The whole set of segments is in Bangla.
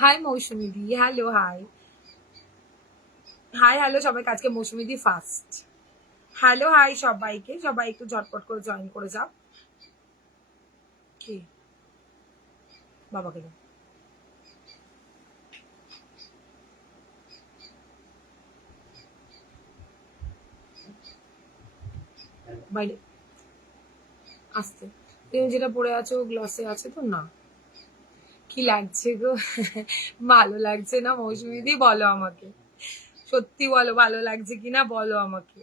হাই মৌসুমী দি, হ্যালো, হাই হাই হ্যালো সবাইকে। আজকে মৌসুমী দি ফার্স্ট। হ্যালো হাই সবাইকে, সবাই একটু ঝটপট করে জয়েন করে যাও। কি বাবাকে দাও বাইরে আসতে। তুমি যেটা পরে আছো গ্লসে আছে তো না? কি লাগছে গো? ভালো লাগছে না মৌসুমী দি? বলো আমাকে, সত্যি বলো ভালো লাগছে কিনা, বলো আমাকে।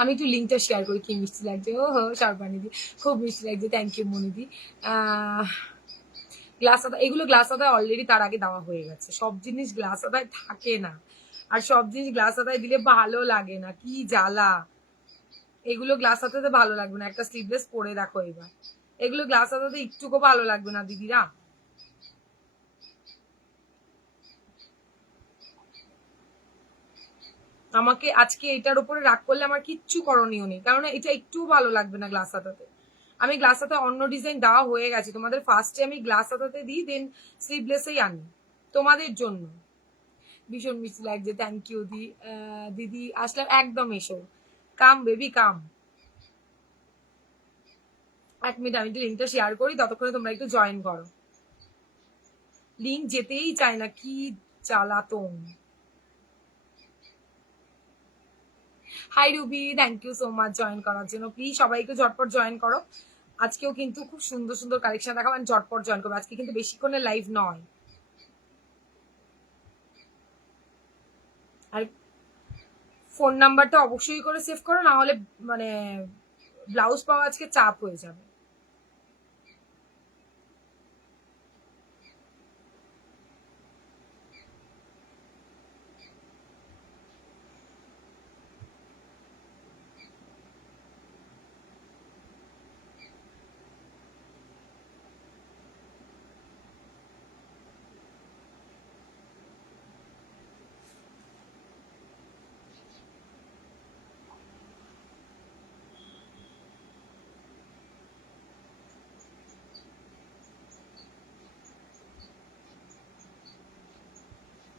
আমি একটু লিঙ্কটা শেয়ার করি। কি মিষ্টি লাগছে, ও হো সর্বাণী দি, খুব মিষ্টি লাগছে, থ্যাংক ইউ মনিদি। আহ গ্লাস আদা, এগুলো গ্লাস আদায় অলরেডি তার আগে দেওয়া হয়ে গেছে। সব জিনিস গ্লাস আদায় থাকে না, আর সব জিনিস গ্লাস আদায় দিলে ভালো লাগে না, কি জ্বালা। এগুলো গ্লাস আদাতে ভালো লাগবে না, একটা স্লিভলেস পরে দেখো এবার। এগুলো গ্লাস আদাতে একটুকু ভালো লাগবে না দিদিরা। আমাকে আজকে এটার উপরে রাগ করলে আমার কিচ্ছু করণীয় নেই, কারণ এটা একটু ভালো লাগবে না গ্লাস আদাতে। আমি গ্লাস আদাতে অন্য ডিজাইন দেওয়া হয়ে গেছে, তোমাদের ফার্স্টে আমি গ্লাস আদাতে দিই, দেন স্লিভলেসেই আনি তোমাদের জন্য। ভীষণ মিষ্টি লাগছে, থ্যাংক ইউ দি। দিদি আসলাম, একদম এসো, কাম বেবি কাম। এক মিনিট আমি একটু লিঙ্কটা শেয়ার করি, ততক্ষণে তোমরা একটু জয়েন করো। লিঙ্ক যেতেই চায় না, কি জ্বালাতন। Hi Rubi, thank you so much join করার জন্য। প্লিজ সবাই একটু ঝটপট জয়েন করো। আজকেও কিন্তু খুব সুন্দর সুন্দর কালেকশন দেখাবো, ঝটপট জয়েন করবো। আজকে কিন্তু বেশিক্ষণের লাইভ নয়। আর ফোন নাম্বারটা অবশ্যই করে সেভ করো, না হলে মানে ব্লাউজ পাওয়া আজকে চাপ হয়ে যাবে।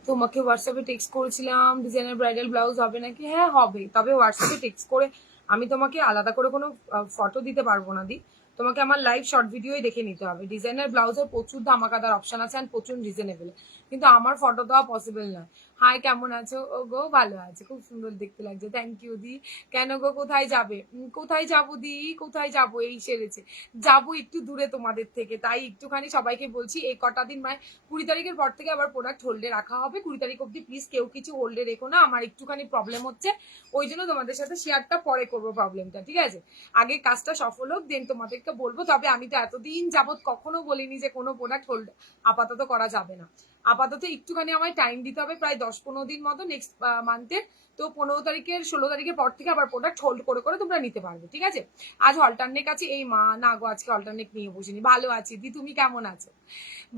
তোমাকে হোয়াটসঅ্যাপে টেক্সট করেছিলাম ডিজাইনার ব্রাইডাল ব্লাউজ হবে নাকি। হ্যাঁ হবে, তবে হোয়াটসঅ্যাপে টেক্সট করে আমি তোমাকে আলাদা করে কোনো ফটো দিতে পারবো না দি। তোমাকে আমার লাইভ শর্ট ভিডিওই দেখে নিতে হবে। ডিজাইনার ব্লাউজের প্রচুর ধামাকাদার অপশন আছে, আর প্রচুর রিজনেবল, কিন্তু আমার ফটো দেওয়া পসিবল নয়। হাই কেমন আছো? ও গো ভালো আছে, খুব সুন্দর দেখতে লাগছে, থ্যাংক ইউ দি। কেন গো কোথায় যাবে? কোথায় যাবো দি, কোথায় যাবো, এই সেরেছে। যাবো একটু দূরে তোমাদের থেকে, তাই একটুখানি সবাইকে বলছি এই কটা দিন 20 তারিখের পর থেকে আবার প্রোডাক্ট হোল্ডে রাখা হবে। 20 তারিখ অব্দি প্লিজ কেউ কিছু হোল্ডে রেখো না, আমার একটুখানি প্রবলেম হচ্ছে, ওই জন্য তোমাদের সাথে শেয়ারটা পরে করবো প্রবলেমটা, ঠিক আছে? আগে কাজটা সফল হোক, দেন তোমাদেরকে বলবো। তবে আমি তো এতদিন যাবত কখনো বলিনি যে কোনো প্রোডাক্ট হোল্ড আপাতত করা যাবে না। আপাতত একটুখানি আমায় টাইম দিতে হবে, প্রায় 10-15 দিন মতো নেক্সট মান্থের। তো 15 তারিখের 16 তারিখের পর থেকে আবার প্রোডাক্ট হোল্ড করে করে তোমরা নিতে পারবে, ঠিক আছে? আজ অল্টারনেট আছে, এই মা না গো, আজকে অল্টারনেট নিয়ে বসিনি। ভালো আছি দি, তুমি কেমন আছো?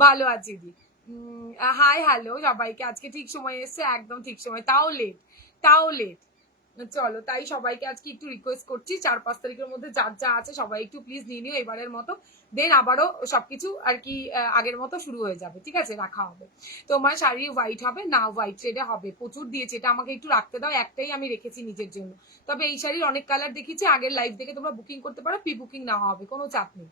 ভালো আছি দি। হাই হ্যালো সবাইকে। আজকে ঠিক সময় এসছে, একদম ঠিক সময়, তাও লেট, তাও লেট। চলো, তাই সবাইকে আজকে একটু রিকোয়েস্ট করছি, 4-5 তারিখের মধ্যে যার যা আছে সবাই একটু প্লিজ নিয়ে নিও এবারের মতো। দেন আবারও সবকিছু আর কি আগের মতো শুরু হয়ে যাবে, ঠিক আছে? রাখা হবে। তোমার শাড়ি হোয়াইট হবে না? হোয়াইট রেডে হবে, প্রচুর দিয়েছে, এটা আমাকে একটু রাখতে দাও, একটাই আমি রেখেছি নিজের জন্য। তবে এই শাড়ির অনেক কালার দেখেছি, আগের লাইভ দেখে তোমরা বুকিং করতে পারো, প্রি বুকিং নেওয়া হবে, কোনো চাপ নেই।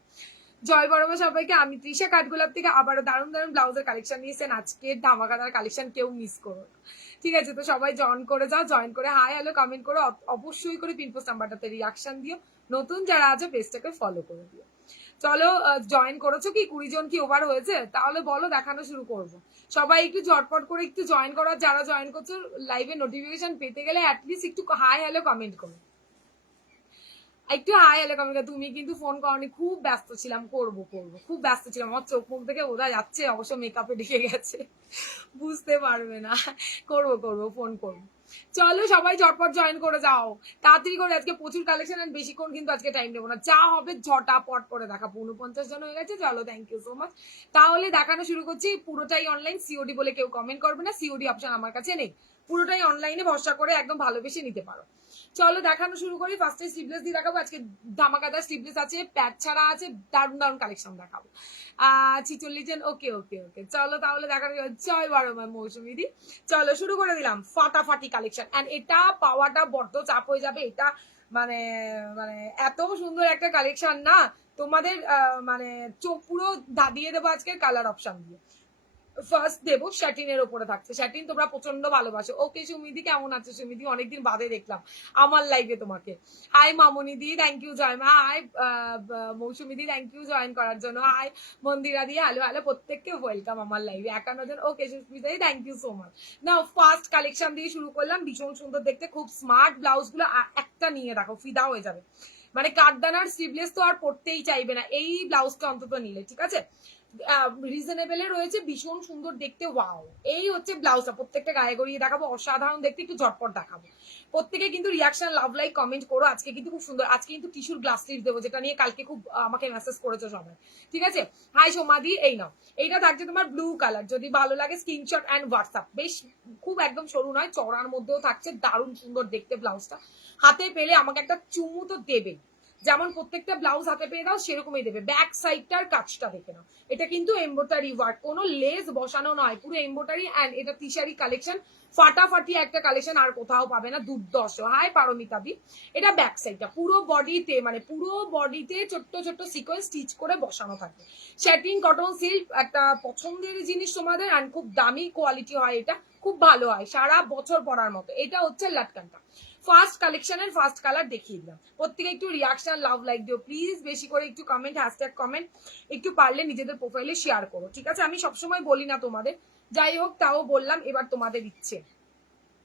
জয় বড়মা সবাইকে। আমি তৃষা কাঠগোলাপ থেকে আবারও দারুণ দারুণ ব্লাউজের কালেকশন নিয়েছেন, আজকের ধামাকাদার কালেকশন, কেউ মিস করো না, ঠিক আছে? তো সবাই জয়েন করে যাও, জয়েন করে হাই হ্যালো কমেন্ট করো, অবশ্যই করে পিনপোস্ট নাম্বারটাতে রিয়াকশন দিও। নতুন যারা আছে পেজটাকে ফলো করে দিও। চলো, জয়েন করেছো কি? 20 জন কি ওভার হয়েছে? তাহলে বলো, দেখানো শুরু করবো। সবাই একটু ঝটপট করে একটু জয়েন করার, যারা জয়েন করছো লাইভে নোটিফিকেশন পেতে গেলে অ্যাটলিস্ট একটু হাই হ্যালো কমেন্ট করো। একটু হাই হ্যালো কমেন্ট। তুমি কিন্তু ফোন করনি, খুব ব্যস্ত ছিলাম, করবো করবো, খুব ব্যস্ত ছিলাম, আমার চোখ মুখ থেকে বোঝা যাচ্ছে, অবশ্য মেকআপে ঢেকে গেছে, বুঝতে পারবে না। করবো করবো, ফোন করবো। চলো সবাই ঝটপট জয়েন করে যাও, তাড়াতাড়ি করে, আজকে প্রচুর কালেকশন আর বেশিক্ষণ কিন্তু আজকে টাইম নেবো না, যা হবে ঝটাপট করে দেখাবো। 49 জন হয়ে গেছে, চলো থ্যাংক ইউ সো মাচ। তাহলে দেখানো শুরু করছি, পুরোটাই অনলাইন, সিওডি বলে কেউ কমেন্ট করবে না, সিওডি অপশন আমার কাছে নেই, পুরোটাই অনলাইনে ভরসা করে একদম ভালোবেসে নিতে পারো। চলো দেখানো শুরু করি, ফার্স্টে স্লিভলেস দিয়ে দেখাবো, আজকে ধামাকাদার স্লিভলেস আছে, প্যাচ ছাড়া আছে, দারুণ দারুণ কালেকশন দেখাবো। 46 জন, ওকে ওকে ওকে, চলো তাহলে দেখানো, জয় বারো মা মৌসুমী দি। চলো শুরু করে দিলাম, ফাটাফাটি কালেকশন, এন্ড এটা পাওয়াটা বড্ড চাপ হয়ে যাবে, এটা মানে মানে এত সুন্দর একটা কালেকশন না, তোমাদের মানে চোখ পুরো দাবিয়ে দেবো আজকের কালার অপশন দিয়ে। ফার্স্ট দেবো শ্যাটিনের ওপরে থাকছে, শ্যাটিন তোমরা প্রচন্ড ভালোবাসো। ওকে সুমিদি, কেমন আছো সুমিদি, অনেকদিন বাদে দেখলাম আমার লাইভে তোমাকে। Hi Mamoni di, thank you Joy মা, hi Mousumi di, thank you join করার জন্য, hi Mandira di, hello hello, প্রত্যেককে ওয়েলকাম আমার লাইভে, 51 জন। Okay Susmita di, thank you so much. Now first collection দিয়ে শুরু করলাম, ভীষণ সুন্দর দেখতে, খুব স্মার্ট ব্লাউজ গুলো, একটা নিয়ে দেখো ফিদা হয়ে যাবে, মানে কাঠদানার স্লিভলেস তো আর পড়তেই চাইবে না এই ব্লাউজটা অন্তত নিলে, ঠিক আছে। রিজনেবলে রয়েছে, ভীষণ সুন্দর দেখতে, ওয়াও। এই হচ্ছে ব্লাউজটা, প্রত্যেকটা গায়ে গড়িয়ে দেখাবো, অসাধারণ দেখতে, একটু ঝটপট দেখাবো। প্রত্যেকে কিন্তু রিয়াকশন লাভ লাইক কমেন্ট করো, আজকে কিন্তু খুব সুন্দর, আজকে কিন্তু টিস্যুর গ্লাস স্লিভ দেবো, যেটা নিয়ে কালকে খুব আমাকে মেসেজ করেছো সবাই, ঠিক আছে। হাই সোমাদি, এই নাও, এইটা থাকছে তোমার ব্লু কালার, যদি ভালো লাগে স্ক্রিনশট অ্যান্ড হোয়াটসঅ্যাপ, বেশ খুব একদম সরু নয়, চড়ার মধ্যেও থাকছে, দারুণ সুন্দর দেখতে ব্লাউজটা, হাতে পেলে আমাকে একটা চুমু তো দেবে, যেমন প্রত্যেকটা ব্লাউজ হাতে পেয়ে দাও সেরকমই দেবে। ব্যাক সাইডটার কাজটা দেখে নাও, এটা কিন্তু এমব্রয়ডারি ওয়ার্ক, কোনো লেস বসানো নয়, পুরো এমব্রয়ডারি, এন্ড এটা টিশারি কালেকশন, ফাটাফাটি একটা কালেকশন, আর কোথাও পাবে না, দুর্দর্শ। হাই পারমিতা দি, এটা ব্যাক সাইডটা, পুরো বডিতে মানে পুরো বডিতে ছোট্ট ছোট্ট সিকোয়েন্স স্টিচ করে বসানো থাকবে। শ্যাটিং কটন সিল্ক, একটা পছন্দের জিনিস তোমাদের, এন্ড খুব দামি কোয়ালিটি হয়, এটা খুব ভালো হয়, সারা বছর পরার মতো। এটা হচ্ছে লাটকানটা, ফার্স্ট কালেকশনের ফার্স্ট কালার দেখিয়ে দিলাম। প্রত্যেকে একটু রিয়াকশন লাভ লাইক দিও প্লিজ, বেশি করে একটু কমেন্ট, হ্যাশট্যাগ কমেন্ট, একটু পারলে নিজেদের প্রোফাইলে শেয়ার করো, ঠিক আছে। আমি সবসময় বলি না তোমাদের, যাই হোক তাও বললাম, এবার তোমাদের ইচ্ছে।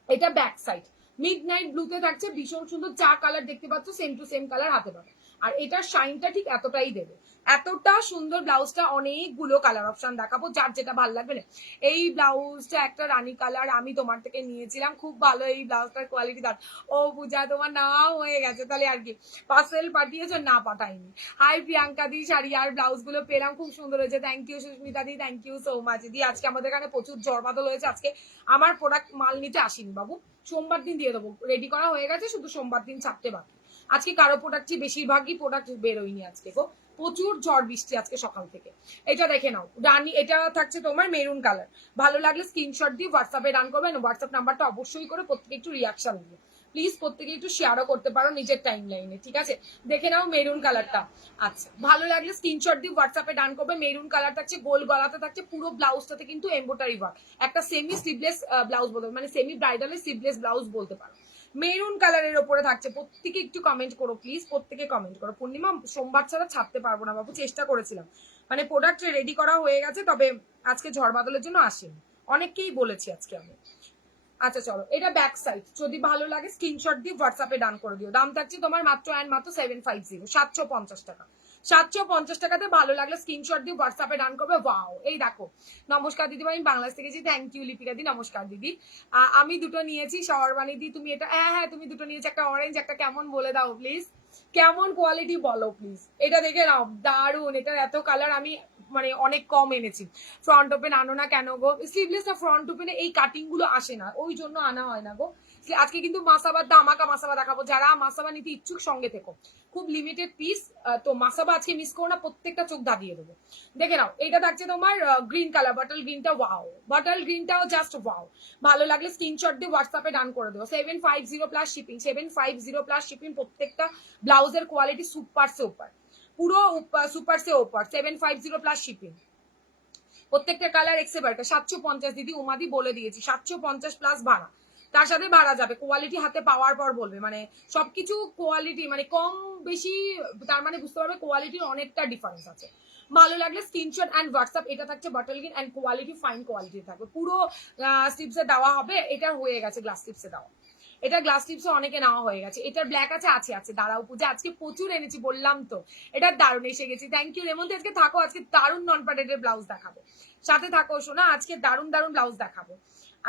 এটা ব্যাক সাইড, মিড নাইট ব্লুতে থাকছে, ভীষণ সুন্দর, চা কালার দেখতে পাচ্ছ, সেম টু সেম কালার হাতে পাবে, আর এটার শাইনটা ঠিক এতটাই দেবে, এতটা সুন্দর ব্লাউজটা। অনেকগুলো কালার অপশন দেখাবো, যার যেটা ভালো লাগবে না। এই ব্লাউজটা একটা রানী কালার, আমি তোমার থেকে নিয়েছিলাম, খুব ভালো এই ব্লাউজটার কোয়ালিটি। দাঁড়, ও পূজা তোমার নাও হয়ে গেছে তাহলে, আর কি পার্সেল পাঠিয়েছো? না পাঠাইনি। হাই প্রিয়াঙ্কা দি, শাড়ি আর ব্লাউজ গুলো পেলাম, খুব সুন্দর হয়েছে, thank you Susmita di, thank you so much di. আজকে আমাদের এখানে প্রচুর ঝড় বাদল হয়েছে, আজকে আমার প্রোডাক্ট মাল নিতে আসিনি বাবু, সোমবার দিন দিয়ে দেবো, রেডি করা হয়ে গেছে, শুধু সোমবার দিন ছাড়তে বাকি। আজকে কারো প্রোডাক্টই, বেশিরভাগই প্রোডাক্ট বেরোয়নি আজকে গো, প্রচুর ঝড় বৃষ্টি আজকে সকাল থেকে। এটা দেখে নাও রানী, এটা থাকছে তোমার মেরুন কালার, ভালো লাগলে স্ক্রিনশট দিয়ে হোয়াটসঅ্যাপে রান করবেন, হোয়াটসঅ্যাপ নাম্বারটা অবশ্যই করে প্রত্যেকে একটু রিয়াকশন দিয়ে প্লিজ, প্রত্যেকে একটু শেয়ারও করতে পারো নিজের টাইম লাইনে, ঠিক আছে। দেখে নাও মেরুন কালারটা, আচ্ছা ভালো লাগলে স্ক্রিনশট দিয়ে হোয়াটসঅ্যাপে ডান করবে। মেরুন কালার থাকছে, গোল গলাতে থাকছে, পুরো ব্লাউজটাতে কিন্তু এমব্রয়ডারি ওয়ার্ক, একটা সেমি স্লিভলেস ব্লাউজ বলতে, মানে সেমি ব্রাইডালের স্লিভলেস ব্লাউজ বলতে পারো, মেরুন কালারের ওপরে থাকছে। প্রত্যেকে একটু কমেন্ট করো প্লিজ, প্রত্যেকে কমেন্ট করো। পূর্ণিমা সোমবার ছাড়া ছাড়তে পারবো না বাবু, চেষ্টা করেছিলাম, মানে প্রোডাক্ট রেডি করা হয়ে গেছে, তবে আজকে ঝড় বাদলের জন্য আসেনি, অনেককেই বলেছি আজকে আমি। আচ্ছা চলো, এটা ব্যাক সাইড, যদি ভালো লাগে স্ক্রিনশট দিয়ে হোয়াটসঅ্যাপে ডান করে দিও। দাম থাকছে তোমার মাত্র অ্যান্ড মাত্র 750, 750 টাকা, 750 টাকাতে ভালো লাগলে স্ক্রিনশট দিয়ে হোয়াটসঅ্যাপে ডান করবে। ওয়াও, এই দেখো, নমস্কার দিদি ভাই, আমি বাংলাদেশ থেকে এসেছি, থ্যাংক ইউ লিপিকা দি, নমস্কার দিদি। আমি দুটো নিয়েছি, শহরবাণী দি, তুমি এটা, হ্যাঁ হ্যাঁ তুমি দুটো নিয়েছি, একটা অরেঞ্জ একটা কেমন বলে দাও প্লিজ, কেমন কোয়ালিটি বলো প্লিজ। এটা দেখে নাও, দারুন, এটার এত কালার আমি মানে অনেক কম এনেছি। ফ্রন্ট ওপেন আনো না কেন গো? স্লিভলেসটা ফ্রন্ট ওপেনে এই কাটিং গুলো আসে না, ওই জন্য আনা হয় না গো। আজকে কিন্তু মাসাবার ধামাকা মাসাবা দেখাবো, যারা মাসাবা নিতে ইচ্ছুক সঙ্গে থেকো, খুব লিমিটেড পিস, তো মাসাবা আজকে মিস করো না, প্রত্যেকটা চোখ দাগিয়ে দেবো। দেখে নাও, এটা থাকছে তোমার গ্রিন কালার, বাটল গ্রিনটা, ওয়াও, বাটল গ্রিনটাও জাস্ট ওয়াও। ভালো লাগলে স্ক্রিনশট দিয়ে হোয়াটসঅ্যাপে ডান করে দেবো। 750 প্লাস শিপিং, 750 প্লাস শিপিং, প্রত্যেকটা ব্লাউজের কোয়ালিটি সুপার সে উপর, পুরো সুপার সে ওপার, 750 প্লাস শিপিং, প্রত্যেকটা কালার এক্সে বারটা। 750 দিদি, উমাদি বলে দিয়েছি, 750 প্লাস ভাড়া, তার সাথে ভাড়া যাবে, কোয়ালিটি হাতে পাওয়ার পর বলবে, মানে সবকিছু কোয়ালিটি মানে কম বেশি, তার মানে বুঝতে পারবে কোয়ালিটির অনেকটা ডিফারেন্স আছে। ভালো লাগলে স্ক্রিনশট অ্যান্ড হোয়াটসঅ্যাপ। এটা থাকছে bottle green and quality fine quality থাকবে, পুরো স্লিপসে দেওয়া হবে, এটা হয়ে গেছে গ্লাস স্লিপসে দেওয়া। এটা গ্লাস স্লিভস অনেকে নেওয়া হয়ে গেছে। এটার ব্ল্যাক আছে, আছে আছে, দাঁড়াও পূজা, আজকে প্রচুর এনেছি বললাম তো। এটা দারুণ এসে গেছি, থ্যাংক ইউ রেমন্তি। আজকে থাকো, আজকে দারুণ নন প্যাডেডের ব্লাউজ দেখাবো, সাথে থাকো শোনা, আজকে দারুণ দারুণ ব্লাউজ দেখাবো।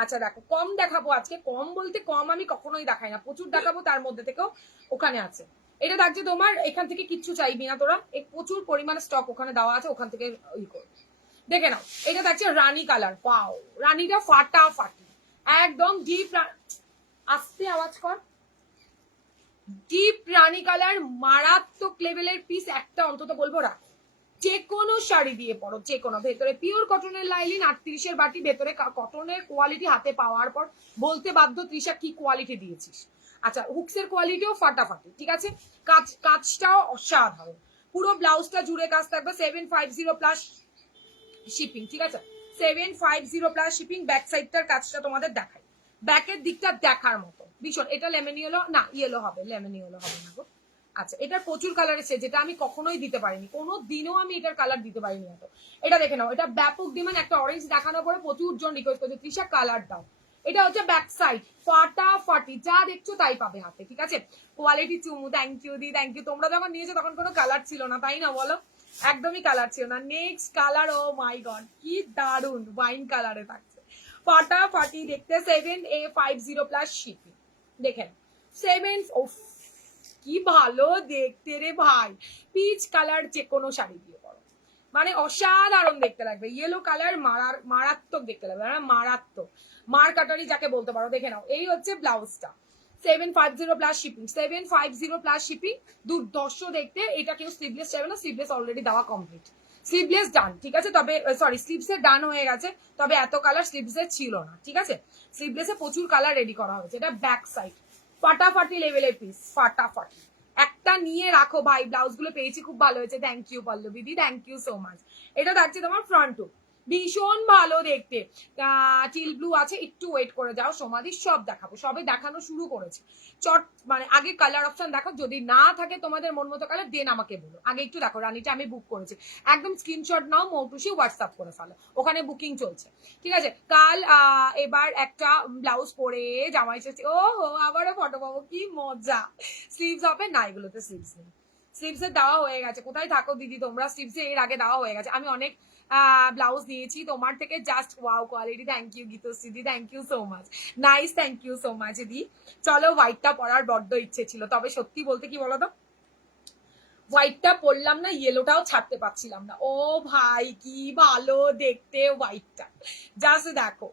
আচ্ছা দেখো, কম দেখাবো আজকে, কম বলতে কম আমি কখনোই দেখাই না, প্রচুর দেখাবো, তার মধ্যে থেকেও ওখানে আছে। এটা থাকছে তোমার, এখান থেকে কিচ্ছু চাইবি না তোরা, প্রচুর পরিমাণে স্টক ওখানে দেওয়া আছে, ওখান থেকে দেখে নাও। এটা থাকছে রানী কালার, পাও রানীটা ফাটাফাটি একদম ডিপ, আস্তে আওয়াজ কর, ডিপ রানী কালার, মারাত্মক লেভেলের পিস, একটা অন্তত বলবো রাখ, যে কোনো শাড়ি দিয়ে পরো, যে কোনো, ভেতরে পিওর কটনের লাইলিন, 38-এর বাটি, ভেতরে কটনের কোয়ালিটি, হাতে পাওয়ার পর বলতে বাধ্য তৃষা কি কোয়ালিটি দিয়েছিস। আচ্ছা, হুকসের কোয়ালিটিও ফাটাফাটি, ঠিক আছে, কাজটাও অসাধারণ, পুরো ব্লাউজটা জুড়ে কাজ থাকবে, 750 প্লাস শিপিং, ঠিক আছে, 750 প্লাস শিপিং। ব্যাক সাইডটার কাজটা তোমাদের দেখাই, ব্যাকের দিকটা দেখার মতো ভীষণ। এটা লেমন ইয়েলো না, ইয়েলো হবে, লেমন ইয়েলো হবে না গো। আচ্ছা, এটার প্রচুর কালার এসেছে, যেটা আমি কখনোই দিতে পারিনি, কোনো দিনও আমি এটার কালার দিতে পারিনি এত। এটা দেখে নাও, এটা ব্যাপক ডিমান্ড, একটা অরেঞ্জ দেখানোর পরে প্রচুর জন রিকোয়েস্ট করছে তৃষা কালার দাও। এটা হচ্ছে ব্যাক সাইড, ফাটাফাটি, যা দেখছো তাই পাবে হাতে, ঠিক আছে। কোয়ালিটি চুমু, থ্যাংক ইউ দি, থ্যাংক ইউ। তোমরা যখন নিয়েছো তখন কোনো কালার ছিল না, তাই না বলো, একদমই কালার ছিল না। নেক্সট কালার, ও মাই গড কি দারুন, ওয়াইন কালারে থাকছে, ফাটাফাটি দেখতে, 7A50 প্লাস শিপিং, দেখেন 7, ওফ কি ভালো দেখতে রে ভাই, পিচ কালার যে কোনো শাড়ি দিয়ে পরো, মানে অসাধারণ দেখতে লাগবে। ইয়েলো কালার মারাত্মক দেখতে লাগবে, মারাত্মক, মার কাটারি যাকে বলতে পারো। দেখে নাও, এই হচ্ছে ব্লাউজটা, 750 প্লাস শিপিং, 750 প্লাস শিপিং, দুর্দর্শ দেখতে। এটা কেউ স্লিভলেস চাইবে না, স্লিভলেস অলরেডি দেওয়া কমপ্লিট, স্লিভলেস ডান, ঠিক আছে, তবে সরি স্লিভসের ডান হয়ে গেছে, তবে এত কালার স্লিভসের ছিল না, ঠিক আছে, স্লিভলেসে প্রচুর কালার রেডি করা হয়েছে। এটা ব্যাক সাইড, ফাটাফাটি লেভেলের পিস, ফাটাফাটি, একটা নিয়ে রাখো ভাই, ব্লাউজ গুলো পেয়েছি খুব ভালো হয়েছে, থ্যাংক ইউ পল্লবী দি, থ্যাংক ইউ সো মাচ। এটা থাকছে তোমার ফ্রন্ট, ভীষণ ভালো দেখতে, টিল ব্লু আছে, একটু ওয়েট করে যাও সমাধি, সব দেখাবো, সবে দেখানো শুরু করেছে, চট মানে আগে কালার অপশন দেখো, যদি না থাকে তোমাদের মন মতো কালার দেন আমাকে বলো, আগে একটু দেখো। রানীটা আমি বুক করেছি, একদম স্ক্রিনশট নাও, মৌটুসি হোয়াটসঅ্যাপ করে ফেলো, ওখানে বুকিং চলছে, ঠিক আছে। কাল এবার একটা ব্লাউজ পরে জামাই এসেছে, ও হো আবারও ফটো পাবো, কি মজা। স্লিভস হবে না, এগুলোতে স্লিভস নেই, স্লিভসের দেওয়া হয়ে গেছে, কোথায় থাকো দিদি তোমরা, স্লিভসে এর আগে দেওয়া হয়ে গেছে। আমি অনেক ব্লাউজ নিয়েছি তোমার থেকে, just wow quality, thank you Gitashree di, thank you so much, nice, thank you so much di. চলো, হোয়াইটটা পরার বড্ড ইচ্ছে ছিল, তবে সত্যি বলতে কি বলতো, হোয়াইটটা পরলাম না, ইয়েলোটাও ছাড়তে পারছিলাম না। ও ভাই কি ভালো দেখতে হোয়াইটটা, জাস্ট দেখো,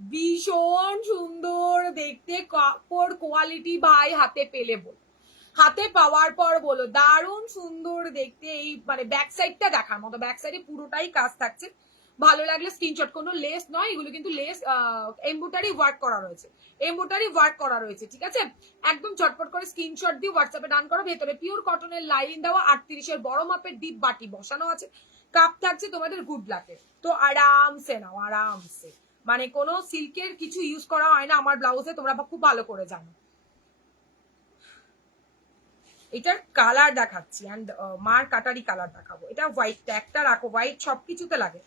ভীষণ সুন্দর দেখতে, কাপড় কোয়ালিটি ভাই হাতে পেলে বল, হাতে পাওয়ার পর বলো দারুণ সুন্দর দেখতে। এই মানে ব্যাক সাইডটা দেখার মতো, ব্যাক সাইডে পুরোটাই কাজ থাকছে, ভালো লাগলে স্ক্রিনশট, কোনো লেস নয় এগুলো, কিন্তু লেস এমব্রয়ডারি ওয়ার্ক করা রয়েছে, এমব্রয়ডারি ওয়ার্ক করা রয়েছে, ঠিক আছে। একদম ঝটপট করে স্ক্রিনশট দিয়ে হোয়াটসঅ্যাপে ডান করো। ভেতরে পিওর কটনের লাইন দেওয়া, 38-এর বড় মাপের ডিপ বাটি বসানো আছে, কাপ থাকছে তোমাদের গুড লাকের, তো আরামসে নাও, আরামসে, মানে কোনো সিল্কের কিছু ইউজ করা হয় না আমার ব্লাউজে, তোমরা খুব ভালো করে জানো। এটার কালার দেখাচ্ছি, অ্যান্ড মার কাটারি কালার দেখাবো। এটা হোয়াইটটা একটা রাখো, হোয়াইট সবকিছুতে লাগে,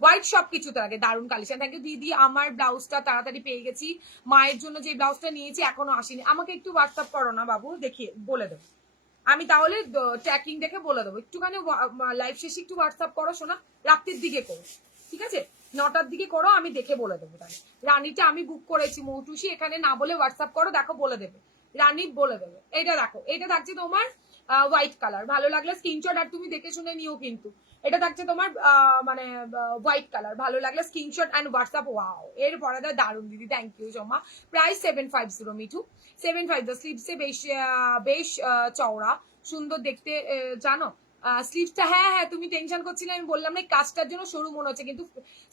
হোয়াইট সবকিছুতে লাগে, দারুণ কালেকশন, থ্যাংক ইউ দিদি। আমার ব্লাউজটা তাড়াতাড়ি পেয়ে গেছি, মায়ের জন্য যে ব্লাউজটা নিয়েছি এখনো আসেনি, আমাকে একটু হোয়াটসঅ্যাপ করো না বাবু, দেখিয়ে বলে দেবো আমি, তাহলে ট্র্যাকিং দেখে বলে দেবো। একটুখানি লাইভ শেষে একটু হোয়াটসঅ্যাপ করো শোনা, রাত্রির দিকে করো, ঠিক আছে, 9টার দিকে করো, আমি দেখে বলে দেবো। তাহলে রানীটা আমি বুক করেছি মৌটুসি, এখানে না বলে হোয়াটসঅ্যাপ করো, দেখো বলে দেবে, রানী বলে দেবে। এটা দেখো, এটা থাকছে তোমার হোয়াইট কালার, ভালো লাগলে স্ক্রিনশট, আর তুমি দেখে শুনে নিও কিন্তু। এটা থাকছে তোমার মানে হোয়াইট কালার, ভালো লাগলে স্ক্রিনশট অ্যান্ড হোয়াটসঅ্যাপ। ওয়াও, এর পরে দারুন দিদি, thank you Soma. Price 750 Mithu, 750। স্লিভসে বেশ বেশ চওড়া, সুন্দর দেখতে, জানো স্লিভসটা, হ্যাঁ হ্যাঁ তুমি টেনশন করছিলে, আমি বললাম না কাজটার জন্য সরু মনে হচ্ছে, কিন্তু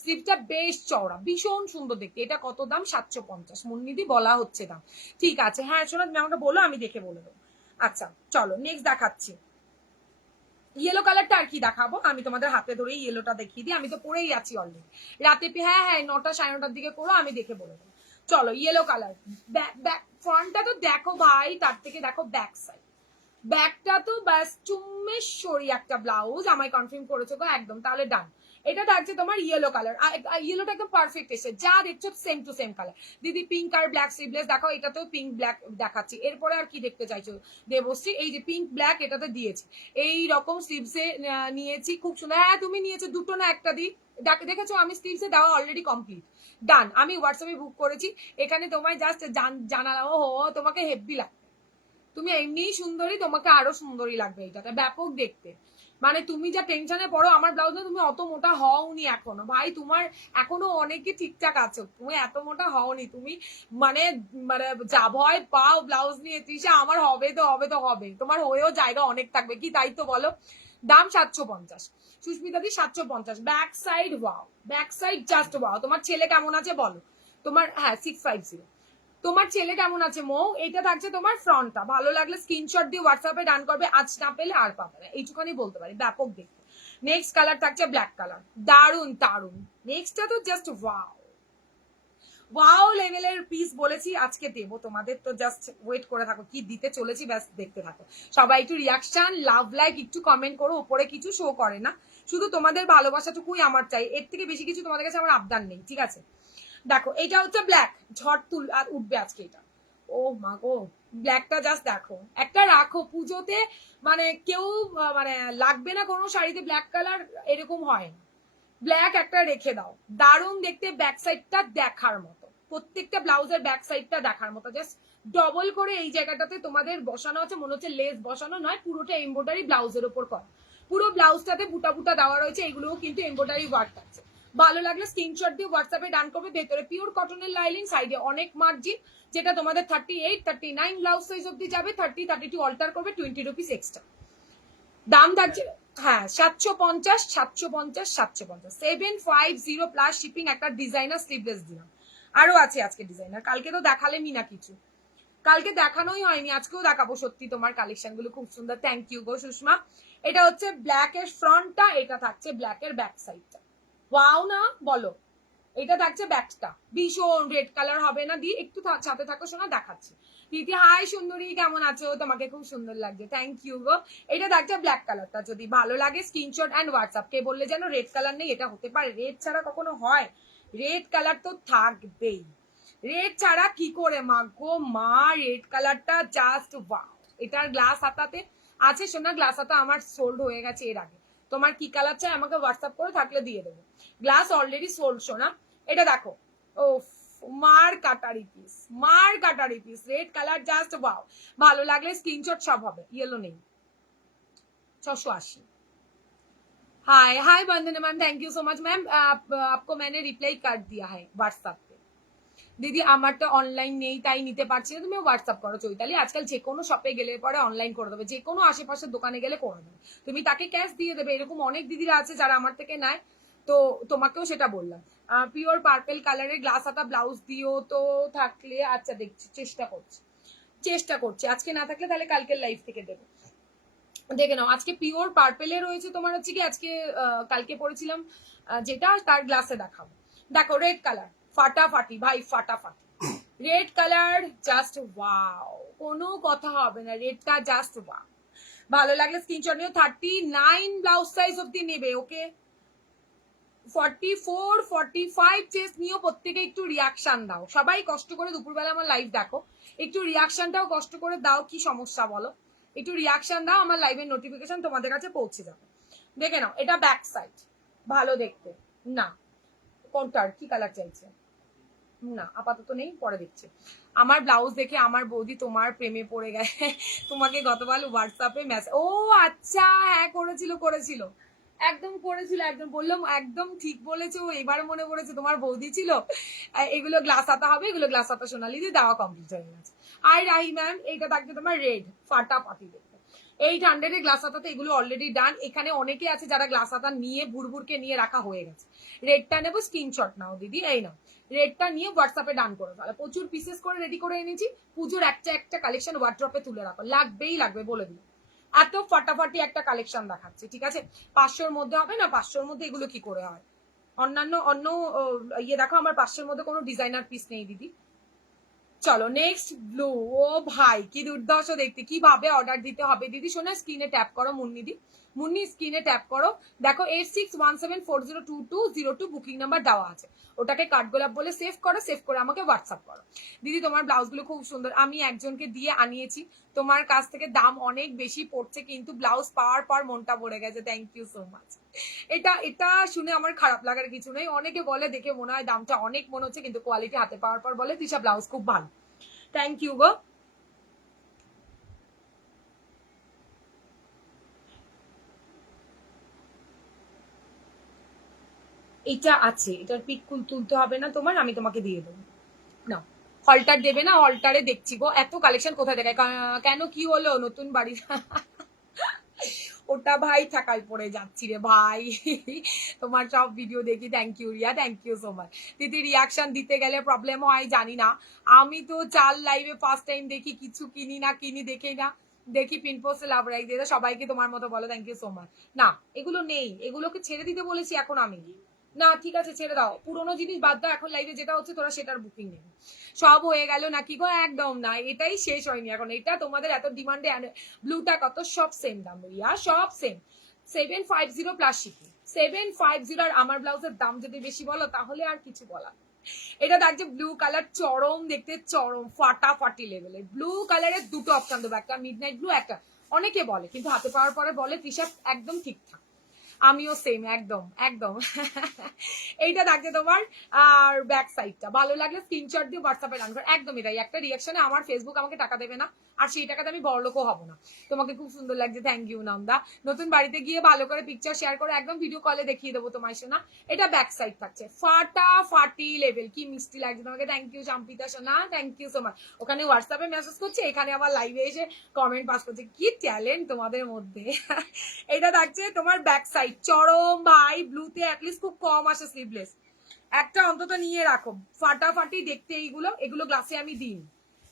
স্লিভসটা বেশ চওড়া, ভীষণ সুন্দর দেখতে। এটা কত দাম? 750, মুন্নিদি বলা হচ্ছে দাম, ঠিক আছে। হ্যাঁ শোনো, তুমি আমাকে বলো, আমি দেখে বলে দেবো। আচ্ছা চলো নেক্সট দেখাচ্ছি, ইয়েলো কালারটা আর কি দেখাবো, আমি তোমাদের হাতে ধরেই ইয়েলোটা দেখিয়ে দিই, আমি তো পরেই আছি অলরেডি, রাতে হ্যাঁ হ্যাঁ 9টা 9:30 দিকে করো, আমি দেখে বলে দেবো। চলো ইয়েলো কালার, ফ্রন্টটা তো দেখো ভাই, তার থেকে দেখো ব্যাক সাইড, ব্যাকটা তো ব্যাস চুম্মেশ্বরী একটা ব্লাউজ, আমায় কনফার্ম করেছো গো একদম, তাহলে ডান। এটা থাকছে তোমার ইয়েলো কালার, ইয়েলোটা একদম পারফেক্ট এসে, যা দেখছো সেম টু সেম কালার। দিদি পিঙ্ক আর ব্ল্যাক স্লিভলেস দেখাও, এটাতেও পিঙ্ক ব্ল্যাক দেখাচ্ছি। এরপরে আর কি দেখতে চাইছো দেবশ্রী? এই যে পিঙ্ক ব্ল্যাক এটাতে দিয়েছি, এই রকম স্লিভসে নিয়েছি, খুব সুন্দর। হ্যাঁ তুমি নিয়েছো দুটো না একটা দিই, দেখেছো আমি স্লিভসে দেওয়া অলরেডি কমপ্লিট, ডান। আমি হোয়াটসঅ্যাপে বুক করেছি, এখানে তোমায় জাস্ট জানালাম। ও তোমাকে হেভি লাগবে, তুমি এমনিই সুন্দরী, তোমাকে আরো সুন্দরী লাগবে এটাতে, ব্যাপক দেখতে। মানে তুমি যা টেনশনে পড়ো আমার ব্লাউজে, তুমি অত মোটা হওনি এখনো ভাই, তোমার এখনো অনেকে ঠিকঠাক আছো, তুমি এত মোটা হওনি তুমি। মানে মানে যা ভয় পাও ব্লাউজ নিয়ে তৃষা, আমার হবে তো হবে তো হবে, তোমার হয়েও জায়গা অনেক থাকবে, কি তাই তো বলো। দাম 750, সুস্মিতা দি 750। Back side wow, back side just wow. তোমার ছেলে কেমন আছে বলো? তোমার হ্যাঁ 650। তোমার ছেলে কেমন আছে মৌ? এটা থাকছে তোমার ফ্রন্টটা, ভালো লাগলে স্ক্রিনশট দিয়ে হোয়াটসঅ্যাপে ডান করবে, আজ না পেলে আর পাবে না, এইটুখানি বলতে পারি, ব্যাপক দেখতে। নেক্সট কালার থাকছে ব্ল্যাক কালার, দারুন দারুন। নেক্সটটা তো জাস্ট ওয়াও, ওয়াও লেভেলের পিস বলেছি আজকে দেবো তোমাদের, তো জাস্ট ওয়েট করে থাকো, কি দিতে চলেছি ব্যাস দেখতে থাকো। সবাই একটু রিয়াকশন, লাভ লাইক একটু কমেন্ট করো, উপরে কিছু শো করে না, শুধু তোমাদের ভালোবাসাটুকুই আমার চাই, এর থেকে বেশি কিছু তোমাদের কাছে আমার আবদার নেই, ঠিক আছে? দেখো এটা হচ্ছে ব্ল্যাক, ঝড় তুল আর উঠবে আজকে এটা। ও মা গো, ব্ল্যাকটা জাস্ট দেখো, একটা রাখো পুজোতে, মানে কেউ মানে লাগবে না কোনো শাড়িতে ব্ল্যাক কালার, এরকম হয় না। ব্ল্যাক একটা রেখে দাও, দারুণ দেখতে, ব্যাক সাইডটা দেখার মতো, প্রত্যেকটা ব্লাউজের ব্যাক সাইডটা দেখার মতো, জাস্ট ডবল করে এই জায়গাটাতে তোমাদের বসানো আছে, মনে হচ্ছে লেস বসানো নয়, পুরোটা এমব্রয়ডারি ব্লাউজের উপর করা, পুরো ব্লাউজটাতে বুটা বুটা দেওয়া রয়েছে, এগুলোও কিন্তু এমব্রয়ডারি ওয়ার্ক আছে। ভালো লাগলে স্ক্রিনশট দিয়ে হোয়াটসঅ্যাপে ডান করবে। ভেতরে পিওর কটনের লাইলিং, সাইডে অনেক মার্জিন, যেটা তোমাদের 38 39 ব্লাউজ সাইজ অব্দি যাবে, 30 32 অল্টার করবে, 20 রুপিস এক্সট্রা দাম থাকছে। হ্যাঁ 750 750 750, 750 প্লাস শিপিং, একটা ডিজাইনার স্লিভলেস দিলাম। আরো আছে আজকে ডিজাইনার, কালকে তো দেখালেনি না কিছু, কালকে দেখানোই হয়নি, আজকেও দেখাবো। সত্যি তোমার কালেকশন গুলো খুব সুন্দর, থ্যাংক ইউ গো সুষমা। এটা হচ্ছে ব্ল্যাক এর ফ্রন্টটা, এটা থাকছে ব্ল্যাক এর ব্যাক সাইডটা, ওয়াও না বলো? এটা থাকছে ব্যাকটা, ভীষণ রেড কালার হবে না দি, একটু সাথে থাকো শোনা, দেখাচ্ছি। প্রীতি হাই সুন্দরী, কেমন আছো? তোমাকে খুব সুন্দর লাগছে, থ্যাংক ইউ গো। এটা থাকছে ব্ল্যাক কালারটা, যদি ভালো লাগে স্ক্রিনশট অ্যান্ড হোয়াটসঅ্যাপ। কে বললে যেন রেড কালার নেই, এটা হতে পারে, রেড ছাড়া কখনো হয়? রেড কালার তো থাকবেই, রেড ছাড়া কি করে মা গো মা, রেড কালারটা জাস্ট ওয়াও। এটার গ্লাস হাতাতে আছে শোনা, গ্লাস হাতা আমার সোল্ড হয়ে গেছে এর আগে, তোমার কি কালার চাই আমাকে হোয়াটসঅ্যাপ করে, থাকলে দিয়ে দেবো। গ্লাস অলরেডি সোল্ড শোনা। এটা দেখো, ও মার কাটারি পিস, মার কাটারি piece, red colour just wow. ভালো লাগলে স্ক্রিনশট সব হবে, ইয়েলো নেই। 680। Hi hi Vandana ma'am, thank you so much ma'am, आपको मैंने रिप्लाई कर दिया है व्हाट्सएप पे। দিদি আমারটা অনলাইন নেই তাই নিতে পারছি না, তুমি হোয়াটসঅ্যাপ করো চৈতালি, আজকাল যে কোনো শপে গেলে পরে অনলাইন করে দেবে, যে কোনো আশেপাশের দোকানে গেলে করে দেবে, তুমি তাকে ক্যাশ দিয়ে দেবে, এরকম অনেক দিদিরা আছে যারা আমার থেকে নেয়, তো তোমাকেও সেটা বললাম। পিওর পার্পেল কালারের গ্লাস হাতা ব্লাউজ দিও তো থাকলে, আচ্ছা দেখছি, চেষ্টা করছি, আজকে না থাকলে তাহলে কালকের লাইভ থেকে দেবো, দেখে নাও। আজকে পিওর পার্পেলে রয়েছে তোমার হচ্ছে কি, আজকে কালকে পড়েছিলাম যেটা, তার গ্লাসে দেখাবো। দেখো রেড কালার, ফাটাফাটি ভাই ফাটাফাটি, রেড কালার জাস্ট ওয়াও, কোনো কথা হবে না, রেডটা জাস্ট ওয়াও। ভালো লাগলে স্ক্রিনশট নিও, 39 ব্লাউজ সাইজ অব্দি নেবে, ওকে 44 45 চেস্ট নিও, প্রত্যেকে একটু রিয়াকশন দাও, সবাই কষ্ট করে দুপুরবেলা আমার লাইভ দেখো, একটু রিয়াকশনটাও কষ্ট করে দাও, কি সমস্যা বলো? একটু রিয়াকশন দাও, আমার লাইভের নোটিফিকেশন তোমাদের কাছে পৌঁছে যাবে। দেখে নাও, এটা ব্যাক সাইড, ভালো দেখতে না, কোনটার কি কালার চাইছে? না আপাতত নেই, পরে দেখছে। আমার ব্লাউজ দেখে আমার বৌদি তোমার প্রেমে পড়ে গেছে, তোমাকে গতকাল হোয়াটসঅ্যাপে মেসেজ, ও আচ্ছা হ্যাঁ করেছিল, একদম করেছিল, একদম বললাম, একদম ঠিক বলেছো, এবার মনে পড়েছে তোমার বৌদি ছিল। এগুলো গ্লাস হাতা হবে, এগুলো গ্লাস হাতা সোনালি দিয়ে দেওয়া কমপ্লিট হয়ে গেছে। আর রাহি ম্যাম, এইটা থাকবে তোমার রেড, ফাটাফাটি দেখবে, 800 গ্লাস হাতাতে এগুলো অলরেডি ডান। এখানে অনেকে আছে যারা গ্লাস হাতা নিয়ে ভুরভুরকে নিয়ে রাখা হয়ে গেছে, রেডটা নেবো, স্ক্রিনশট নাও দিদি, এই নাও রেডটা নিয়ে হোয়াটসঅ্যাপে ডান করে ফেলো, প্রচুর পিসেস করে রেডি করে এনেছি, পুজোর একটা একটা কালেকশন ওয়ার্ড্রপে তুলে রাখো, লাগবেই লাগবে বলে দিই, এত ফাটাফাটি একটা কালেকশন দেখাচ্ছে, ঠিক আছে? 500-র মধ্যে হবে না, 500-র মধ্যে এগুলো কি করে হয়? অন্য ইয়ে দেখো, আমার 500-র মধ্যে কোনো ডিজাইনার পিস নেই দিদি, চলো নেক্সট ব্লু। ও ভাই কি দুর্দর্শ দেখতে, কিভাবে অর্ডার দিতে হবে দিদি শোনা, স্ক্রিনে ট্যাপ করো মুন্নি স্ক্রিনে ট্যাপ করো, দেখো 8617402202 বুকিং নাম্বার দেওয়া আছে, ওটাকে কাঠগোলাপ বলে সেভ করো, সেভ করে আমাকে হোয়াটসঅ্যাপ করো। দিদি তোমার ব্লাউজগুলো খুব সুন্দর, আমি একজনকে দিয়ে আনিয়েছি, তোমার কাছ থেকে দাম অনেক বেশি পড়ছে কিন্তু ব্লাউজ পাওয়ার পর মনটা ভরে গেছে, থ্যাংক ইউ সো মাচ। এটা এটা শুনে আমার খারাপ লাগার কিছু নেই, অনেকে বলে দেখে মনে হয় দামটা অনেক মনে হচ্ছে, কিন্তু কোয়ালিটি হাতে পাওয়ার পর বলে তৃষা ব্লাউজ খুব ভালো, থ্যাংক ইউ গো। এটা আছে, এটার পিক তুলতে হবে না তোমার, আমি তোমাকে দিয়ে দেবো না। হলটার দেবে না, হলটারে দেখছি গো, এত কালেকশন কোথায় দেখায়, কেন কি হলো নতুন বাড়ি ওটা ভাই ঠাকাই পড়ে যাচ্ছি রে ভাই তোমার সব ভিডিও দেখি, thank you Riya, thank you so much. দিদি রিয়াকশন দিতে গেলে প্রবলেম হয় জানি না, আমি তো চাল লাইভে ফার্স্ট টাইম দেখি, কিছু কিনি না কিনি দেখেই না, দেখি পিন পোস্টে লাভ রাখ দিয়ে সবাইকে তোমার মতো বলো, থ্যাংক ইউ সো মাচ। না এগুলো নেই, এগুলোকে ছেড়ে দিতে বলেছি এখন আমি, না ঠিক আছে ছেড়ে দাও, পুরোনো জিনিস বাদ দাও, এখন লাইভে যেটা হচ্ছে তোরা সেটার বুকিং নেই, সব হয়ে গেল নাকি গো, একদম না, এটাই শেষ হয়নি এখন, এটা তোমাদের এত ডিমান্ডে, ব্লুটা কত, সব সেম দাম রিয়া, সব সেম 750 প্লাস শিপিং, 750। আর আমার ব্লাউজের দাম যদি বেশি বলো তাহলে আর কিছু বলা, এটা দেখছে ব্লু কালার চরম দেখতে, চরম ফাটাফাটি লেভেলের ব্লু কালারের দুটো অপশন দেবো, একটা মিড নাইট ব্লু, একটা অনেকে বলে কিন্তু হাতে পাওয়ার পরে বলে টি শার্ট একদম ঠিকঠাক, আমিও সেম একদম একদম এইটা থাকছে তোমার। আর ব্যাক সাইডটা ভালো লাগলে স্ক্রিনশট দিয়ে হোয়াটসঅ্যাপে রান করো, একদম এটাই একটা রিয়াকশনে আমার ফেসবুক আমাকে টাকা দেবে না, আর সেই টাকাতে আমি বড়লোকও হব না। তোমাকে খুব সুন্দর লাগছে, থ্যাংক ইউ নন্দা। নতুন বাড়িতে গিয়ে ভালো করে পিকচার শেয়ার করে একদম ভিডিও কলে দেখিয়ে দেবো তোমার সোনা। এটা ব্যাক সাইড থাকছে ফাটাফাটি লেভেল, কি মিষ্টি লাগছে তোমাকে, থ্যাংক ইউ শাম্পিতা সোনা, থ্যাংক ইউ সো মাচ। ওখানে হোয়াটসঅ্যাপে মেসেজ করছে, এখানে আবার লাইভে এসে কমেন্ট পাস করছে, কি ট্যালেন্ট তোমাদের মধ্যে এটা থাকছে তোমার ব্যাক সাইড চরম ভাই, ব্লুতে অ্যাটলিস্ট খুব কম আসে স্লিভলেস, একটা অন্তত নিয়ে রাখো, ফাটাফাটি দেখতে এইগুলো, এগুলো গ্লাসে আমি দিই,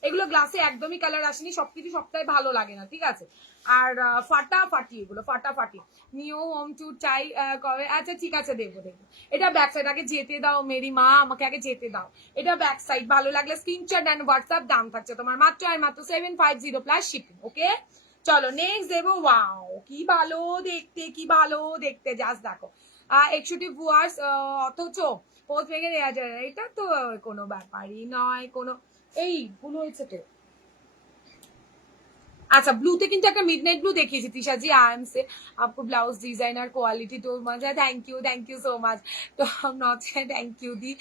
এগুলো গ্লাসে একদমই কালার আসেনি, সবকিছু সপ্তাহে ভালো লাগে না, ঠিক আছে। আর ফাটাফাটি এগুলো ফাটাফাটি, নিউ হোম টু চাই কবে, আচ্ছা ঠিক আছে দেবো দেবো। এটা ব্যাক সাইড, আগে যেতে দাও মেরি মা, আমাকে আগে যেতে দাও। এটা ব্যাক সাইড, ভালো লাগলে স্ক্রিনশট অ্যান্ড হোয়াটসঅ্যাপ, দাম থাকছে তোমার মাত্র আর মাত্র 750 প্লাস শিপিং, ওকে। চলো নেক্সট দেবো, ওয়াও কি ভালো দেখতে, কি ভালো দেখতে, জাস্ট দেখো 61 ভিউয়ার্স, অথচ পোস্ট ভেঙে দেওয়া যায়, এটা তো কোনো ব্যাপারই নয়, কোনো এই ভুল হয়েছে তো। আচ্ছা ব্লুতে কিন্তু একটা মিডনাইট ব্লু দেখিয়েছি তৃষা জি, আই এম সে आपको ব্লাউজ ডিজাইনার কোয়ালিটি তো মজা, থ্যাংক ইউ সো মাচ, তো নচে থ্যাংক ইউ দি,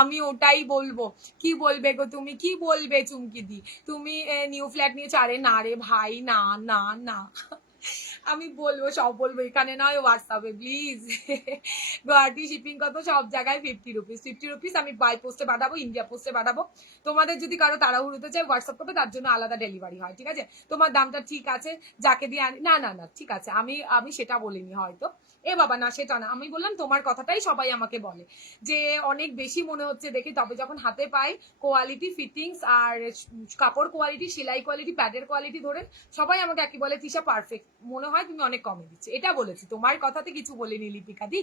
আমি ওটাই বলবো, কি বলবে গো তুমি, কি বলবে চুমকি দি, তুমি নিউ ফ্ল্যাট নিয়েছো, আরে না রে ভাই, না না না আমি বলবো, সব বলবো, এখানে নয় হোয়াটসঅ্যাপে প্লিজ গুয়াহাটি শিপিং কত, সব জায়গায় 50 রুপিস, 50 রুপিস আমি বাই পোস্টে পাঠাবো, ইন্ডিয়া পোস্টে পাঠাবো, তোমাদের যদি কারো তাড়াহুড়োতে চাই হোয়াটসঅ্যাপ করবে, তার জন্য আলাদা ডেলিভারি হয়, ঠিক আছে। তোমার দামটা ঠিক আছে, যাকে দিয়ে আনি, না না না ঠিক আছে, আমি আমি সেটা বলিনি হয়তো, এ বাবা না সেটা না, আমি বললাম তোমার কথাটাই সবাই আমাকে বলে যে অনেক বেশি মনে হচ্ছে দেখে, তবে যখন হাতে পাই কোয়ালিটি ফিটিংস আর কাপড় কোয়ালিটি, সেলাই কোয়ালিটি, প্যাডের কোয়ালিটি ধরে সবাই আমাকে একই বলে তৃষা পারফেক্ট মনে হয়, তুমি অনেক কমে দিচ্ছ, এটা বলেছি, তোমার কথাতে কিছু বলিনি লিপিকা দি।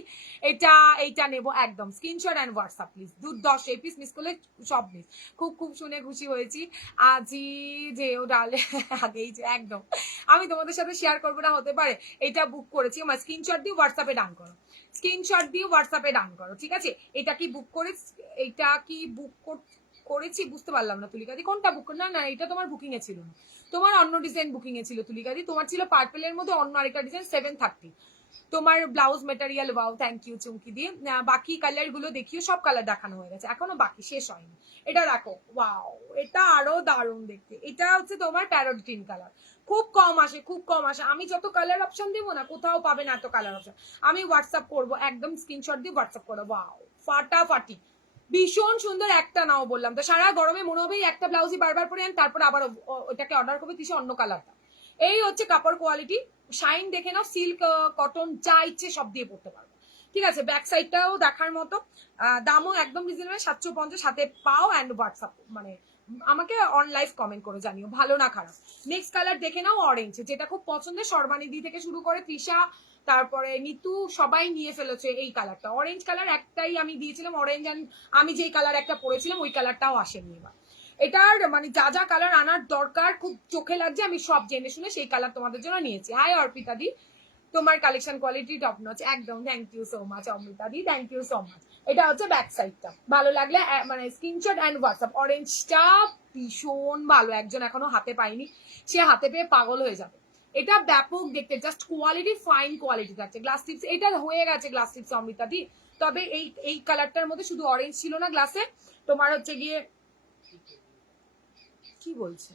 এটা এইটা নেবো একদম, স্ক্রিনশট অ্যান্ড হোয়াটসঅ্যাপ প্লিজ, 10 এই পিস মিস করলে সব মিস, খুব খুব শুনে খুশি হয়েছি, আজি যে ও ডালে আগেই যে একদম, আমি তোমাদের সাথে শেয়ার করবো না হতে পারে, এটা বুক করেছি, আমার স্ক্রিনশট দিয়ে হোয়াটসঅ্যাপে ডান করো, স্ক্রিনশট দিয়ে হোয়াটসঅ্যাপে ডান করো, ঠিক আছে। এটা কি বুক করে, এটা কি বুক করেছি বুঝতে পারলাম না তুলিকাদি, কোনটা বুক, না না এটা তোমার বুকিং এ ছিল না, তোমার অন্য ডিজাইন বুকিং এ ছিল তুলিকাদি, তোমার ছিল পার্পেলের মধ্যে অন্য আরেকটা ডিজাইন 730, তোমার blouse material wow, thank you Chumki দিয়ে, বাকি কালার গুলো দেখিও, সব কালার দেখানো হয়ে গেছে, এখনো বাকি শেষ হয়নি। এটা দেখো ওয়াও, এটা আরো দারুণ দেখতে, এটা হচ্ছে তোমার প্যারট গ্রিন কালার, খুব কম আসে, খুব কম আসে, আমি যত কালার অপশন দেবো না কোথাও পাবে না এত কালার অপশন, আমি হোয়াটসঅ্যাপ করবো একদম, স্ক্রিনশট দিয়ে হোয়াটসঅ্যাপ করবো, ওয়াও ফাটাফাটি, ভীষণ সুন্দর, একটা নাও বললাম তো, সারা গরমে মনে হবে একটা ব্লাউজই বারবার পরে আন, তারপর আবার ওটাকে অর্ডার করবে কিছু অন্য কালারটা, এই হচ্ছে কাপড় কোয়ালিটি, শাইন দেখে নাও, সিল্ক কটন যা ইচ্ছে সব দিয়ে পড়তে পারবো, ঠিক আছে। ব্যাক সাইডটাও দেখার মতো, দামও একদম রিজনেবল, 750 সাথে পাও অ্যান্ড হোয়াটসঅ্যাপ মানে আমাকে অন লাইভ কমেন্ট করে জানিও ভালো না খারাপ। নেক্সট কালার দেখে নাও অরেঞ্জ, যেটা খুব পছন্দের, সর্বানিধি থেকে শুরু করে তৃষা, তারপরে নিতু, সবাই নিয়ে ফেলেছে এই কালারটা, অরেঞ্জ কালার একটাই আমি দিয়েছিলাম অরেঞ্জ, অ্যান্ড আমি যেই কালার একটা পরেছিলাম ওই কালারটাও আসেনি এবার, এটার মানে যা যা কালার আনার দরকার খুব চোখে লাগছে আমি সব জেনে শুনে সেই কালার তোমাদের জন্য নিয়েছি। হাই অর্পিতা দি, তোমার কালেকশন কোয়ালিটি টপ নচ একদম, thank you so much Amrita দি, থ্যাংক ইউ সো মাচ। এটা হচ্ছে ব্যাক সাইডটা, ভালো লাগলে মানে স্ক্রিনশট অ্যান্ড হোয়াটসঅ্যাপ। অরেঞ্জটা ভীষণ ভালো, একজন এখনো হাতে পাইনি, সে হাতে পেয়ে পাগল হয়ে যাবে। এটা ব্যাপক দেখতে, জাস্ট কোয়ালিটি ফাইন কোয়ালিটি থাকছে। গ্লাস টিপস এটা হয়ে গেছে গ্লাস টিপস অমৃতা দি, তবে এই কালারটার মধ্যে শুধু অরেঞ্জ ছিল না গ্লাসে, তোমার হচ্ছে গিয়ে কি বলছে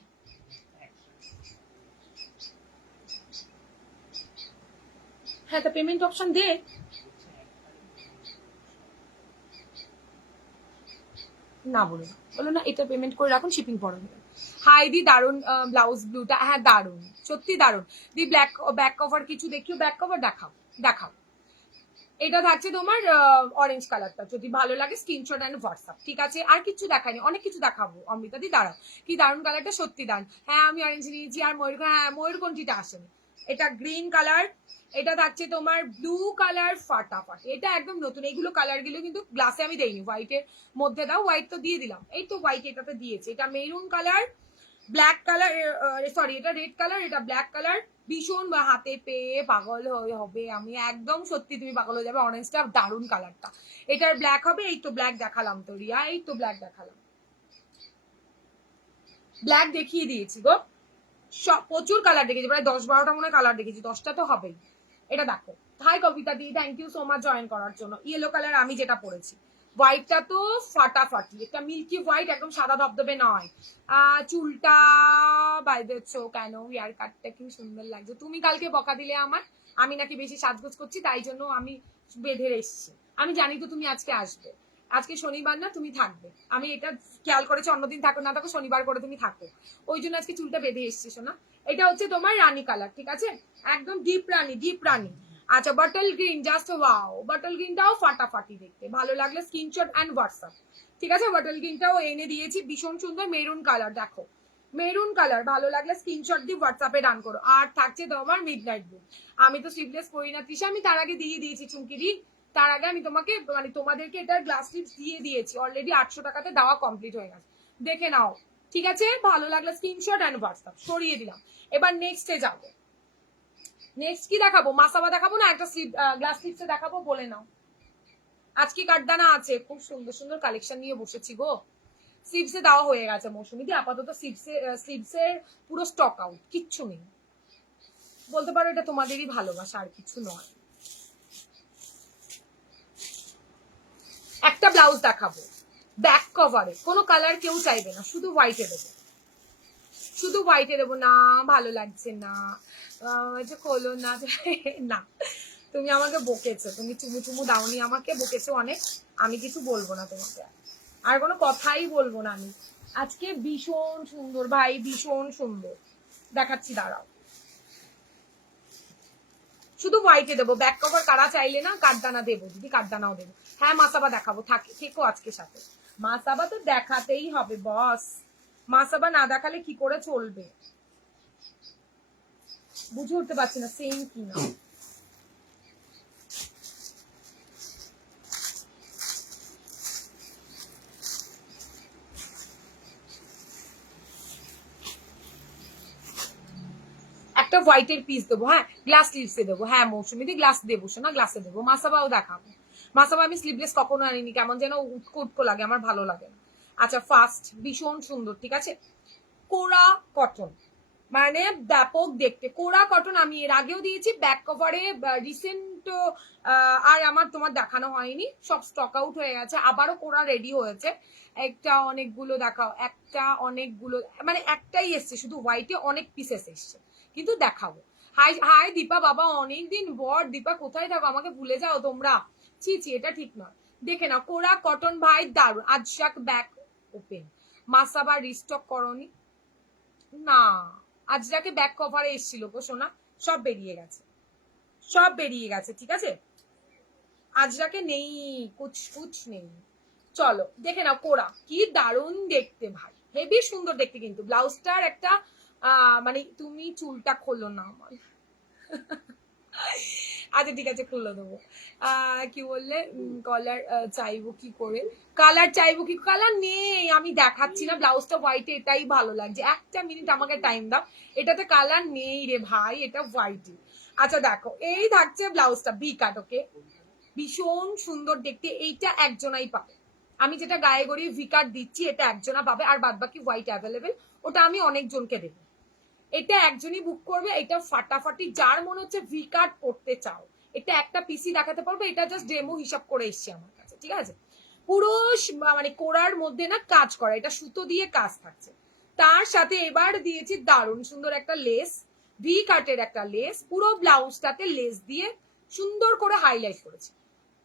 হ্যাঁ তা পেমেন্ট অপশন দে। না বলো না, বলো না এটা পেমেন্ট করে রাখুন, শিপিং পরে নেবেন। হাই দি, দারুন ব্লাউজ ব্লুটা, হ্যাঁ দারুন, সত্যি দারুন দি। ব্যাক কভার কিছু দেখিও, ব্যাক কভার দেখাও দেখাও। এটা থাকছে তোমার অরেঞ্জ কালারটা, যদি ভালো লাগে স্ক্রিনশট এন্ড হোয়াটসঅ্যাপ, ঠিক আছে? আর কিছু দেখায়নি, অনেক কিছু দেখাবো অমৃতা দি, দাঁড়াও। কি দারুন কালারটা, সত্যি দারুন। হ্যাঁ আমি অরেঞ্জ নিয়েছি, আর ময়ূর, হ্যাঁ ময়ূরকণ্ঠীটা আসেনি। এটা গ্রিন কালার, এটা থাকছে তোমার ব্লু কালার ফাটাফাটি, এটা একদম নতুন। এইগুলো কালার গুলো কিন্তু গ্লাসে আমি দেইনি, হোয়াইটের মধ্যে দাও, হোয়াইট তো দিয়ে দিলাম, এই তো হোয়াইট এটাতে দিয়েছে। এটা maroon colour, black colour, sorry এটা রেড কালার, এটা ব্ল্যাক কালার, ভীষণ হাতে পেয়ে পাগল হয়ে হবে আমি, একদম সত্যি তুমি পাগল হয়ে যাবে। অরেঞ্জটা দারুন কালারটা, এটার ব্ল্যাক হবে, এই তো ব্ল্যাক দেখালাম তো রিয়া, এই তো ব্ল্যাক দেখালাম, ব্ল্যাক দেখিয়ে দিয়েছি গো। সব প্রচুর কালার দেখেছি, প্রায় 10-12টা মনে কালার দেখেছি, 10টা তো হবেই। এটা দেখো। হাই কবিতা দি, thank you so much join করার জন্য। ইয়েলো কালার আমি যেটা পরেছি, হোয়াইটটা তো ফাটাফাটি, একটা মিল্কি হোয়াইট, একদম সাদা ধবধবে নয়। চুলটা বাইরেছো কেন, হেয়ার কাটটা কি সুন্দর লাগছে। তুমি কালকে বকা দিলে আমার, আমি নাকি বেশি সাজগোজ করছি, তাই জন্য আমি বেঁধে এসছি। আমি জানি তো তুমি আজকে আসবে, আজকে শনিবার না, তুমি থাকবে, আমি এটা খেয়াল করেছি, অন্যদিন থাকো না থাকো শনিবার করে তুমি থাকো, ওই জন্য আজকে চুলটা বেঁধে এসছি শোনা। এটা হচ্ছে তোমার রানী কালার, ঠিক আছে, একদম ডিপ রানী, ডিপ রানী। আচ্ছা bottle green, just wow, bottle গ্রিনটাও ফাটাফাটি দেখতে, ভালো লাগলে স্ক্রিনশট এন্ড হোয়াটসঅ্যাপ, ঠিক আছে? বটল গ্রিনটাও এনে দিয়েছি, ভীষণ সুন্দর মেরুন কালার, দেখো মেরুন কালার, ভালো লাগলে স্ক্রিনশট দিয়ে হোয়াটসঅ্যাপে ডান করো। আর থাকছে তোমার মিডনাইট ব্লু, আমি তো স্লিভলেস পরি না তৃষা, আমি তার আগে দিয়ে দিয়েছি চুমকি দি, তার আগে আমি তোমাকে মানে তোমাদেরকে এটার গ্লাস টিপস দিয়ে দিয়েছি অলরেডি, 800 টাকাতে দেওয়া কমপ্লিট হয়ে গেছে, দেখে নাও, ঠিক আছে? ভালো লাগলে স্ক্রিনশট এন্ড হোয়াটসঅ্যাপ, সরিয়ে দিলাম। এবার নেক্সটে যাবো, নেক্সট কি দেখাবো? মাসাবা দেখাবো না একটা গ্লাস টিপসে দেখাবো, বলে নাও। আজকে কাঠদানা আছে, খুব সুন্দর সুন্দর কালেকশন নিয়ে বসেছি গো। স্লিভসে দেওয়া হয়ে গেছে মৌসুমি দি, আপাতত স্লিভসের পুরো স্টক আউট, কিচ্ছু নেই। বলতে পারো এটা তোমাদেরই ভালোবাসা, আর কিছু নয়। একটা ব্লাউজ দেখাবো ব্যাক কভারে, কোনো কালার কেউ চাইবে না, শুধু হোয়াইটে দেবো, শুধু হোয়াইটে দেবো। না ভালো লাগছে না, খোলো না না, তুমি আমাকে বকেছো, তুমি চুমু চুমু দাওনি, আমাকে বকেছো অনেক, আমি কিছু বলবো না তোমাকে, আর কোনো কথাই বলবো না আমি। আজকে ভীষণ সুন্দর ভাই, ভীষণ সুন্দর দেখাচ্ছি, দাঁড়াও। শুধু হোয়াইটে দেবো, ব্যাক কভার কারা চাইলে না, কাঠদানা দেবো দিদি, কাঠদানাও দেবো। হ্যাঁ মাসাবা দেখাবো, থেকো আজকে সাথে। মাসাবা তো দেখাতেই হবে বস, মাসাবা না দেখালে কি করে চলবে, বুঝে উঠতে পারছি না সেম কি না। একটা হোয়াইটের পিস দেবো, হ্যাঁ গ্লাস স্লিভসে দেবো, হ্যাঁ মৌসুমি দি গ্লাস দেবো না, গ্লাসে দেবো। মাসাবাও দেখাবো, মাসাবা আমি স্লিভলেস কখনো আনিনি, কেমন যেন উটকো উটকো লাগে, আমার ভালো লাগে না। আচ্ছা ফার্স্ট ভীষণ সুন্দর, ঠিক আছে, কোরা কটন, মানে ব্যাপক দেখতে, কোরা কটন আমি এর আগেও দিয়েছি ব্যাক কভারে, রিসেন্ট আর আমার তোমার দেখানো হয়নি, সব স্টক আউট হয়ে গেছে, আবারও কোরা রেডি হয়েছে। একটা অনেকগুলো দেখাও, একটা অনেকগুলো, মানে একটাই এসছে শুধু হোয়াইটে, অনেক পিসেস এসছে, কিন্তু দেখাবো। হাই হাই দীপা, বাবা অনেকদিন পর, দীপা কোথায় থাকো, আমাকে ভুলে যাও তোমরা, ছি ছি এটা ঠিক নয়। দেখে নাও কোরা কটন ভাই দারুন, Ajrak back open, Masaba restock করনি না, আজরাকে ব্যাক কভারে এসেছিল গো সোনা, সব বেরিয়ে গেছে, সব বেরিয়ে গেছে, ঠিক আছে? আজরাকে নেই, কুছ কুছ নেই। চলো দেখে নাও, কোরা কি দারুণ দেখতে ভাই, হেভি সুন্দর দেখতে, কিন্তু ব্লাউজটার একটা মানে তুমি চুলটা খোলো না আমার আচ্ছা ঠিক আছে, খুলে দেবো। কি বললে, কলার চাইবো কি করে, কালার চাইবো কি, কালার নেই, আমি দেখাচ্ছি না, ব্লাউজটা হোয়াইটে, এটাই ভালো লাগছে, একটা মিনিট আমাকে টাইম দাও, এটাতে কালার নেই রে ভাই, এটা হোয়াইটে। আচ্ছা দেখো, এই থাকছে ব্লাউজটা বি কাট, ওকে, ভীষণ সুন্দর দেখতে, এইটা একজনাই পাবে, আমি যেটা গায়ে গড়িয়ে ভি কাট দিচ্ছি এটা একজনা পাবে, আর বাদ বাকি হোয়াইট অ্যাভেলেবেল, ওটা আমি অনেকজনকে দেবো, এটা একজনই বুক করবে, এটা ফাটাফাটি, যার মনে হচ্ছে ভি কাট পড়তে চাও, এটা একটা পিসি দেখাতে পারবে, এটা জাস্ট ডেমো হিসাব করে এসছি আমার কাছে, ঠিক আছে, পুরো মানে কোরার মধ্যে না কাজ করা, এটা সুতো দিয়ে কাজ থাকছে, তার সাথে এবার দিয়েছি দারুণ সুন্দর একটা লেস, ভি কাটের একটা লেস, পুরো ব্লাউজটাতে লেস দিয়ে সুন্দর করে হাইলাইট করেছি।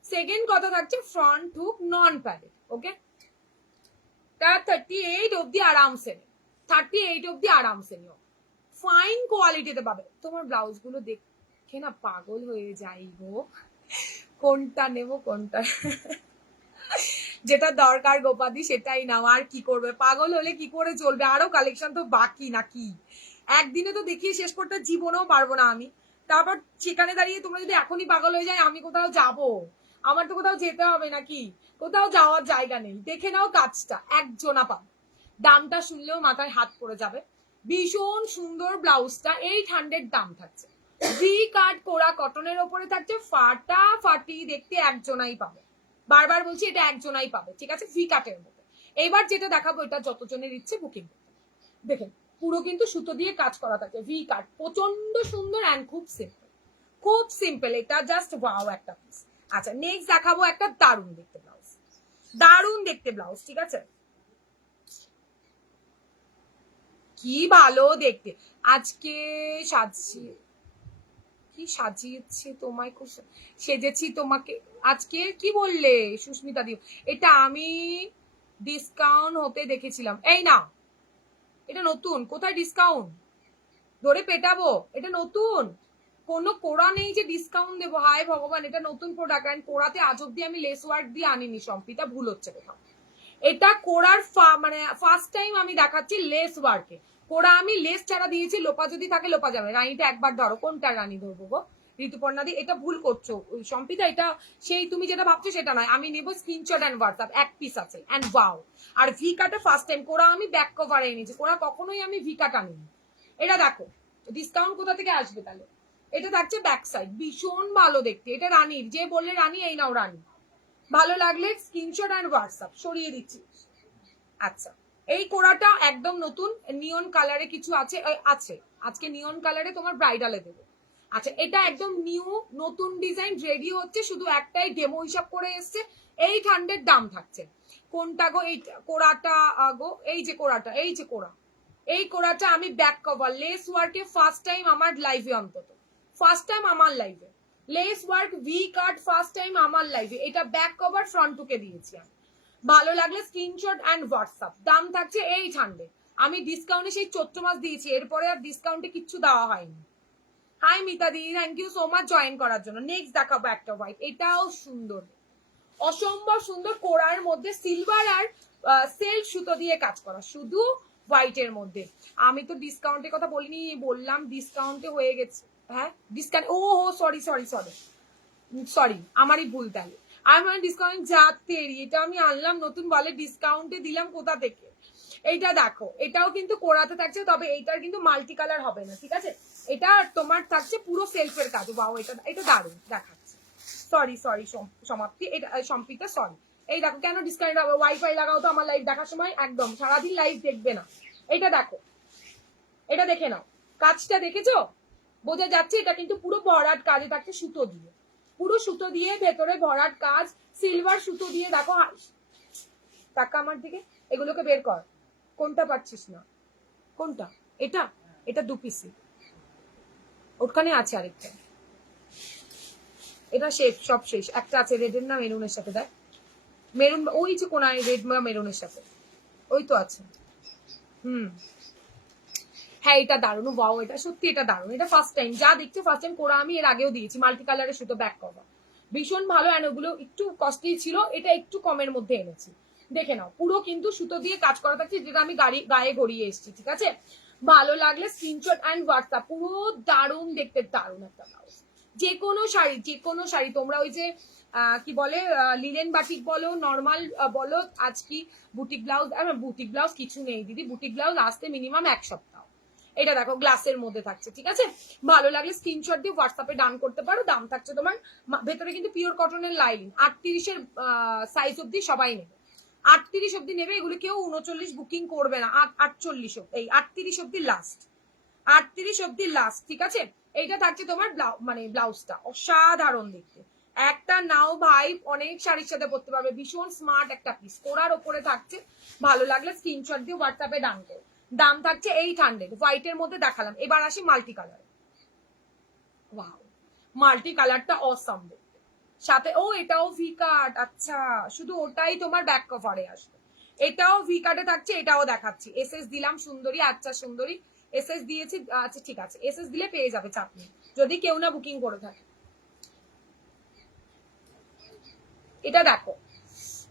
সেকেন্ড কথা থাকছে ফ্রন্ট হুক নন প্যাডেড, ওকে, তা 38 অব্দি আরামসে, 38 অব্দি আরামসে নিও, ফাইন কোয়ালিটিতে পাবে। তোমার ব্লাউজ গুলো দেখে না পাগল হয়ে যাই গো, কোনটা নেব কোনটা, যেটা দরকার গোপাদি সেটাই নাও, আর কি করবে, পাগল হলে কি করে চলবে, আরো কালেকশন তো বাকি নাকি, একদিনে তো দেখিয়ে শেষ করতে জীবনেও পারবো না আমি, তারপর সেখানে দাঁড়িয়ে তোমরা যদি এখনই পাগল হয়ে যায়, আমি কোথাও যাব, আমার তো কোথাও যেতে হবে নাকি, কোথাও যাওয়ার জায়গা নেই, দেখে নাও কাজটা, একজনা পাবে, দামটা শুনলেও মাথায় হাত পড়ে যাবে, ভীষণ সুন্দর ব্লাউজটা 800 দাম থাকছে, ভি কাট কোরা কটনের ওপরে থাকছে, ফাটাফাটি দেখতে, একজনাই পাবে, বারবার বলছি এটা একজনাই পাবে, ঠিক আছে, ভি কাটের মধ্যে। এবার যেটা দেখাবো এটা যতজনের ইচ্ছে বুকিং করতে, দেখেন পুরো কিন্তু সুতো দিয়ে কাজ করা থাকে, ভি কাট, প্রচন্ড সুন্দর অ্যান্ড খুব সিম্পল, খুব সিম্পল, এটা জাস্ট ওয়াও একটা পিস। আচ্ছা নেক্সট দেখাবো একটা দারুণ দেখতে ব্লাউজ, দারুণ দেখতে ব্লাউজ, ঠিক আছে, কি ভালো দেখতে, আজকে সাজছি, কি সাজিয়েছি তোমায়, সেজেছি তোমাকে আজকে, কি বললে সুস্মিতা দি, এটা আমি ডিসকাউন্ট হতে দেখেছিলাম, এই না এটা নতুন, কোথায় ডিসকাউন্ট, ধরে পেটাবো, এটা নতুন, কোনো কোড়া নেই যে ডিসকাউন্ট দেবো, হায় ভগবান, এটা নতুন প্রোডাক্ট, এন্ড কোড়াতে আজ অব্দি আমি লেস ওয়ার্ক দিয়ে আনিনি, সম্পিতা ভুল হচ্ছে কোথাও, এটা কোড়ার মানে ফার্স্ট টাইম আমি দেখাচ্ছি লেস ওয়ার্কে, কোড়া আমি লেস ছাড়া দিয়েছি, লোপা যদি থাকে লোপা যাবে, রানীটা একবার ধরো, কোনটা রানী ধরবো গো, ঋতুপর্ণাদি, এটা ভুল করছো সম্পিতা, এটা সেই তুমি যেটা ভাবছো সেটা নয়, আমি নেবো স্ক্রিনশট এন্ড হোয়াটসঅ্যাপ, এক পিস আছে এন্ড ওয়াও, আর ভি কাটে ফার্স্ট টাইম কোড়া আমি ব্যাক কভারে এনেছি, কোড়া কখনোই আমি ভি কাট আনিনি, এটা দেখো ডিসকাউন্ট কোথা থেকে আসবে তাহলে, এটা থাকছে ব্যাক সাইড, ভীষণ ভালো দেখতে, এটা রানীর, যে বললে রানী এই নাও রানী, ভালো লাগলে স্ক্রিনশট এন্ড হোয়াটসঅ্যাপ, সরিয়ে দিচ্ছি। আচ্ছা এই কোড়াটা একদম নতুন, নিয়ন কালারে কিছু আছে, আছে আজকে নিয়ন কালারে তোমার ব্রাইডালে দেবো, আচ্ছা এটা একদম নিউ নতুন ডিজাইন রেডি হচ্ছে, শুধু একটাই ডেমো হিসাব করে এসছে, 800 দাম থাকছে, কোনটা গো, এই কোড়াটা গো, এই যে কোড়াটা, এই যে কোড়া, এই কোড়াটা আমি ব্যাক কভার লেস ওয়ার্কে ফার্স্ট টাইম আমার লাইভে, অন্তত ফার্স্ট টাইম আমার লাইভে lace work V cut, first time আমার লাইভে, এটা ব্যাক কভার ফ্রন্ট টুকে দিয়েছি আমি, ভালো লাগলে স্ক্রিনশট এন্ড হোয়াটসঅ্যাপ, দাম থাকছে 800, আমি ডিসকাউন্টে সেই চৈত্র মাস দিয়েছি, এরপরে আর ডিসকাউন্টে কিচ্ছু দেওয়া হয়নি। হাই মিতা দিদি, thank you so much join করার জন্য। নেক্সট দেখাবো একটা হোয়াইট, এটাও সুন্দর, অসম্ভব সুন্দর, কোরার মধ্যে সিলভার আর সেলফ সুতো দিয়ে কাজ করা, শুধু হোয়াইটের মধ্যে, আমি তো ডিসকাউন্টের কথা বলিনি, বললাম ডিসকাউন্টে হয়ে গেছে, হ্যাঁ ডিসকাউন্ট, ও হো সরি সরি সরি সরি, আমারই ভুল, তাহলে আমি মানে ডিসকাউন্ট যাতেরি, এটা আমি আনলাম নতুন, বলে ডিসকাউন্টে দিলাম কোথা থেকে, এইটা দেখো এটাও কিন্তু কোরাতে থাকছে, তবে এইটার কিন্তু মাল্টি কালার হবে না, ঠিক আছে, এটা তোমার থাকছে পুরো সেলফের কাজ, বাও এটা এটা দারুণ দেখাচ্ছে, সরি সরি সমাপ্তি, এটা সম্পিতা সরি, এই দেখো কেন ডিসকাউন্ট হবে, ওয়াইফাই লাগাও তো আমার লাইভ দেখার সময়, একদম সারাদিন লাইভ দেখবে না, এটা দেখো, এটা দেখে নাও, কাজটা দেখেছো, বোঝা যাচ্ছে এটা কিন্তু পুরো ভরাট কাজে থাকছে, সুতো দিয়ে, পুরো সুতো দিয়ে ভেতরে ভরাট কাজ, সিলভার সুতো দিয়ে, দেখো টাকা আমার দিকে, এগুলোকে বের কর, কোনটা পাচ্ছিস না, কোনটা, এটা, এটা 2 পিসি, ওখানে আছে আরেকটা, এটা শেষ, সব শেষ, একটা আছে রেডের না মেরুনের সাথে, দেখ মেরুন, ওই যে কোনায় রেড মেরুনের সাথে, ওই তো আছে, হ্যাঁ এটা দারুণ, ওয়াও এটা সত্যি, এটা দারুণ, এটা ফার্স্ট টাইম যা দেখছো, ফার্স্ট টাইম কোরা আমি এর আগেও দিয়েছি, মাল্টি কালারের সুতো ব্যাক কভার, ভীষণ ভালো, অ্যান্ড ওগুলো একটু কস্টলি ছিল, এটা একটু কমের মধ্যে এনেছি, দেখে নাও পুরো কিন্তু সুতো দিয়ে কাজ করা থাকছে, যেটা আমি গায়ে গড়িয়ে এসেছি, ঠিক আছে, ভালো লাগলে স্ক্রিনশট এন্ড হোয়াটসঅ্যাপ, পুরো দারুণ দেখতে, দারুণ একটা ব্লাউজ, যে কোনো শাড়ি তোমরা ওই যে কি বলে লিনেন বাটিক বলো, নর্মাল বলো, আজকে বুটিক ব্লাউজ কিছু নেই দিদি, বুটিক ব্লাউজ আসতে মিনিমাম 1 সপ্তাহ। এটা দেখো গ্লাসের মধ্যে থাকছে, ঠিক আছে? ভালো লাগলে স্ক্রিনশট দিয়ে হোয়াটসঅ্যাপে ডান করতে পারো। দাম থাকছে তোমার, ভেতরে কিন্তু পিওর কটনের লাইনিং, 38-এর সাইজ অব্দি সবাই নেবে, 38 অব্দি নেবে। এগুলো কেউ 39 বুকিং করবে না, 48 এই 38 অব্দি লাস্ট, 38 অব্দি লাস্ট, ঠিক আছে? এইটা থাকছে তোমার মানে ব্লাউজটা অসাধারণ দেখতে, একটা নাও ভাই অনেক শাড়ির সাথে পরতে পারবে, ভীষণ স্মার্ট একটা পিস, কোরার ওপরে থাকছে। ভালো লাগলে স্ক্রিনশট দিয়ে হোয়াটসঅ্যাপে ডান করো। দাম থাকছে 800, হোয়াইটের মধ্যে দেখালাম। এবার আসি মাল্টি কালার। ওয়াও, মাল্টি কালারটা অসাম দেখতে, সাথে ও এটাও ভি কাট, আচ্ছা শুধু ওটাই তোমার ব্যাক কভারে আসবে, এটাও ভি কাটে থাকছে, এটাও দেখাচ্ছি। এসএস দিলাম সুন্দরী, আচ্ছা সুন্দরী এসএস দিয়েছি, আচ্ছা ঠিক আছে, এসএস দিলে পেয়ে যাবে, চাপ নেই, যদি কেউ না বুকিং করে থাকে। এটা দেখো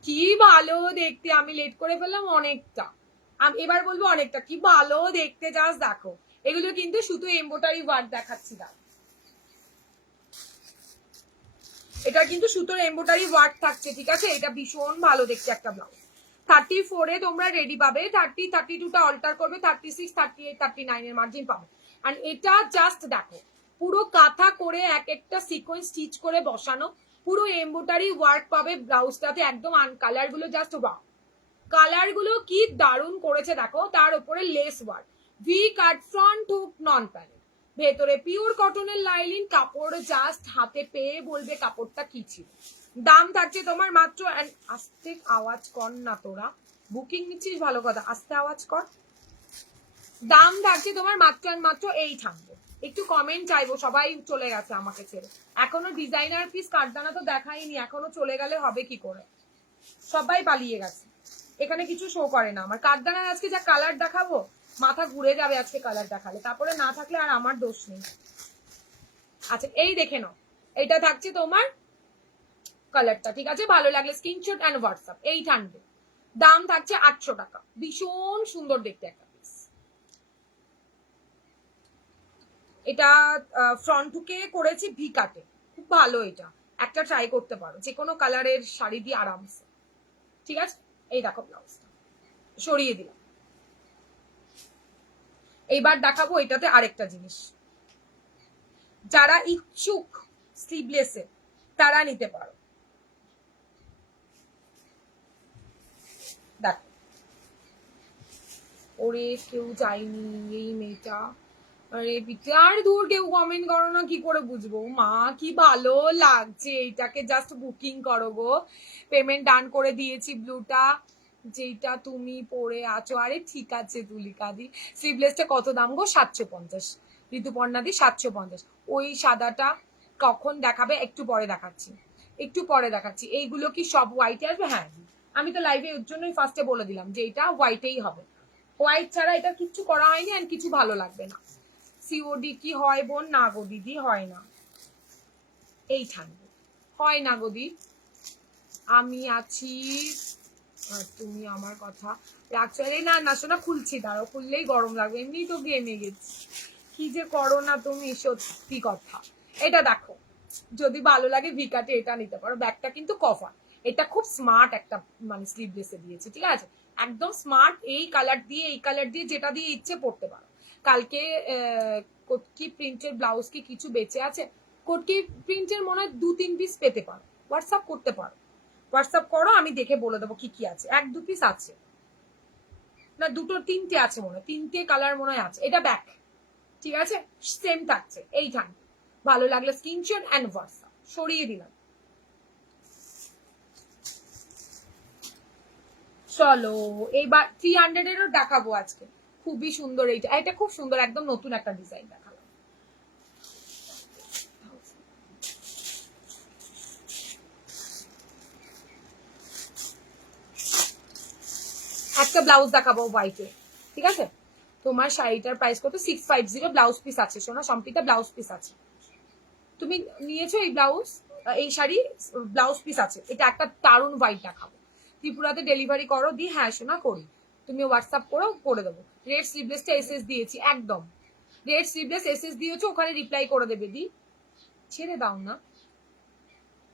কি ভালো দেখতে, আমি লেট করে ফেললাম অনেকটা, আমি এবার বলবো অনেকটা, কি ভালো দেখতে জাস্ট দেখো। এগুলো কিন্তু শুধু এমব্রয়ডারি ওয়ার্ক দেখাচ্ছি, দাও এটা কিন্তু সুতোর এমব্রয়ডারি ওয়ার্ক থাকছে, ঠিক আছে? এটা ভীষণ ভালো দেখতে একটা ব্লাউজ। 34-এ তোমরা রেডি পাবে, 30, 32টা অল্টার করবে, 36, 38, 39 এর মার্জিন পাবে। আর এটা জাস্ট দেখো পুরো কাঁথা করে এক একটা সিকোয়েন্স স্টিচ করে বসানো, পুরো এমব্রয়ডারি ওয়ার্ক পাবে ব্লাউজটাতে, একদম কালার গুলো জাস্ট ওয়াও, কালার গুলো কি দারুণ করেছে দেখো, তার উপরে lace work, V cut front hook non panel, ভেতরে পিওর কটনের লাইনিং, কাপড় জাস্ট হাতে পেয়ে বলবে কাপড়টা কি ছিল। দাম থাকছে তোমার মাত্র, আস্তে আওয়াজ কর না তোরা, বুকিং নিচ্ছিস ভালো কথা, আস্তে আওয়াজ কর। দাম থাকছে তোমার মাত্র আর মাত্র 800। একটু কমেন্ট চাইবো, সবাই চলে গেছে আমাকে ছেড়ে, এখনো ডিজাইনার পিস কাটদানা তো দেখাইনি, এখনো চলে গেলে হবে কি করে, সবাই পালিয়ে গেছে, এখানে কিছু শো করে না আমার। কাটদানার আজকে যা কালার দেখাবো মাথা ঘুরে যাবে আজকে কালার দেখালে, তারপরে না থাকলে আর আমার দোষ নেই। আচ্ছা এই দেখে নাও, এটা থাকছে তোমার কালারটা, ঠিক আছে? ভালো লাগলে স্ক্রিনশট এন্ড হোয়াটসঅ্যাপ। 800, দাম থাকছে 800 টাকা, ভীষণ সুন্দর দেখতে একটা পিস। এটা ফ্রন্ট হুকে করেছি ভি কাটে, খুব ভালো, এটা একটা ট্রাই করতে পারো যে কোনো কালারের শাড়ি দিয়ে আরামসে, ঠিক আছে? এই দেখো ব্লাউজটা সরিয়ে দিলাম। এইবার দেখাবো এটাতে আরেকটা জিনিস, যারা ইচ্ছুক স্লিভলেসে তারা নিতে পারো। দেখো ওরে কেউ যায়নি এই মেয়েটা, আরে আর দূর, কেউ কমেন্ট করো না, কি করে বুঝবো? মা কি ভালো লাগছে, এটাকে জাস্ট বুকিং করো গো, পেমেন্ট ডান করে দিয়েছি। ব্লুটা যেটা তুমি পরে আছো, আরে ঠিক আছে তুলিকাদি। স্লিভলেসটা কত দাম গো? 750, ঋতুপর্ণাদি 750। ওই সাদাটা কখন দেখাবে? একটু পরে দেখাচ্ছি, একটু পরে দেখাচ্ছি। এইগুলো কি সব হোয়াইটে আসবে? হ্যাঁ, আমি তো লাইভে ওর জন্যই ফার্স্টে বলে দিলাম যে এটা হোয়াইটেই হবে, হোয়াইট ছাড়া এটা কিচ্ছু করা হয়নি, আর কিছু ভালো লাগবে না। সিওডি কি হয় বোন? না গো দিদি হয় না, এই ঠান্ডা হয় না গো দি, আমি আছি আর তুমি আমার কথা রাখছো। না না শোনা, খুলছি, দাঁড়াও, খুললেই গরম লাগবে, এমনি তো ঘেমে গেছি, কি যে করো না তুমি, সত্যি কথা। এটা দেখো, যদি ভালো লাগে ভিকাটে এটা নিতে পারো, ব্যাগটা কিন্তু কভার, এটা খুব স্মার্ট একটা মানে স্লিভলেসে দিয়েছে, ঠিক আছে? একদম স্মার্ট, এই কালার দিয়ে এই কালার দিয়ে যেটা দিয়ে ইচ্ছে পড়তে পারো। কালকে কোটকি প্রিন্টের ব্লাউজ কি কিছু বেঁচে আছে? কোটকি প্রিন্টের মনে হয় 2-3 পিস পেতে পারো, হোয়াটসঅ্যাপ করতে পারো, হোয়াটসঅ্যাপ করো, আমি দেখে বলে দেবো কি কি আছে। 1-2 পিস আছে, না 2-3টে আছে মনে হয়, 3টে কালার মনে হয় আছে। এটা ব্যাক, ঠিক আছে? সেম থাকছে 800, ভালো লাগলে স্ক্রিনশট এন্ড হোয়াটসঅ্যাপ। সরিয়ে দিলাম, চলো এইবার 300-এরও দেখাবো আজকে, খুবই সুন্দর। এইটা এটা খুব সুন্দর, একদম নতুন একটা ডিজাইন দেখালাম। একটা ব্লাউজ দেখাবো হোয়াইটে, ঠিক আছে? তোমার শাড়িটার প্রাইস কত? 650, ব্লাউজ পিস আছে সোনা, সম্পিতা ব্লাউজ পিস আছে। তুমি নিয়েছো এই ব্লাউজ, এই শাড়ি ব্লাউজ পিস আছে। এটা একটা দারুণ হোয়াইট দেখাবো, ত্রিপুরাতে ডেলিভারি করো দি? হ্যাঁ সোনা করি, তুমি হোয়াটসঅ্যাপ করো, করে দেবো। রেড স্লিভলেসটা এসএস দিয়েছি, একদম রেড স্লিভলেস এসএস দিয়েছো, ওখানে রিপ্লাই করে দেবে দি। ছেড়ে দাও না,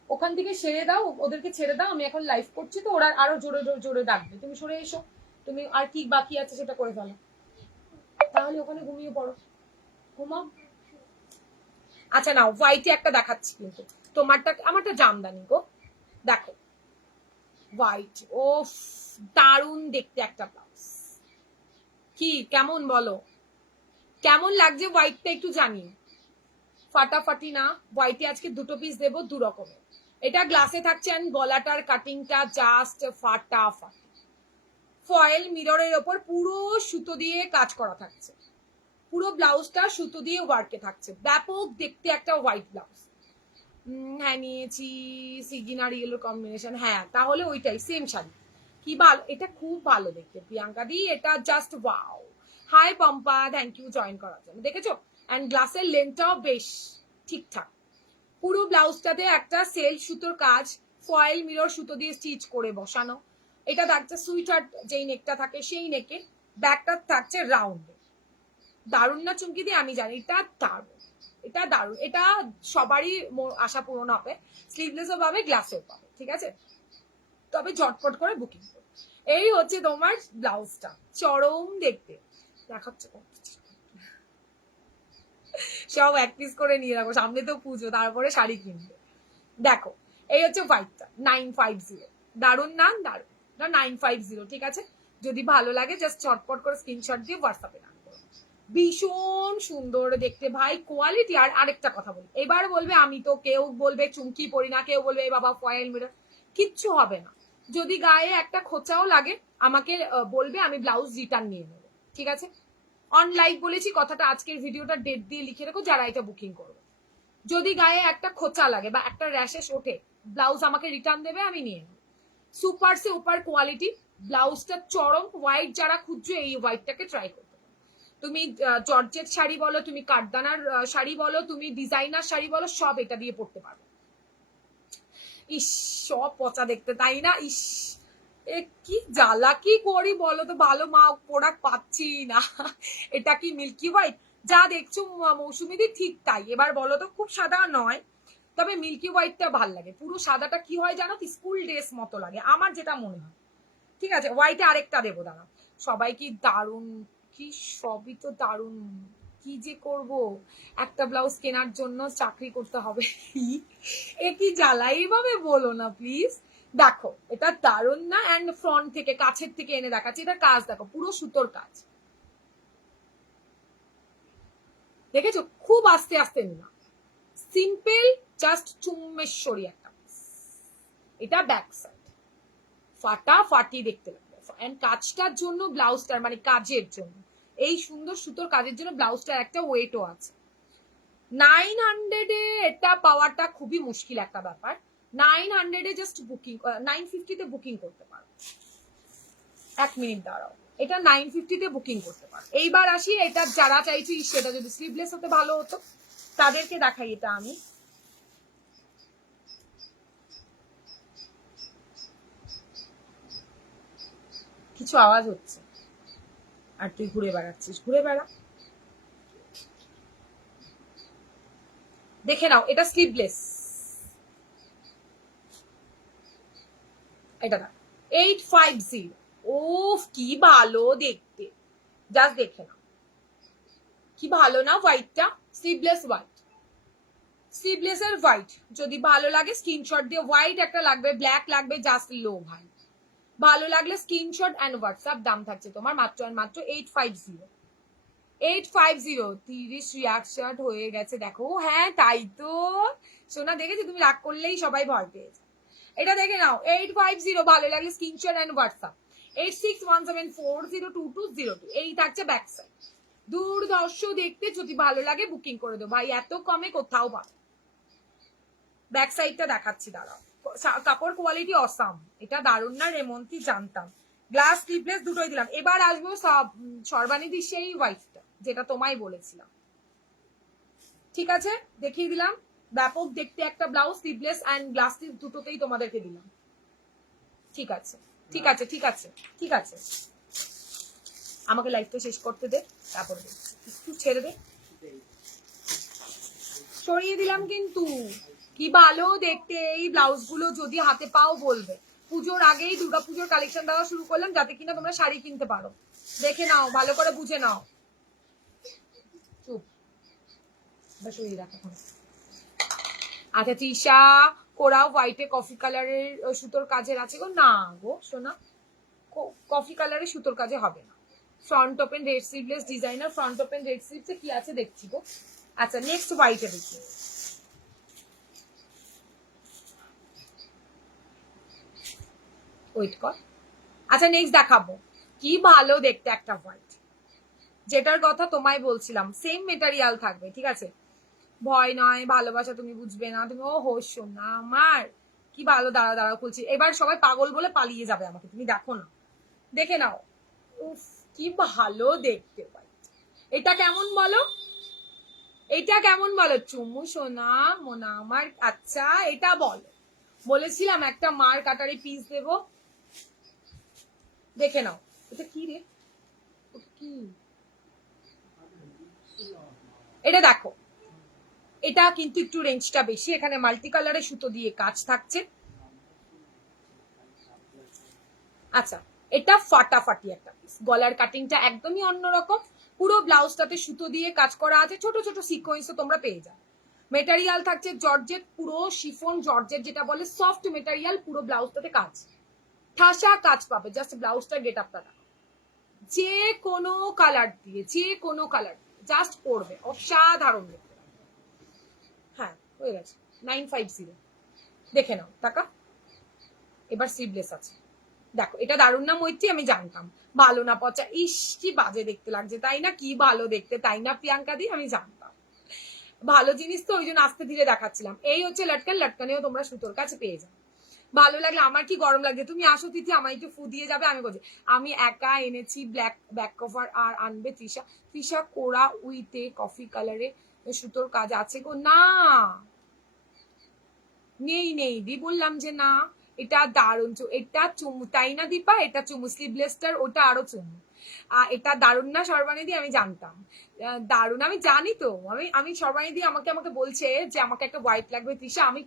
ওখান থেকে সেরে দাও, ওদেরকে ছেড়ে দাও, আমি এখন লাইভ করছি তো, ওরা আরো জোরে জোরে ডাকবে, তুমি সরে এসো, তুমি আর কি বাকি আছে সেটা করে ফেলো, তাহলে ওখানে ঘুমিয়ে পড়ো, ঘুমাও। আচ্ছা নাও, হোয়াইটে একটা দেখাচ্ছি কিন্তু, তোমারটা আমারটা জামদানি গো, দেখো হোয়াইট, ও দারুণ দেখতে একটা ব্লাউজ, কি কেমন বলো, কেমন লাগছে হোয়াইটটা একটু জানি, ফাটাফাটি না? হোয়াইটে আজকে দুটো পিস দেবো দু রকমের, এটা গ্লাসে থাকছে, এন্ড গলাটার কাটিংটা জাস্ট ফাটাফাটি, ফয়েল মিররের ওপর পুরো সুতো দিয়ে কাজ করা থাকছে, পুরো ব্লাউজটা সুতো দিয়ে ওয়ার্কে থাকছে, ব্যাপক দেখতে একটা হোয়াইট ব্লাউজ। হ্যাঁ নিয়েছি সিগিনার ইয়েলোর কম্বিনেশন, হ্যাঁ তাহলে ওইটাই সেম শাড়ি, কি ভালো, এটা খুব ভালো দেখতে প্রিয়াঙ্কা দি, এটা just wow. Hi Pampa, thank you join করার জন্য, দেখেছো, এন্ড গ্লাসের লেন্থটাও বেশ ঠিকঠাক, পুরো ব্লাউজটাতে একটা সেল সুতোর কাজ, ফয়েল মিরর সুতো দিয়ে স্টিচ করে বসানো, এটা থাকছে সুইট হার্ট যেই নেকটা থাকে সেই নেকে, ব্যাকটা থাকছে রাউন্ড, দারুণ না চুমকি দিয়ে, আমি জানি এটা দারুণ, এটা দারুণ, এটা সবারই আশা পূরণ হবে, স্লিভলেসও পাবে গ্লাসেও পাবে, ঠিক আছে, তবে ঝটপট করে বুকিং করো। এই হচ্ছে তোমার ব্লাউজটা, চরম দেখতে দেখাচ্ছে, সব এক পিস করে নিয়ে রাখো, সামনে তো পুজো, তারপরে শাড়ি কিনবে। দেখো এই হচ্ছে হোয়াইটটা 950, দারুণ না দারুণ, 950, ঠিক আছে, যদি ভালো লাগে জাস্ট চটপট করে স্ক্রিনশট দিয়ে হোয়াটসঅ্যাপে রাখো, ভীষণ সুন্দর দেখতে ভাই, কোয়ালিটি। আর আরেকটা কথা বলি, এবার বলবে আমি তো, কেউ বলবে চুমকি পরি না, কেউ বলবে এই বাবা ফয়েল মিরর, কিচ্ছু হবে না, যদি গায়ে একটা খোঁচাও লাগে আমাকে বলবে, আমি ব্লাউজ রিটার্ন নিয়ে নেবো, ঠিক আছে, অন লাইভ বলেছি কথাটা, আজকের ভিডিওটা ডেট দিয়ে লিখে রাখো যারা এটা বুকিং করবে, যদি গায়ে একটা খোঁচা লাগে বা একটা র্যাশেস ওঠে, ব্লাউজ আমাকে রিটার্ন দেবে, আমি নিয়ে নেবো, সুপার সে উপার কোয়ালিটি, ব্লাউজটা চরম, হোয়াইট যারা খুঁজছো এই হোয়াইটটাকে ট্রাই করতে পারো, তুমি জর্জেট শাড়ি বলো, তুমি কাঠদানার শাড়ি বলো, তুমি ডিজাইনার শাড়ি বলো, সব এটা দিয়ে পরতে পারবে। ইস সব পচা দেখতে, তাই না? ইস এ কি জ্বালা, কি করি বলো তো, ভালো মা প্রোডাক্ট পাচ্ছি না। এটা কি মিল্কি হোয়াইট যা দেখছো মৌসুমিদি, ঠিক তাই, এবার বলো তো, খুব সাদা নয়, তবে মিল্কি হোয়াইটটা ভাল লাগে, পুরো সাদাটা কি হয় জানো, স্কুল ড্রেস মতো লাগে আমার যেটা মনে হয়, ঠিক আছে, হোয়াইটে আরেকটা দেবো দাঁড়া, সবাই কি দারুণ, কি সবই তো দারুণ, কি যে করব, একটা ব্লাউজ কেনার জন্য চাকরি করতে হবে, এ কি জ্বালা, এইভাবে বলো না প্লিজ। দেখো এটা দারুণ না, এন্ড ফ্রন্ট থেকে কাছের থেকে এনে দেখাচ্ছি, এটা কাজ দেখো, পুরো সুতোর কাজ, দেখেছো, খুব আস্তে আস্তে না, সিম্পল জাস্ট চুম্বেশ্বরী একটা, এটা ব্যাক সাইড ফাটাফাটি দেখতে লাগবে, এন্ড কাজটার জন্য ব্লাউজটার মানে কাজের জন্য, এই সুন্দর সুতোর কাজের জন্য ব্লাউজটার একটা ওয়েটও আছে। 900 এ এটা পাওয়াটা খুবই মুশকিল একটা ব্যাপার, 900 এ জাস্ট বুকিং, 950 তে বুকিং করতে পারো, এক মিনিট দাঁড়াও, এটা 950 তে বুকিং করতে পারো। এইবার আসি, এটা যারা চাইছি সেটা যদি স্লিভলেস হতে ভালো হতো, তাদেরকে দেখাই, এটা আমি কিছু আওয়াজ হচ্ছে, আর তুই ঘুরে বেড়াচ্ছিস, ঘুরে বেড়া, দেখে নাও, এটা স্লিভলেস, এটা না 850, ওফ কি ভালো দেখতে, জাস্ট দেখে নাও, কি ভালো না হোয়াইটটা, স্লিভলেস হোয়াইট, স্লিভলেস এর হোয়াইট, যদি ভালো লাগে স্ক্রিনশট দিয়ে, হোয়াইট একটা লাগবে, ব্ল্যাক লাগবে, জাস্ট লো ভাই, ভালো লাগলে স্ক্রিনশট এন্ড হোয়াটসঅ্যাপ, দাম থাকছে তোমার মাত্র আর মাত্র 850, 850, 30 রিয়াকশন হয়ে গেছে দেখো, হ্যাঁ তাই তো সোনা, দেখেছি তুমি রাগ করলেই সবাই ভয় পেয়েছে, এটা দেখে নাও 850, ভালো লাগলে স্ক্রিনশট এন্ড হোয়াটসঅ্যাপ, 8617402202, এই থাকছে ব্যাক সাইড, দুর্ধর্ষ দেখতে, যদি ভালো লাগে বুকিং করে দেবো ভাই, এত কমে কোথাও পাবে, ব্যাক সাইডটা দেখাচ্ছি দাঁড়াও, কাপড় কোয়ালিটি অসাম, এটা দারুণ না রেমন্তি, জানতাম, গ্লাস স্লিভলেস দুটোই দিলাম, এবার আসবো সর্বানিধি সেই হোয়াইটটা যেটা তোমায় বলেছিলাম, ঠিক আছে, দেখিয়ে দিলাম, ব্যাপক দেখতে একটা blouse, sleeveless and glass sleeve দুটোতেই তোমাদেরকে দিলাম, ঠিক আছে ঠিক আছে ঠিক আছে ঠিক আছে, আমাকে লাইফটা শেষ করতে দে, তারপরে একটু ছেড়ে দে, সরিয়ে দিলাম কিন্তু। কি ভালো দেখতে এই ব্লাউজ গুলো, যদি হাতে পাও বলবে। পুজোর আগেই দুর্গাপুজোর কালেকশন দেওয়া শুরু করলাম, যাতে কিনা তোমরা শাড়ি কিনতে পারো। দেখে নাও, ভালো করে বুঝে নাও। চুপ, সরিয়ে রাখো। আচ্ছা তৃষা, কোরা হোয়াইটে কফি কালারের সুতোর কাজের আছে গো? না গো সোনা, কফি কালারের সুতোর কাজে হবে না। Front open red sleeveless designer, front open red স্লিভসে কি আছে দেখছি গো। আচ্ছা নেক্সট হোয়াইটে দেখি। ওয়েট কর। আচ্ছা নেক্সট দেখাবো, কি ভালো দেখতে একটা হোয়াইট, যেটার কথা তোমায় বলছিলাম, সেম মেটেরিয়াল থাকবে, ঠিক আছে? ভয় নয়, ভালোবাসা তুমি বুঝবে না, তুমি ও হোস না আমার, কি ভালো। দাঁড়া দাঁড়া খুলছি, এবার সবাই পাগল বলে পালিয়ে যাবে আমাকে, তুমি দেখো না, দেখে নাও। উফ কি ভালো দেখতে ভাই। এটা কেমন বলো, এটা কেমন বলো চুমু সোনা মোনা আমার? আচ্ছা এটা বলো, বলেছিলাম একটা মার কাটারি পিস দেবো, দেখে নাও। এটা কি রে, কি এটা দেখো, এটা কিন্তু একটু রেঞ্জটা বেশি, এখানে মাল্টি কালারের সুতো দিয়ে কাজ থাকছে। আচ্ছা এটা ফাটাফাটি একটা পিস, গলার কাটিংটা একদমই অন্যরকম, পুরো ব্লাউজটাতে সুতো দিয়ে কাজ করা আছে, ছোট ছোট সিকোয়েন্সও তোমরা পেয়ে যাবে। মেটেরিয়াল থাকছে জর্জেট, পুরো শিফন জর্জেট যেটা বলে, সফট মেটেরিয়াল, পুরো ব্লাউজটাতে কাজ, ঠাসা কাজ পাবে। জাস্ট ব্লাউজটা গেট আপটা দেখো, যে কোনো কালার দিয়ে, যে কোনো কালার জাস্ট পরবে, অসাধারণ দেখতে। হ্যাঁ হয়ে গেছে 950, দেখে নাও টাকা। এবার স্লিভলেস আছে, দেখো এটা দারুণ না মৈত্রী? আমি জানতাম ভালো না পচা, ইস কি বাজে দেখতে লাগছে তাই না? কি ভালো দেখতে তাই না প্রিয়াঙ্কা দি? আমি জানতাম ভালো জিনিস তো, ওই জন্য আস্তে ধীরে দেখাচ্ছিলাম। এই হচ্ছে লটকান, লটকানেও তোমরা সুতোর কাছে পেয়ে যাও। ভালো লাগলে, আমার কি গরম লাগছে, তুমি আসো তিথি, আমার একটু ফু দিয়ে যাবে। আমি বলছি আমি একা এনেছি ব্ল্যাক ব্যাক কভার, আর আনবে তৃষা। তৃষা কোরা উইথে কফি কালারে সুতোর কাজ আছে গো? না নেই নেই দি, বললাম যে না। এটা দারুণ, এটা চুমু তাই না দীপা? এটা চুমু স্লিভলেসটার, ওটা আরো চুমু। এটা দারুণ না সর্বানিধি? আমি জানতাম দারুণ, আমি জানি তো। আমি সর্বানিধি আমাকে আমাকে বলছে যে আমাকে একটা হোয়াইট লাগবে তৃষা, আমি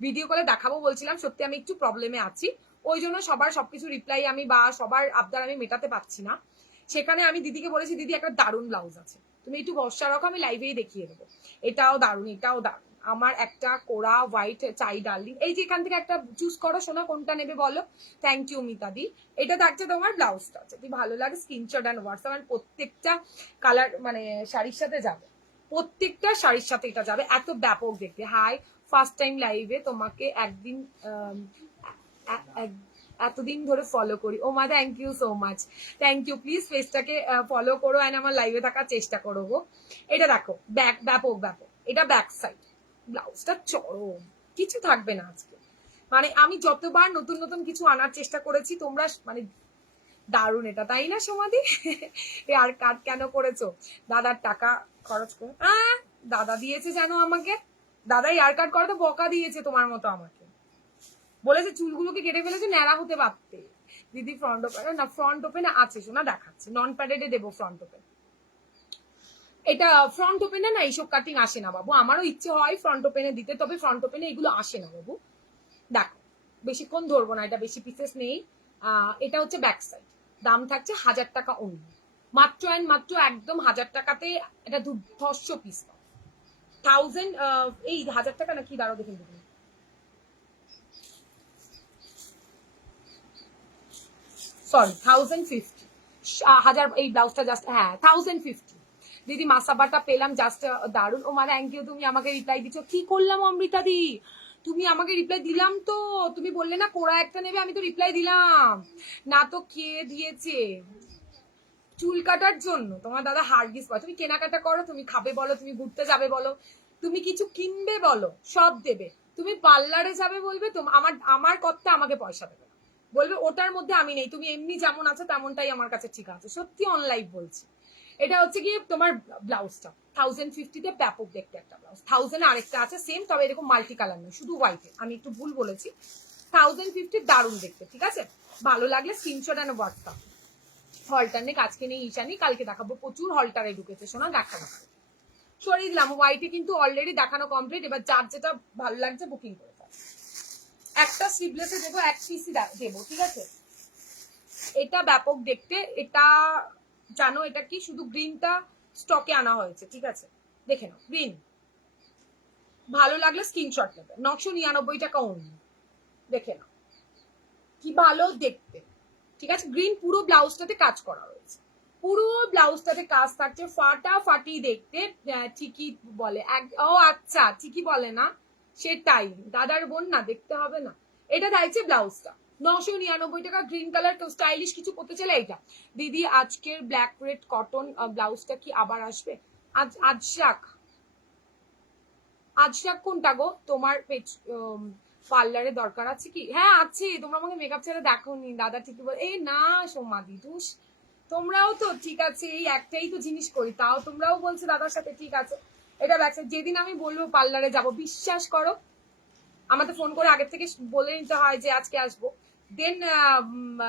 ভিডিও কলে দেখাবো বলছিলাম, সত্যি আমি একটু প্রবলেমে আছি, ওই জন্য সবার সবকিছু রিপ্লাই আমি বা সবার আবদার আমি মেটাতে পারছি না। সেখানে আমি দিদিকে বলেছি দিদি একটা দারুণ ব্লাউজ আছে, তুমি একটু ভরসা রাখো, আমি লাইভেই দেখিয়ে দেবো। এটাও দারুণ, এটাও দারুণ। আমার একটা কোরা হোয়াইট চাই ডার্লিং, এই যে এখান থেকে একটা চুজ করো সোনা, কোনটা নেবে বলো। Thank you Mitadi. এটা থাকছে তোমার ব্লাউজটা, যদি ভালো লাগে স্ক্রিনশট অ্যান্ড হোয়াটসঅ্যাপ, আর প্রত্যেকটা কালার মানে শাড়ির সাথে যাবে, প্রত্যেকটা শাড়ির সাথে এটা যাবে, এত ব্যাপক দেখতে। হাই, ফার্স্ট টাইম লাইভে তোমাকে একদিন এতদিন ধরে ফলো করি। ও মা thank you so much, thank you. Please ফেসটাকে ফলো করো অ্যান্ড আমার লাইভে থাকার চেষ্টা করো গো। এটা দেখো ব্যাক, ব্যাপক ব্যাপক, এটা ব্যাক সাইড, ব্লাউজটা চরম, কিছু থাকবে না আজকে। মানে আমি যতবার নতুন নতুন কিছু আনার চেষ্টা করেছি, তোমরা মানে দারুণ এটা তাই না সমাধি? আর কাট কেন করেছো? দাদার টাকা খরচ করে দাদা দিয়েছে জানো আমাকে, দাদাই আর কাট করে তো বকা দিয়েছে তোমার মতো আমাকে, বলেছে চুলগুলোকে কেটে ফেলেছে, ন্যাড়া হতে পারতে। দিদি ফ্রন্ট ওপেন না, ফ্রন্ট ওপেনে আছে শোনা, দেখাচ্ছে নন প্যাডেডে দেবো ফ্রন্ট ওপেন। এটা ফ্রন্ট ওপেনে না এইসব কাটিং আসে না বাবু, আমারও ইচ্ছে হয় ফ্রন্ট ওপেনে দিতে, তবে ফ্রন্ট ওপেনে এগুলো আসে না বাবু। দেখো বেশিক্ষণ ধরবো না, এটা বেশি পিসেস নেই। এটা হচ্ছে ব্যাক সাইড, দাম থাকছে 1000 টাকা অন্য, মাত্র অ্যান্ড মাত্র একদম 1000 টাকাতে এটা দুর্ধর্ষ পিস। 1000 এই 1000 টাকা নাকি, দাঁড়াও দেখুন দেখুন, সরি 1050, 1000, এই ব্লাউজটা জাস্ট, হ্যাঁ 1050। দিদি মাসাবাটা পেলাম জাস্ট দারুণ। ও মানে থ্যাংক ইউ, তুমি আমাকে রিপ্লাই দিচ্ছ, কি করলাম অমৃতা দি, তুমি আমাকে রিপ্লাই দিলাম তো, তুমি বললে না কোরা একটা নেবে, আমি তো রিপ্লাই দিলাম না তো। কে দিয়েছে? চুল কাটার জন্য তোমার দাদা হারগিস পায়, তুমি কেনাকাটা করো, তুমি খাবে বলো, তুমি ঘুরতে যাবে বলো, তুমি কিছু কিনবে বলো, সব দেবে। তুমি পার্লারে যাবে বলবে, আমার আমার কর্তা আমাকে পয়সা দেবে, বলবে ওটার মধ্যে আমি নেই, তুমি এমনি যেমন আছো তেমনটাই আমার কাছে ঠিক আছে, সত্যি অনলাইভ বলছি। এটা হচ্ছে গিয়ে তোমার ব্লাউজটা 1050-তে ব্যাপক দেখতে একটা ব্লাউজ, 1000 আরেকটা আছে সেম, তবে এরকম মাল্টি কালার নয়, শুধু হোয়াইটে, আমি একটু ভুল বলেছি। 1050 দারুণ দেখতে, ঠিক আছে? ভালো লাগলে স্ক্রিনশট এন্ড হোয়াটসঅ্যাপ। হলটার নেক আজকে নেই ঈশানি, কালকে দেখাবো, প্রচুর হলটারে ঢুকেছে শোনা, দেখা দেখাবো। সরিয়ে দিলাম। হোয়াইটে কিন্তু অলরেডি দেখানো কমপ্লিট। এবার যার যেটা ভালো লাগছে বুকিং করে ফেল। একটা স্লিভলেসে দেবো, এক পিসি দেবো, ঠিক আছে? এটা ব্যাপক দেখতে। এটা জানো এটা কি? শুধু গ্রিনটা স্টকে আনা হয়েছে, ঠিক আছে? দেখে নাও, গ্রিন। ভালো লাগলে স্ক্রিনশট নেবে। 999 টাকা অন্য। দেখে নাও কি ভালো দেখতে, ঠিক আছে? গ্রিন, পুরো ব্লাউজটাতে কাজ করা হয়েছে, পুরো ব্লাউজটাতে কাজ থাকছে, ফাটাফাটি দেখতে। ঠিকই বলে, ও আচ্ছা, ঠিকই বলে না, সেটাই দাদার বোন না, দেখতে হবে না। এটা থাকছে ব্লাউজটা 999 টাকা। গ্রিন কালার স্টাইলিশ কিছু করতে চাইলে এইটা। দিদি আজকের ব্ল্যাক রেড কটন ব্লাউজটা কি আবার আসবে? আজরাক কোনটা গো? তোমার পার্লারে দরকার আছে কি? হ্যাঁ আছে, তোমরা আমাকে মেকআপ ছাড়া দেখোনি। দাদা ঠিকই বল। এই না সোমাদি দুষ, তোমরাও তো ঠিক আছে, এই একটাই তো জিনিস করি, তাও তোমরাও বলছো দাদার সাথে, ঠিক আছে? এটা ব্যাক। যেদিন আমি বলবো পার্লারে যাব, বিশ্বাস করো আমাদের ফোন করে আগের থেকে বলে নিতে হয় যে আজকে আসবো, দেন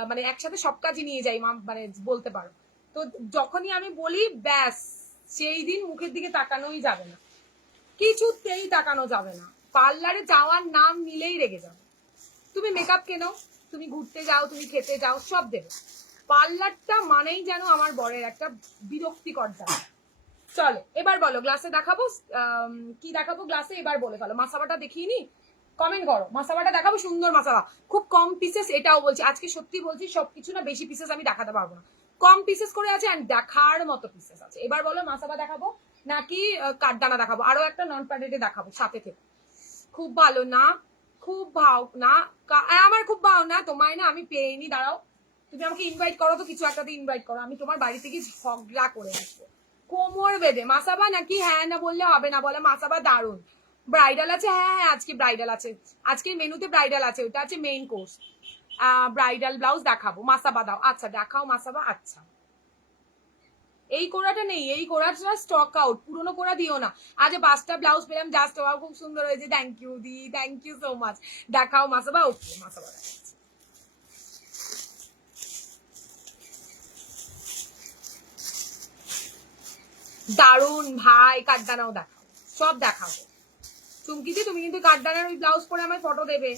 মানে একসাথে সব কাজই নিয়ে যাই, মানে বলতে পারো। তো যখনই আমি বলি ব্যাস, সেই দিন মুখের দিকে তাকানোই যাবে না, কিছুতেই তাকানো যাবে না। পার্লারে যাওয়ার নাম নিলেই রেগে যাবে। তুমি মেকআপ কেনো, তুমি ঘুরতে যাও, তুমি খেতে যাও, সব দেবে। পার্লারটা মানেই যেন আমার বরের একটা বিরক্তিকর জায়গা। চলো এবার বলো, গ্লাসে দেখাবো কি দেখাবো গ্লাসে? এবার বলে ফেলো। মাসাবাটা দেখিয়ে নি, কমেন্ট করো। মাসাবাটা দেখাবো, সুন্দর মাসাবা, খুব কম পিসেস। এটাও বলছি, আজকে সত্যি বলছি, সবকিছু না বেশি পিসেস আমি দেখাতে পারবো না, কম পিসেস করে আছে, এন্ড দেখার মতো পিসেস আছে। এবার বলো মাসাবা দেখাবো নাকি কাঠদানা দেখাবো? আরো একটা নন প্যাডেডে দেখাবো সাথে থেকে। খুব ভালো না, খুব ভাও না, আমার খুব ভাও না, তোমায় না আমি পেয়েনি। দাঁড়াও, তুমি আমাকে ইনভাইট করো তো, কিছু একটাতে ইনভাইট করো, আমি তোমার বাড়ি থেকে ঝগড়া করে আসবো কোমর বেঁধে। মাসাবা নাকি? হ্যাঁ না বললে হবে না, বলে মাসাবা দারুন। ব্রাইডাল আছে? হ্যাঁ হ্যাঁ, আজকে ব্রাইডাল আছে, আজকে মেনুতে ব্রাইডাল আছে, ওটা আছে মেইন কোর্স। ব্রাইডাল ব্লাউজ দেখাবো, মাসাবা দাও। আচ্ছা দেখাও মাসাবা। আচ্ছা এই কোড়াটা নেই, এই কোড়াটা স্টক আউট, পুরোনো কোড়া দিও না। আজ 5টা ব্লাউজ পেলাম, জাস্ট খুব সুন্দর হয়েছে, থ্যাংক ইউ দি, থ্যাংক ইউ সো মাচ। দেখাও মাসাবা। ওকে মাসাবা দেখাচ্ছি। দারুন ভাই, কাঠদানাও দেখাও, সব দেখাবো। চুমকিদি তুমি কিন্তু কাঠদানার ওই ব্লাউজ পরে আমার ফটো দেবে,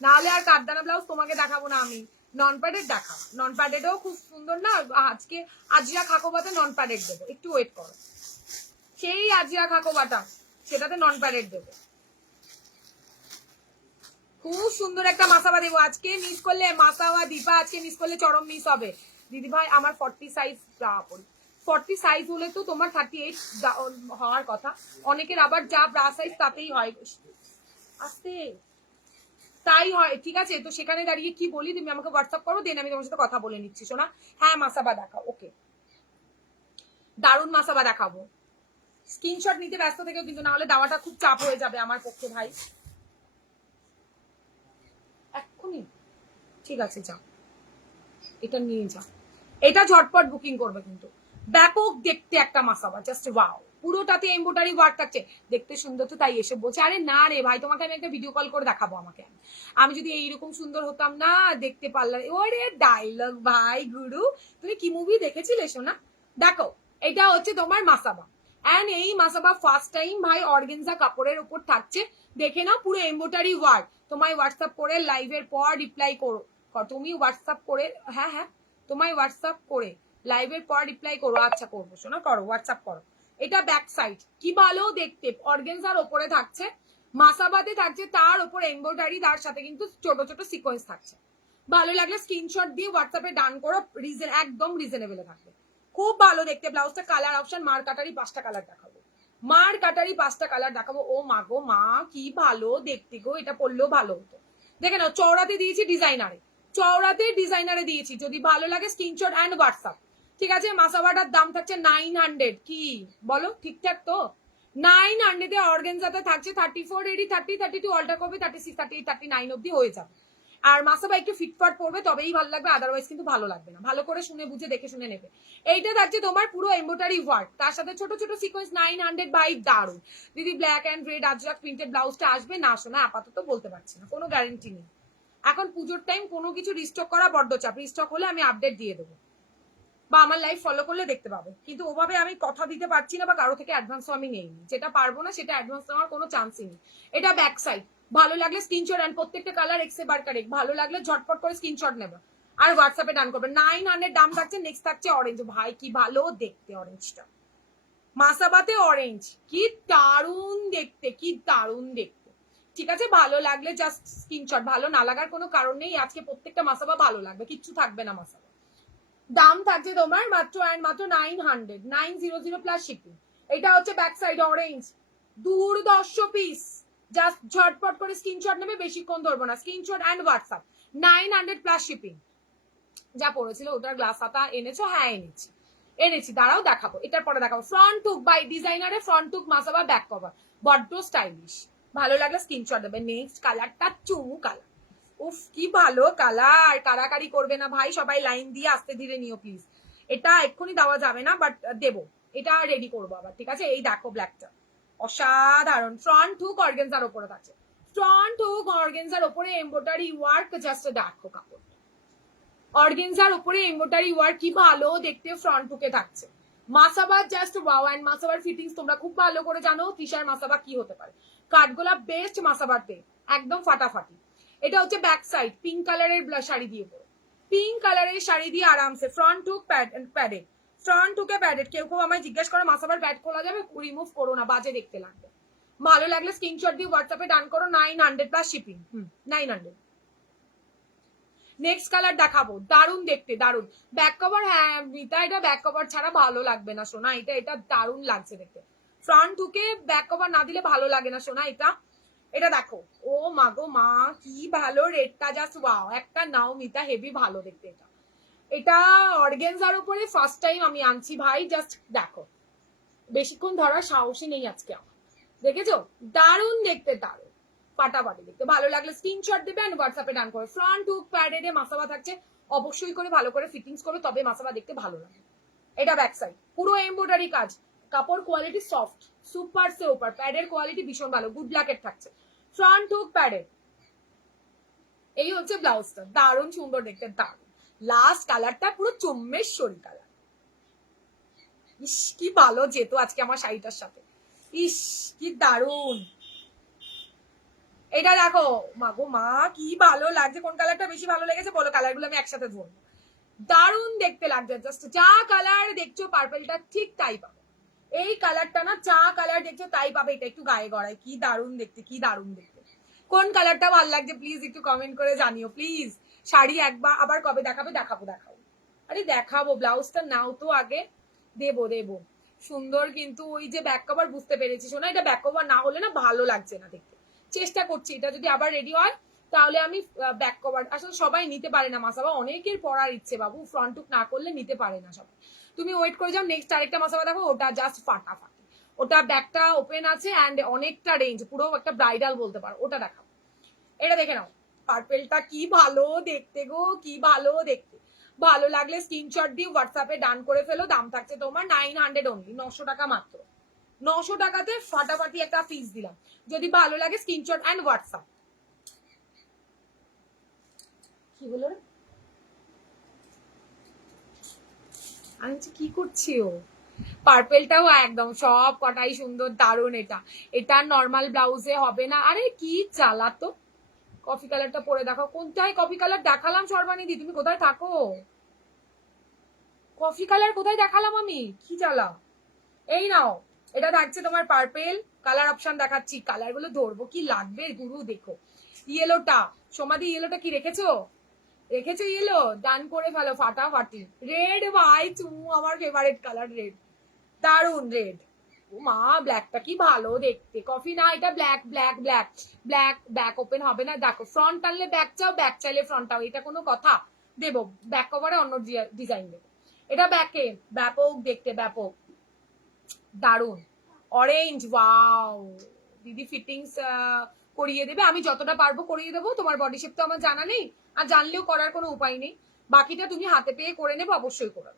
নাহলে আর কাঠদানা ব্লাউজ তোমাকে দেখাবো না আমি। নন প্যাডেড দেখাও, নন প্যাডেডও খুব সুন্দর না। আজকে আজিয়া খাকোবাতে নন প্যাডেড দেবো, একটু ওয়েট করো। সেই আজিয়া খাকোবাটা, সেটাতে নন প্যাডেড দেবো, খুব সুন্দর একটা মাসাবা দেবো। আজকে মিস করলে মাসাবা দীপা, আজকে মিস করলে চরম মিস হবে। দিদি ভাই আমার 40 সাইজ ব্রা পরি। 40 সাইজ হলে তো তোমার 38 হওয়ার কথা, অনেকের আবার যা ব্রা সাইজ তাতেই হয়, আস্তে তাই হয়, ঠিক আছে? তো সেখানে দাঁড়িয়ে কি বলি, তুমি আমাকে হোয়াটসঅ্যাপ করো, দেন আমি তোমার সাথে কথা বলে নিচ্ছি শোনা। হ্যাঁ মাসাবা দেখাও, ওকে দারুন মাসাবা দেখাবো। স্ক্রিনশট নিতে ব্যস্ত থেকেও কিন্তু, না হলে দেওয়াটা খুব চাপ হয়ে যাবে আমার পক্ষে ভাই। এক্ষুনি ঠিক আছে, যাও এটা নিয়ে যাও, এটা ঝটপট বুকিং করবে কিন্তু। ব্যাপক দেখতে একটা মাসাবা, জাস্ট ওয়াও, পুরোটাতে এমব্রয়ডারি ওয়ার্ক থাকছে, দেখতে সুন্দর তো তাই এসে বলছে। আরে না রে ভাই, তোমাকে আমি একটা ভিডিও কল করে দেখাবো। আমাকে আমি যদি এইরকম সুন্দর হতাম না, দেখতে পারলাম। ওরে ডায়লগ ভাই গুরু, তুমি কি মুভি দেখেছিলে শোনা? দেখো এটা হচ্ছে তোমার মাসাবা, এন্ড এই মাসাবা ফার্স্ট টাইম ভাই অর্গেনজা কাপড়ের উপর থাকছে। দেখে নাও পুরো এমব্রয়ডারি ওয়ার্ক। তোমায় হোয়াটসঅ্যাপ করে লাইভের পর রিপ্লাই করো, তুমি হোয়াটসঅ্যাপ করে, হ্যাঁ হ্যাঁ তোমায় হোয়াটসঅ্যাপ করে লাইভের পর রিপ্লাই করো। আচ্ছা করবো শোনা, করো হোয়াটসঅ্যাপ করো। এটা ব্যাক সাইড, কি ভালো দেখতে, অর্গেনজার ওপরে থাকছে, মাসাবাতে থাকছে, তার উপর এমব্রয়ডারি, তার সাথে কিন্তু ছোট ছোট সিকোয়েন্স থাকছে। ভালো লাগলে স্ক্রিনশট দিয়ে হোয়াটসঅ্যাপে ডান করো, একদম রিজনেবল থাকবে, খুব ভালো দেখতে। ব্লাউজটা কালার অপশন মার কাটারি 5টা কালার দেখাবো, মার কাটারি 5টা কালার দেখাবো। ও মা গো মা, কি ভালো দেখতে গো, এটা পরলেও ভালো হতো। দেখে নাও চওড়াতে দিয়েছি ডিজাইনারে, চওড়াতে ডিজাইনারে দিয়েছি, যদি ভালো লাগে স্ক্রিনশট অ্যান্ড হোয়াটসঅ্যাপ। ঠিক আছে, মাসাবাটার দাম থাকছে 900, কি বলো ঠিকঠাক তো? 900 এ অর্গেনজাতে থাকছে 34 এডি 30 32 অল্টার করবে 36 38 39 অব্দি হয়ে যাবে। আর মাসাবা একটু ফিটফাট পড়বে তবেই ভালো লাগবে, আদারওয়াইজ কিন্তু ভালো লাগবে না। ভালো করে শুনে বুঝে দেখে শুনে নেবে। এইটা থাকছে তোমার পুরো এমব্রয়ডারি ওয়ার্ক, তার সাথে ছোট ছোট সিকোয়েন্স। 900 বাই দারুন। দিদি black and red Ajrakh printed ব্লাউজটা আসবে না শোনা? আপাতত বলতে পারছি না, কোনো গ্যারেন্টি নেই। এখন পুজোর টাইম, কোনো কিছু রিস্টক করা বড্ড চাপ, রিস্টক হলে আমি আপডেট দিয়ে দেবো। বা আমার লাইফ ফলো করলে দেখতে পাবে, কিন্তু ওভাবে আমি কথা দিতে পারছি না বা কারো থেকে অ্যাডভান্সও আমি নেইনি, যেটা পারবো না সেটা অ্যাডভান্স নেওয়ার কোনো চান্সই নেই। এটা ব্যাক সাইড, ভালো লাগলে স্ক্রিনশট, অ্যান্ড প্রত্যেকটা কালার এক্সে বার কারেক্ট, ভালো লাগলে ঝটপট করে স্ক্রিনশট নেবে আর হোয়াটসঅ্যাপে ডান করবে। 900 দাম থাকছে। নেক্সট থাকছে অরেঞ্জ, ভাই কি ভালো দেখতে অরেঞ্জটা, মাসাবাতে অরেঞ্জ, কি দারুণ দেখতে, কি দারুণ দেখতে। ঠিক আছে, ভালো লাগলে জাস্ট স্ক্রিনশট, ভালো না লাগার কোনো কারণ নেই, আজকে প্রত্যেকটা মাসাবা ভালো লাগবে, কিচ্ছু থাকবে না মাসাবা। দাম থাকছে তোমার মাত্র অ্যান্ড মাত্র 900, 900 প্লাস শিপিং। এটা হচ্ছে ব্যাক সাইড অরেঞ্জ, দুর্দর্শ পিস, জাস্ট ঝটপট করে স্ক্রিনশট নেবে, বেশিক্ষণ ধরবো না, screenshot and WhatsApp, 900 plus shipping. যা পড়েছিল ওটার গ্লাস হাতা এনেছো? হ্যাঁ এনেছি, দাঁড়াও দেখাবো, এটার পরে দেখাবো। ফ্রন্ট হুক বাই ডিজাইনারের front hook Masaba back cover, বড্ড স্টাইলিশ, ভালো লাগলে স্ক্রিনশট দেবে। নেক্সট কালারটা চুমু কালার, উফ কি ভালো কালার, কারাকারি করবে না ভাই, সবাই লাইন দিয়ে আস্তে ধীরে নিও প্লিজ, এটা এক্ষুনি দেওয়া যাবে না বাট দেবো, এটা রেডি করবো আবার, ঠিক আছে। এই দেখো ব্ল্যাকটা অসাধারণ, ফ্রন্ট হুক অর্গেনজার ওপরে থাকছে, ফ্রন্ট হুক অর্গেনজার ওপরে এমব্রয়ডারি ওয়ার্ক, জাস্ট দেখো কাপড়, অর্গেনজার উপরে এমব্রয়ডারি ওয়ার্ক, কি ভালো দেখতে ফ্রন্ট হুকে থাকছে। মাসাবার জাস্ট ওয়াও, এন্ড মাসাবার ফিটিংস তোমরা খুব ভালো করে জানো তৃষার মাসাবা কি হতে পারে, কাঠগোলাপ বেস্ট মাসাবারতে, একদম ফাটাফাটি। এটা হচ্ছে ব্যাক সাইড, পিঙ্ক কালারের শাড়ি দিয়ে পরো, পিঙ্ক কালারের শাড়ি দিয়ে আরামসে, ফ্রন্ট হুক প্যাডেড, ফ্রন্ট হুকে প্যাডেড। কেউ কেউ আমায় জিজ্ঞেস করে মাসাবার প্যাড খোলা যাবে, রিমুভ করো না, বাজে দেখতে লাগবে। ভালো লাগলে স্ক্রিনশট দিয়ে হোয়াটসঅ্যাপে ডান করো, 900 প্লাস শিপিং, 900। নেক্সট কালার দেখাবো, দারুন দেখতে, দারুন ব্যাক কভার, হ্যাঁ মিতা এটা ব্যাক কভার ছাড়া ভালো লাগবে না সোনা, এটা দারুন লাগছে দেখতে, ফ্রন্ট হুকে ব্যাক কভার না দিলে ভালো লাগে না সোনা। এটা দেখো, ও মা গো মা কি ভালো, রেডটা জাস্ট ওয়াও, একটা নাও মিতা, হেভি ভালো দেখতে। এটা অর্গেনজার উপরে ফার্স্ট টাইম আমি আনছি ভাই, জাস্ট দেখো, বেশিক্ষণ ধরার সাহসই নেই আজকে আমার, দেখেছো, দারুন দেখতে, দারুন ফাটাফাটি দেখতে, ভালো লাগলে স্ক্রিনশট দেবে আর হোয়াটসঅ্যাপে ডান করে। ফ্রন্ট হুক প্যাডেডে মাসাবা থাকছে, অবশ্যই করে ভালো করে ফিটিংস করো, তবে মাসাবা দেখতে ভালো লাগে। এটা ব্যাক সাইড, পুরো এমব্রয়ডারি কাজ, কাপড় কোয়ালিটি সফট, সুপার সে ওপার, প্যাডের কোয়ালিটি ভীষণ ভালো, গুড লাকের থাকছে, ফ্রন্ট হুক প্যাডেড। এই হচ্ছে ব্লাউজটা, দারুণ সুন্দর দেখতে, দারুণ। লাস্ট কালারটা পুরো চম্মেশ্বরী কালার, ইস কি ভালো যেত আজকে আমার শাড়িটার সাথে, ইস কি দারুণ। এটা দেখো মাগো মা কি ভালো লাগছে, কোন কালারটা বেশি ভালো লেগেছে বলো, কালারগুলো আমি একসাথে ধরবো, দারুণ দেখতে লাগছে, জাস্ট যা কালার দেখছো পার্পেলটা ঠিক তাই পাবে, এই কালারটা না যা কালার দেখছো তাই পাবে, এটা একটু গায়ে গড়ায়, কি দারুণ দেখতে, কি দারুণ দেখতে। কোন কালারটা ভালো লাগছে প্লিজ একটু কমেন্ট করে জানিও প্লিজ। শাড়ি একবার আবার কবে দেখাবে? দেখাবো, আরে দেখাবো, ব্লাউজটা নাও তো আগে, দেবো সুন্দর, কিন্তু ওই যে ব্যাক কভার বুঝতে পেরেছি শোনা, এটা ব্যাক কভার না হলে না ভালো লাগছে না দেখতে, চেষ্টা করছি এটা যদি আবার রেডি হয় তাহলে আমি ব্যাক কভার, আসলে সবাই নিতে পারে না মাসাবা, অনেকের পরার ইচ্ছে বাবু, ফ্রন্ট টুক না করলে নিতে পারে না সবাই। তুমি ওয়েট করে যাও, নেক্সট আরেকটা মাসাবা দেখো, ওটা জাস্ট ফাটাফাটি, ওটা ব্যাকটা ওপেন আছে অ্যান্ড অনেকটা রেঞ্জ, পুরো একটা ব্রাইডাল বলতে পারো, ওটা দেখাবো। এটা দেখে নাও, পার্পেলটা কি ভালো দেখতে গো, কি ভালো দেখতে, ভালো লাগলে স্ক্রিনশট দিয়ে হোয়াটসঅ্যাপে ডান করে ফেলো। দাম থাকছে তোমার 900 অনলি, 900 টাকা মাত্র, 900 টাকাতে ফাটাফাটি একটা পিস দিলাম। যদি ভালো লাগে স্ক্রিনশট অ্যান্ড হোয়াটসঅ্যাপ। কি বলো রে, আমি কি করছি ও, পার্পেলটাও একদম সব কটাই সুন্দর, দারুণ। এটা নর্মাল ব্লাউজে হবে না, আরে কি জ্বালাতো। কফি কালারটা পরে দেখো, কোনটায় কফি কালার দেখালাম সর্বানিধি, তুমি কোথায় থাকো, কফি কালার কোথায় দেখালাম আমি, কি জ্বালা। এই নাও, এটা থাকছে তোমার পার্পেল কালার অপশন, দেখাচ্ছি কালার গুলো ধরবো, কি লাগবে গুরু দেখো। ইয়েলোটা, সমাধি ইয়েলোটা কি রেখেছো, ইয়েলো, ডান করে ফেলো ফাটাফাটি। রেড ভাই চুমু, আমার ফেভারিট কালার রেড, দারুন রেড। ও মা ব্ল্যাকটা কি ভালো দেখতে, কফি না এটা ব্ল্যাক, ব্যাক ওপেন হবে না, দেখো ফ্রন্ট টানলে ব্যাক চাও, ব্যাক চাইলে ফ্রন্ট চাও, এটা কোনো কথা। দেবো ব্যাক কভারে অন্য ডিজাইন দেবো, এটা ব্যাকে ব্যাপক দেখতে, ব্যাপক দারুন। অরেঞ্জ, ওয়াও দিদি ফিটিংস করিয়ে দেবে, আমি যতটা পারবো করিয়ে দেবো, তোমার বডি শেপ তো আমার জানা নেই, আর জানলেও করার কোনো উপায় নেই, বাকিটা তুমি হাতে পেয়ে করে নেবে, অবশ্যই করে।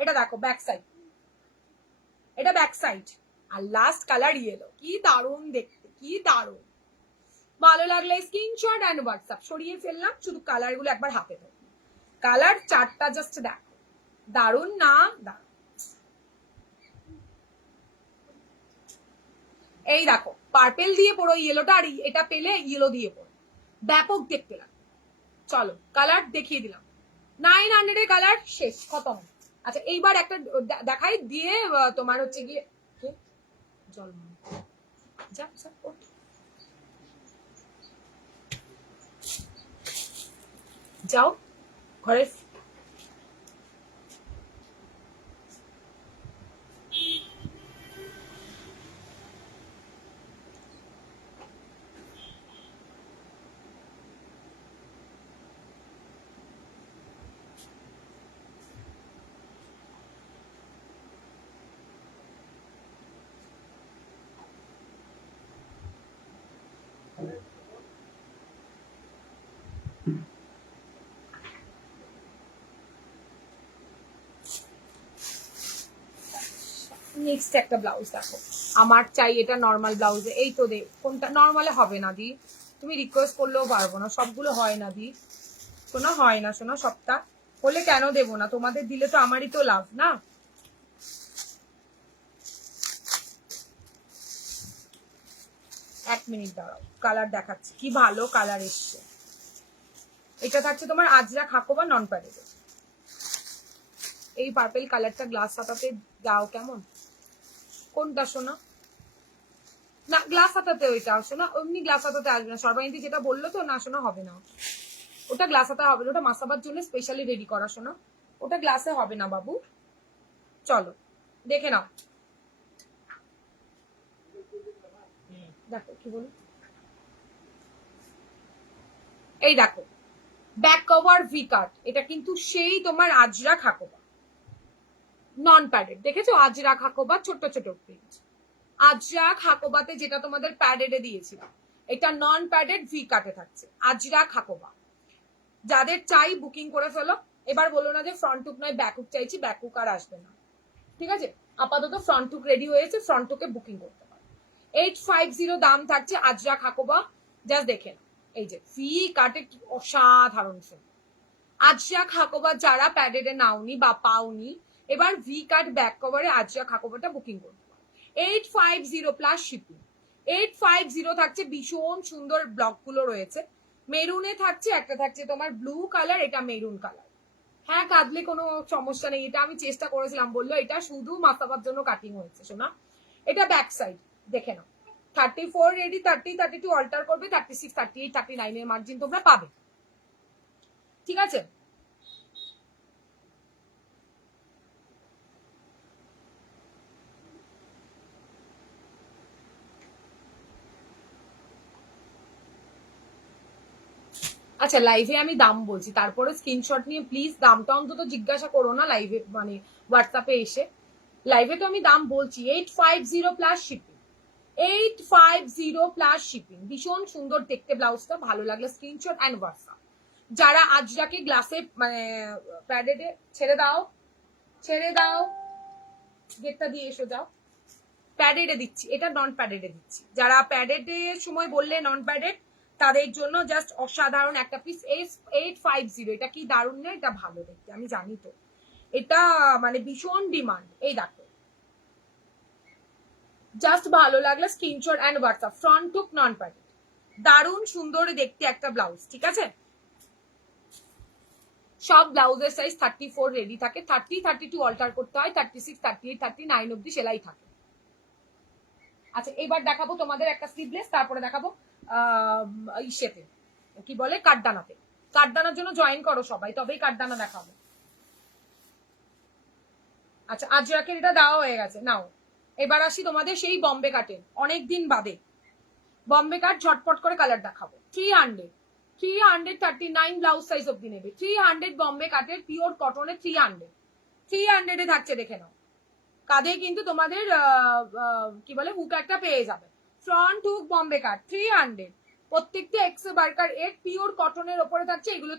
এটা দেখো ব্যাক সাইড, এটা ব্যাক সাইড, আর লাস্ট কালার ইয়েলো, কি দারুন দেখতে, কি দারুন। ভালো লাগলে স্ক্রিনশট অ্যান্ড হোয়াটসঅ্যাপ, সরিয়ে ফেললাম, শুধু কালার গুলো একবার হাতে ধরো, কালার চারটা জাস্ট দেখো, দারুন না? এই দেখো পার্পেল দিয়ে পড়ো ইয়েলোটা, আর এটা পেলে ইয়েলো দিয়ে পড়ো, ব্যাপক দেখতে লাগে। চলো কালার দেখিয়ে দিলাম, 900 এর কালার শেষ, খতম। আচ্ছা এইবার একটা দেখাই দিয়ে তোমার হচ্ছে গিয়ে জল যা যাও ঘরে। নেক্সট একটা ব্লাউজ দেখো, আমার চাই এটা নর্মাল ব্লাউজে। এই তো দে, কোনটা নর্মালে হবে না দি, তুমি রিকোয়েস্ট করলেও পারবো না, সবগুলো হয় না দি, শোনা হয় না, শোনা সবটা হলে কেন দেবো না, তোমাদের দিলে তো আমারই তো লাভ না। এক মিনিট দাঁড়াও, কালার দেখাচ্ছি, কি ভালো কালার এসছে। এটা থাকছে তোমার আজরা খাকো বা নন প্যাডেড। এই পার্পেল কালারটা গ্লাস হাতাতে দাও কেমন, কোনটা শোনা? না গ্লাস হাতাতে ওইটা শোনা, এমনি গ্লাস হাতাতে আসবে না, সর্বানিধি যেটা বললো তো, না শোনা হবে না ওটা, গ্লাস হাতা হবে না, ওটা মাসাবার জন্য স্পেশালি রেডি করা শোনা, ওটা গ্লাসে হবে না বাবু। চলো দেখে নাও, দেখো কি বলো। এই দেখো ব্যাক কভার ভি কাট, এটা কিন্তু সেই তোমার আজরা খাকোবা নন প্যাডেড, দেখেছো আজরা খাকোবা ছোট ছোট প্রিন্ট, আজরা খাকোবাতে যেটা তোমাদের প্যাডেডে দিয়েছিলাম, এটা নন প্যাডেড ভি কাটে থাকছে আজরা খাকোবা। যাদের চাই বুকিং করে ফেলো, এবার বলো না যে ফ্রন্ট হুক নয় ব্যাক হুক চাইছি, ব্যাক হুক আর আসবে না, ঠিক আছে? আপাতত ফ্রন্ট হুক রেডি হয়েছে, ফ্রন্ট হুকে বুকিং করতে পারো। 850 দাম থাকছে আজরা খাকোবা, জাস্ট দেখে নাও। এই যে ভি কাটে অসাধারণ সুন্দর আজরা খাকোবা, যারা প্যাডেডে নাওনি বা পাওনি, এবার ভি কাট ব্যাক কভারে আজরা খাকোবাটা বুকিং করতে পারো। 850 প্লাস শিপিং। 850 থাকছে, ভীষণ সুন্দর ব্লক গুলো রয়েছে, মেরুনে থাকছে, একটা থাকছে তোমার ব্লু কালার, এটা মেরুন কালার। হ্যাঁ কাটলে কোনো সমস্যা নেই, এটা আমি চেষ্টা করেছিলাম, বললো এটা শুধু মাথাবার জন্য কাটিং হয়েছে শোনা। এটা ব্যাক সাইড দেখে নাও, 34 রেডি, 30 32 অল্টার করবে, 36 38 39 এর মার্জিন তোমরা পাবে, ঠিক আছে? আচ্ছা লাইভে আমি দাম বলছি, তারপরে স্ক্রিনশট নিয়ে প্লিজ দামটা অন্তত জিজ্ঞাসা করো না লাইভে, মানে হোয়াটসঅ্যাপে এসে। লাইভে তো আমি দাম বলছি, 850 প্লাস শিপিং, 850 প্লাস শিপিং। ভীষণ সুন্দর দেখতে ব্লাউজটা, ভালো লাগলে স্ক্রিনশট অ্যান্ড হোয়াটসঅ্যাপ। যারা আজরাকে গ্লাসে মানে প্যাডেডে, ছেড়ে দাও ছেড়ে দাও, গেটটা দিয়ে এসো যাও, প্যাডেডে দিচ্ছি, এটা নন প্যাডেডে দিচ্ছি। যারা প্যাডেডের সময় বললে নন প্যাডেড, তাদের জন্য জাস্ট অসাধারণ একটা পিস 850। এটা কি দারুণ না, এটা ভালো দেখতে আমি জানি তো, এটা মানে ভীষণ ডিমান্ড। এই দেখো জাস্ট ভালো লাগলে screenshot and WhatsApp. Front hook non padded, দারুণ সুন্দর দেখতে একটা ব্লাউজ, ঠিক আছে? সব ব্লাউজের সাইজ 34 রেডি থাকে, 30 32 অল্টার করতে হয়, 36 38 39 অব্দি সেলাই থাকে। আচ্ছা এবার দেখাবো তোমাদের একটা স্লিভলেস, তারপরে দেখাবো ইসেতে কি বলে কাঠদানাতে। কাঠদানার জন্য জয়েন করো সবাই, তবেই কাঠদানা দেখাবো। আচ্ছা আজরাকের এটা দেওয়া হয়ে গেছে, নাও এবার আসি তোমাদের সেই বম্বে কাটের, অনেকদিন বাদে বম্বে কাট, ঝটপট করে কালার দেখাবো। 300 339 ব্লাউজ সাইজ অব্দি নেবে, 300 বম্বে কাটের পিওর কটনের, 300 এ থাকছে, দেখে নাও। কাঁধে কিন্তু তোমাদের কি বলে হুক একটা পেয়ে যাবে, ফ্রন্ট হুক বম্বে কাট 300, প্রত্যেকটা এক্স বার্কার এর পিওর কটনের ওপরে থাকছে। এগুলো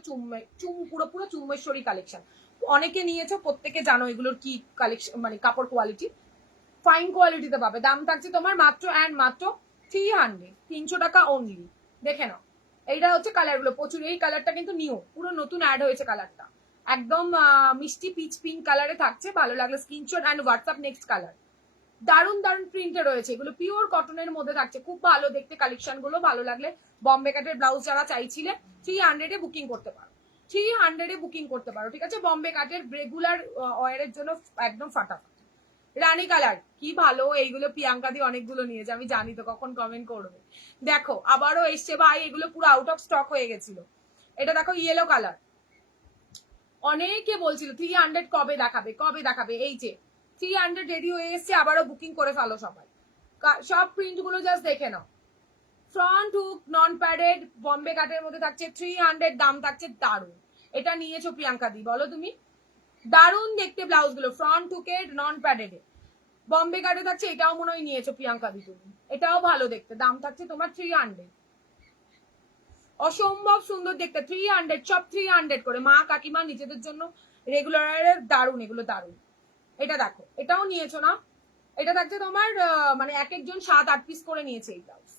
পুরো চুম্বেশ্বরী কালেকশন, অনেকে নিয়েছো, প্রত্যেকে জানো এগুলোর কি কালেকশন, মানে কাপড় কোয়ালিটি ফাইন কোয়ালিটিতে পাবে। দাম থাকছে তোমার মাত্র অ্যান্ড মাত্র 300, 300 টাকা অনলি। দেখে নাও এইটা হচ্ছে কালারগুলো প্রচুর, এই কালারটা কিন্তু নিউ, পুরো নতুন অ্যাড হয়েছে কালারটা। একদম মিষ্টি পিচ পিঙ্ক কালারে থাকছে, ভালো লাগলে screenshot and WhatsApp. Next colour, দারুন দারুন প্রিন্টে রয়েছে, এগুলো পিওর কটনের মধ্যে থাকছে, খুব ভালো দেখতে কালেকশন গুলো। ভালো লাগলে বম্বে কাটের ব্লাউজ যারা চাইছিলে 300 বুকিং করতে পারো, 300 বুকিং করতে পারো, ঠিক আছে। বম্বে কাটের রেগুলার ওয়ারের জন্য একদম ফাটাফাটি। রানী কালার কি ভালো, এইগুলো প্রিয়াঙ্কা দি অনেকগুলো নিয়েছে, আমি জানি তো কখন কমেন্ট করবে। দেখো আবারও এসছে ভাই, এগুলো পুরো আউট অফ স্টক হয়ে গেছিল। এটা দেখো ইয়েলো কালার, অনেকে বলছিল 300 কবে দেখাবে কবে দেখাবে, এই যে 300 রেডি হয়ে এসছে, আবারও বুকিং করে ফেলো সবাই। সব প্রিন্ট গুলো জাস্ট দেখে নাও। Front hook non padded Bombay কাটের মধ্যে থাকছে, 300 দাম থাকছে। দারুন, এটা নিয়েছো প্রিয়াঙ্কা দি, বলো তুমি। দারুন দেখতে ব্লাউজ গুলো, ফ্রন্ট হুকের নন প্যাডেড বম্বে কাটে থাকছে, এটাও মনে হয় নিয়েছো প্রিয়াঙ্কা দি তুমি, এটাও ভালো দেখতে, দাম থাকছে তোমার 300। অসম্ভব সুন্দর দেখতে, 300, সব 300 করে, মা কাকিমা নিজেদের জন্য রেগুলার। দারুন, এগুলো দারুন। এটা দেখো, এটাও নিয়েছো না, এটা থাকছে তোমার মানে এক একজন 7-8 পিস করে নিয়েছে এই ব্লাউজ।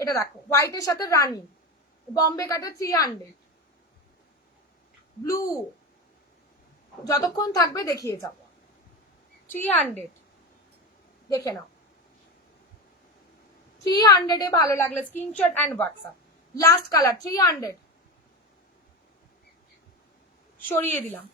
এটা দেখো হোয়াইটের সাথে রানী, বম্বে কাটে 300, ব্লু, যতক্ষণ থাকবে দেখিয়ে যাব। 300 দেখে নাও, 300 ভালো লাগলে screenshot and WhatsApp. Last colour 300, সরিয়ে দিলাম।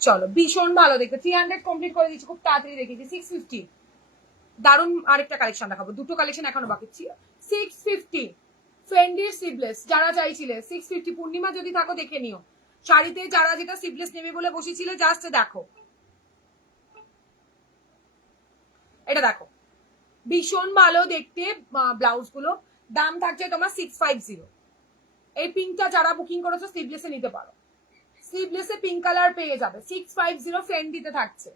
চলো, ভীষণ ভালো দেখতে, 300 কমপ্লিট করে দিচ্ছি, খুব তাড়াতাড়ি দেখিয়েছি। 650, দারুন আরেকটা কালেকশন দেখাবো, দুটো কালেকশন এখনো বাকি ছিল। 650 ফেন্ডির সিভলেস, যারা চাইছিলে 650, পূর্ণিমা যদি থাকো দেখে নিও। শাড়িতে যারা যেটা সিভলেস নেবে বলে বসেছিলে, জাস্ট দেখো, এটা দেখো, ভীষণ ভালো দেখতে ব্লাউজ গুলো। দাম থাকছে তোমার 650। এই পিঙ্কটা যারা বুকিং করেছো সিভলেসে নিতে পারো, স্লিভলেসে পিঙ্ক কালার পেয়ে যাবে, 650 ফেন্ডিতে থাকছে।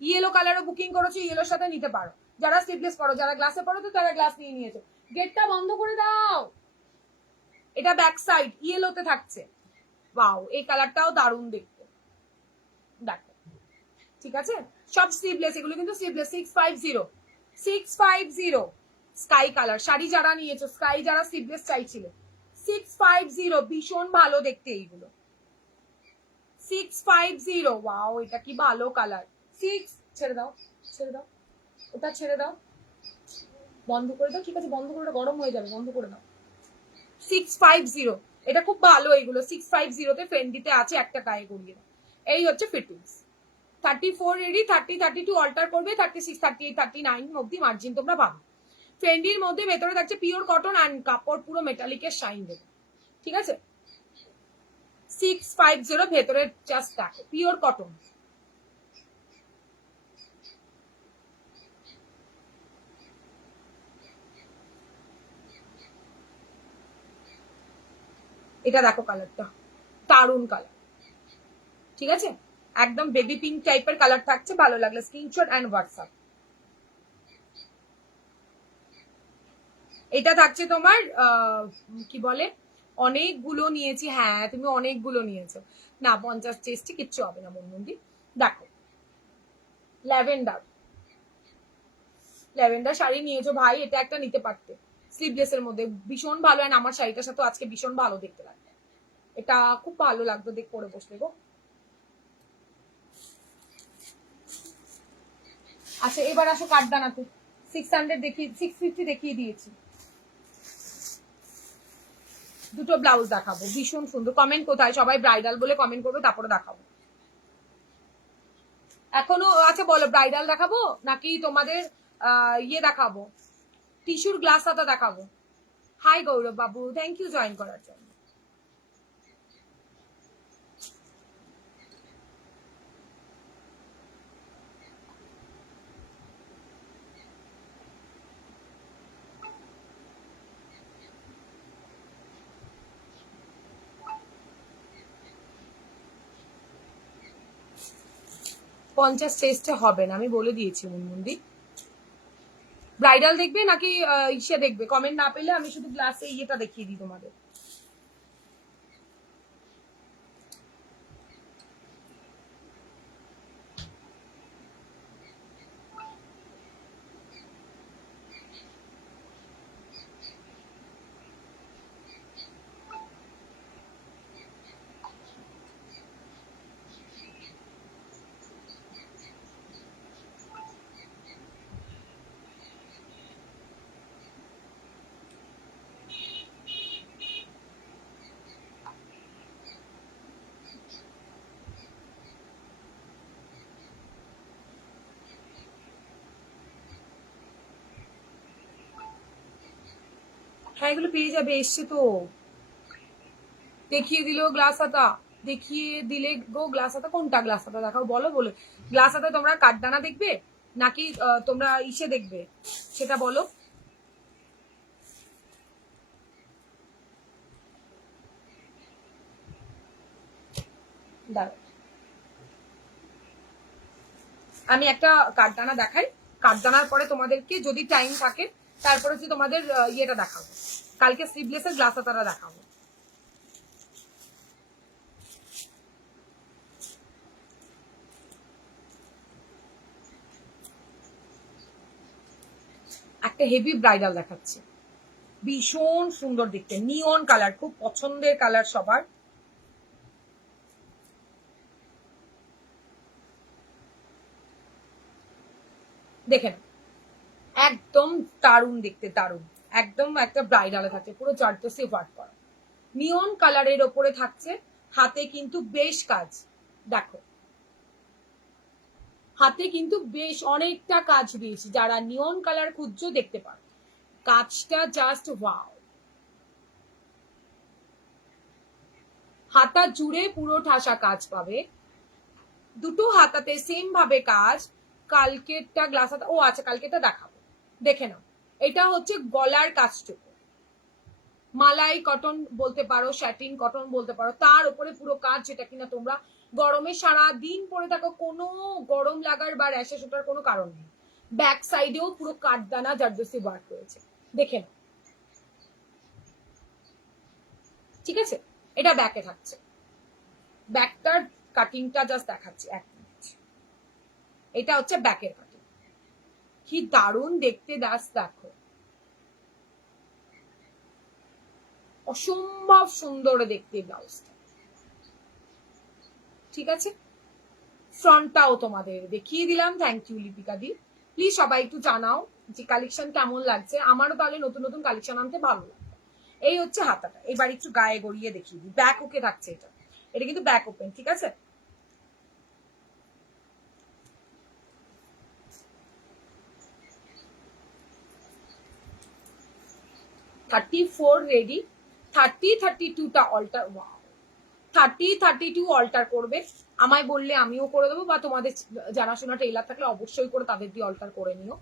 ইয়েলো কালারও বুকিং করেছো, ইয়েলোর সাথে নিতে পারো। যারা স্লিভলেস পরো, যারা গ্লাসে পরো তো তারা গ্লাস নিয়ে নিয়েছো। গেটটা বন্ধ করে দাও। এটা ব্যাক সাইড ইয়েলোতে থাকছে, ওয়াও, এই কালারটাও দারুণ দেখতে, দেখো, ঠিক আছে। সব স্লিভলেস, এগুলো কিন্তু স্লিভলেস। 650, 650 স্কাই কালার শাড়ি যারা নিয়েছো, স্কাই যারা স্লিভলেস চাইছিলে, 650, ভীষণ ভালো দেখতে এইগুলো। 650, ওয়াও, এটা কি ভালো কালার। 6, ছেড়ে দাও, ছেড়ে দাও, ওটা ছেড়ে দাও, বন্ধ করে দাও, ঠিক আছে, বন্ধ করে, গরম হয়ে যাবে, বন্ধ করে দাও। 650, এটা খুব ভালো, এইগুলো 650 ফেন্ডিতে আছে, একটা গায়ে গড়িয়ে দাও। এই হচ্ছে ফিটিংস। 34 রেডি, 30, 32 অল্টার করবে, 36, 38, 39 অব্দি মার্জিন তোমরা পাবে। ফেন্ডির মধ্যে ভেতরে থাকছে পিওর কটন অ্যান্ড কাপড় পুরো মেটালিকের শাইন দেবে, ঠিক আছে। 650 ভেতরে জাস্ট দেখো, পিওর কটন। এটা দেখো কালারটা, দারুন কালার, ঠিক আছে, একদম বেবি পিঙ্ক টাইপের কালার থাকছে। ভালো লাগলে স্ক্রিনশট অ্যান্ড হোয়াটসঅ্যাপ। এটা থাকছে তোমার কি বলে, অনেকগুলো নিয়েছি, হ্যাঁ তুমি অনেকগুলো নিয়েছো না, 50 চেষ্টি কিচ্ছু হবে না বন্ধুদি। দেখো ল্যাভেন্ডার, ল্যাভেন্ডার শাড়ি নিয়েছো ভাই, এটা একটা নিতে পারতে স্লিভলেস এর মধ্যে, ভীষণ ভালো। আর আমার শাড়িটার সাথে আজকে ভীষণ ভালো দেখতে লাগবে, এটা খুব ভালো লাগতো দেখ পরে বসলে গো। আচ্ছা এবার আসো কাঠদানাতে, 600 দেখিয়ে, 650 দেখিয়ে দিয়েছি। দুটো ব্লাউজ দেখাবো, ভীষণ সুন্দর। কমেন্ট কোথায়, সবাই ব্রাইডাল বলে কমেন্ট করবে, তারপরে দেখাবো। এখনো আচ্ছা বলো, ব্রাইডাল দেখাবো নাকি তোমাদের ইয়ে দেখাবো, টিস্যুর গ্লাস হাতা দেখাবো? High Gaurav Babu, thank you join করার জন্য। পঞ্চাশ চেষ্টা হবে না, আমি বলে দিয়েছি মুনমুন্দি। ব্রাইডাল দেখবে নাকি ইসে দেখবে? কমেন্ট না পেলে আমি শুধু গ্লাসে ইয়েটা দেখিয়ে দিই তোমাদের। হ্যাঁ এগুলো পেয়ে যাবে, এসছে তো। দেখিয়ে দিল গ্লাস হাতা, দেখিয়ে দিলে গো গ্লাস হাতা। কোনটা গ্লাস হাতা দেখাও, বলো বলো। গ্লাস হাতা তোমরা কাঠদানা দেখবে নাকি তোমরা ইসে দেখবে সেটা বলো। দাঁড়াও আমি একটা কাঠদানা দেখাই, কাঠদানার পরে তোমাদেরকে যদি টাইম থাকে তারপরে হচ্ছে তোমাদের ইয়েটা দেখাবো, কালকে স্লিভলেসের গ্লাস হাতাটা দেখাবো। একটা হেভি ব্রাইডাল দেখাচ্ছি, ভীষণ সুন্দর দেখতে, নিয়ন কালার, খুব পছন্দের কালার সবার। দেখেন একদম দারুণ দেখতে, দারুণ, একদম একটা ব্রাইডালে থাকছে, পুরো জারদোসি ওয়ার্ক করা, নিয়ন কালারের ওপরে থাকছে। হাতে কিন্তু বেশ কাজ, দেখো হাতে কিন্তু বেশ অনেকটা কাজ দিয়েছি, যারা নিয়ন কালার খুঁজছো দেখতে পারো, কাজটা জাস্ট ওয়াও। হাতা জুড়ে পুরো ঠাসা কাজ পাবে, দুটো হাতাতে সেম ভাবে কাজ। কালকেরটা গ্লাস হাতা, ও আচ্ছা কালকেরটা দেখাবো, দেখে নাও। এটা হচ্ছে গলার কাজটুকু, মালাই কটন বলতে পারো, স্যাটিন কটন বলতে পারো, তার উপরে পুরো কাজ, যেটা কিনা তোমরা গরমে সারা দিন পরে থাকো, কোনো গরম লাগার বা র্যাশেস ওঠার কোনো কারণ নেই। ব্যাক সাইডেও পুরো কাঠদানা জারদোসি ওয়ার্ক রয়েছে, দেখে নাও। ঠিক আছে, এটা ব্যাকে থাকছে, ব্যাকটার কাটিংটা জাস্ট দেখাচ্ছি এক মিনিট। এটা হচ্ছে ব্যাকের কাটিং, কি দারুণ দেখতে দাস, দেখো অসম্ভব সুন্দর দেখতে ব্লাউজটা। ঠিক আছে, ফ্রন্টটাও তোমাদের দেখিয়ে দিলাম। থ্যাংক ইউ লিপিকা দি। প্লিজ সবাই একটু জানাও যে কালেকশন কেমন লাগছে, আমারও তাহলে নতুন নতুন কালেকশন আনতে ভালো লাগবে। এই হচ্ছে হাতাটা, এবার একটু গায়ে গড়িয়ে দেখিয়ে দিই। ব্যাক ওকে থাকছে, এটা এটা কিন্তু ব্যাক ওপেন, ঠিক আছে। 34 রেডি, 30-32টা অল্টার, ওয়াও 30-32 অল্টার করবে, আমায় বললে আমিও করে দেবো, বা তোমাদের জানাশোনা টেইলার থাকলে অবশ্যই করে তাদের দিয়ে অল্টার করে নিও।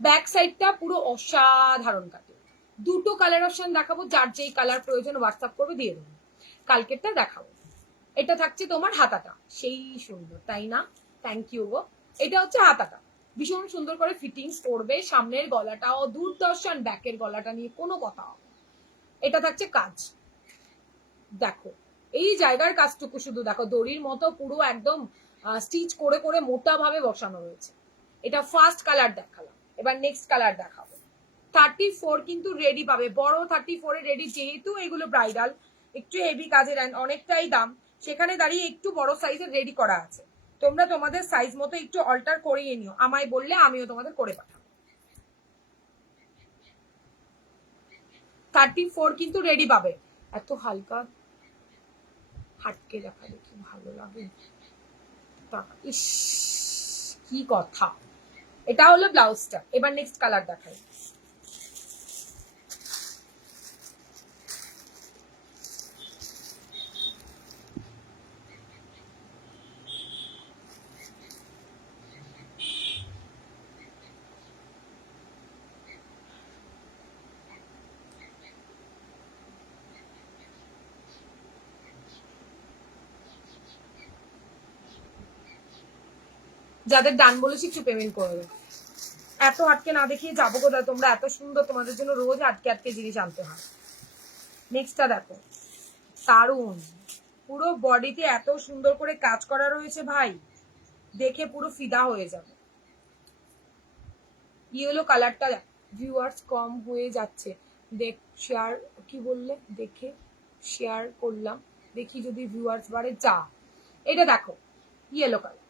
ব্যাক সাইডটা পুরো অসাধারণ কাটে, দুটো কালার অপশন দেখাবো, যার যেই কালার প্রয়োজন হোয়াটসঅ্যাপ করবে দিয়ে দেবো। কালকেরটা দেখাবো, এটা থাকছে তোমার হাতাটা, সেই সুন্দর তাই না, থ্যাংক ইউ গো। এটা হচ্ছে হাতাটা, ভীষণ সুন্দর করে ফিটিংস করবে, সামনের গলাটাও দূরদর্শন, ব্যাকের গলাটা নিয়ে কোনো কথা হবে। এটা থাকছে কাজ, দেখো এই জায়গার কাজটুকু শুধু দেখো, দড়ির মতো পুরো একদম স্টিচ করে করে মোটা ভাবে বসানো রয়েছে। এটা ফার্স্ট কালার দেখালাম, এবার নেক্সট কালার দেখাবো। 34 কিন্তু রেডি পাবে, বড় 34 এ রেডি, যেহেতু এগুলো ব্রাইডাল একটু হেভি কাজের অনেকটাই দাম, সেখানে দাঁড়িয়ে একটু বড় সাইজের রেডি করা আছে। তোমরা তোমাদের সাইজ মতো একটু অল্টার করিয়ে নিও, আমায় বললে আমিও তোমাদের করে পাঠাবো। 34 কিন্তু রেডি পাবে, এত হালকা হাটকে দেখা দেখি ভালো লাগে, ইস কি কথা। এটা হলো ব্লাউজটা, এবার নেক্সট কালার দেখাই। যাদের ডান বলেছি একটু পেমেন্ট করে দেবে, এত আটকে না দেখিয়ে যাবো কোথায়, তোমরা এত সুন্দর, তোমাদের জন্য রোজ আটকে আটকে জিনিস আনতে হয়। নেক্সটটা দেখো, দারুন, পুরো বডিতে এত সুন্দর করে কাজ করা রয়েছে ভাই, দেখে পুরো ফিদা হয়ে যাবে। ইয়েলো কালারটা ভিউয়ার্স কম হয়ে যাচ্ছে, দেখ শেয়ার, কি বললে, দেখে শেয়ার করলাম, দেখি যদি ভিউয়ার্স বাড়ে, যা এটা দেখো ইয়েলো কালার,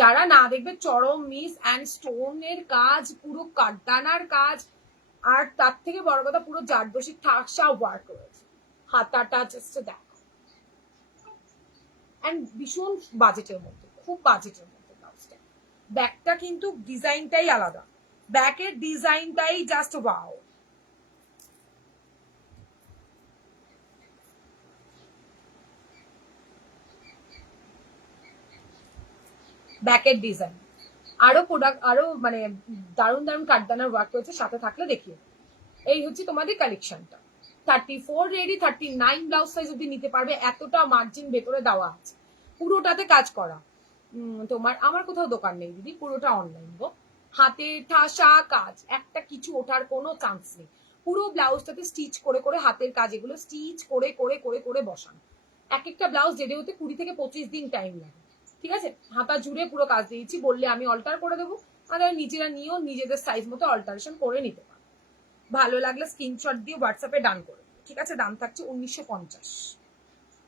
যারা না দেখবে চরম মিস, অ্যান্ড স্টোনের কাজ, পুরো কাঠদানার কাজ, আর তার থেকে বড় কথা পুরো জারদোসি ঠাসা ওয়ার্ক রয়েছে। হাতাটা জাস্ট দেখো, অ্যান্ড ভীষণ বাজেটের মধ্যে, খুব বাজেটের মধ্যে ব্লাউজটা। ব্যাকটা কিন্তু ডিজাইনটাই আলাদা, ব্যাকের ডিজাইনটাই জাস্ট ওয়াও। ব্যাকের ডিজাইন, আরো প্রোডাক্ট, আরো মানে দারুণ দারুণ কাঠদানার ওয়ার্ক রয়েছে, সাথে থাকলে দেখিয়ে। এই হচ্ছে তোমাদের কালেকশনটা। 34 রেডি, 39 ব্লাউজ সাইজ অব্দি নিতে পারবে, এতটা মার্জিন ভেতরে দেওয়া আছে, পুরোটাতে কাজ করা। তোমার আমার কোথাও দোকান নেই দিদি, পুরোটা অনলাইন গো। হাতে ঠাসা কাজ, একটা কিছু ওঠার কোনো চান্স নেই। পুরো ব্লাউজটাতে স্টিচ করে করে হাতের কাজ, এগুলো স্টিচ করে করে করে করে বসানো। এক একটা ব্লাউজ যেতে হতে 20 থেকে 25 দিন টাইম লাগে। ঠিক আছে, হাতা জুড়ে পুরো কাজ দিয়েছি, বললে আমি অল্টার করে দেবো, আর নিজেরা নিয়েও নিজেদের সাইজ মতো অল্টারেশন করে নিতে পারো। ভালো লাগলে স্ক্রিনশট দিয়ে হোয়াটসঅ্যাপে ডান করে, ঠিক আছে। দাম থাকছে 1950,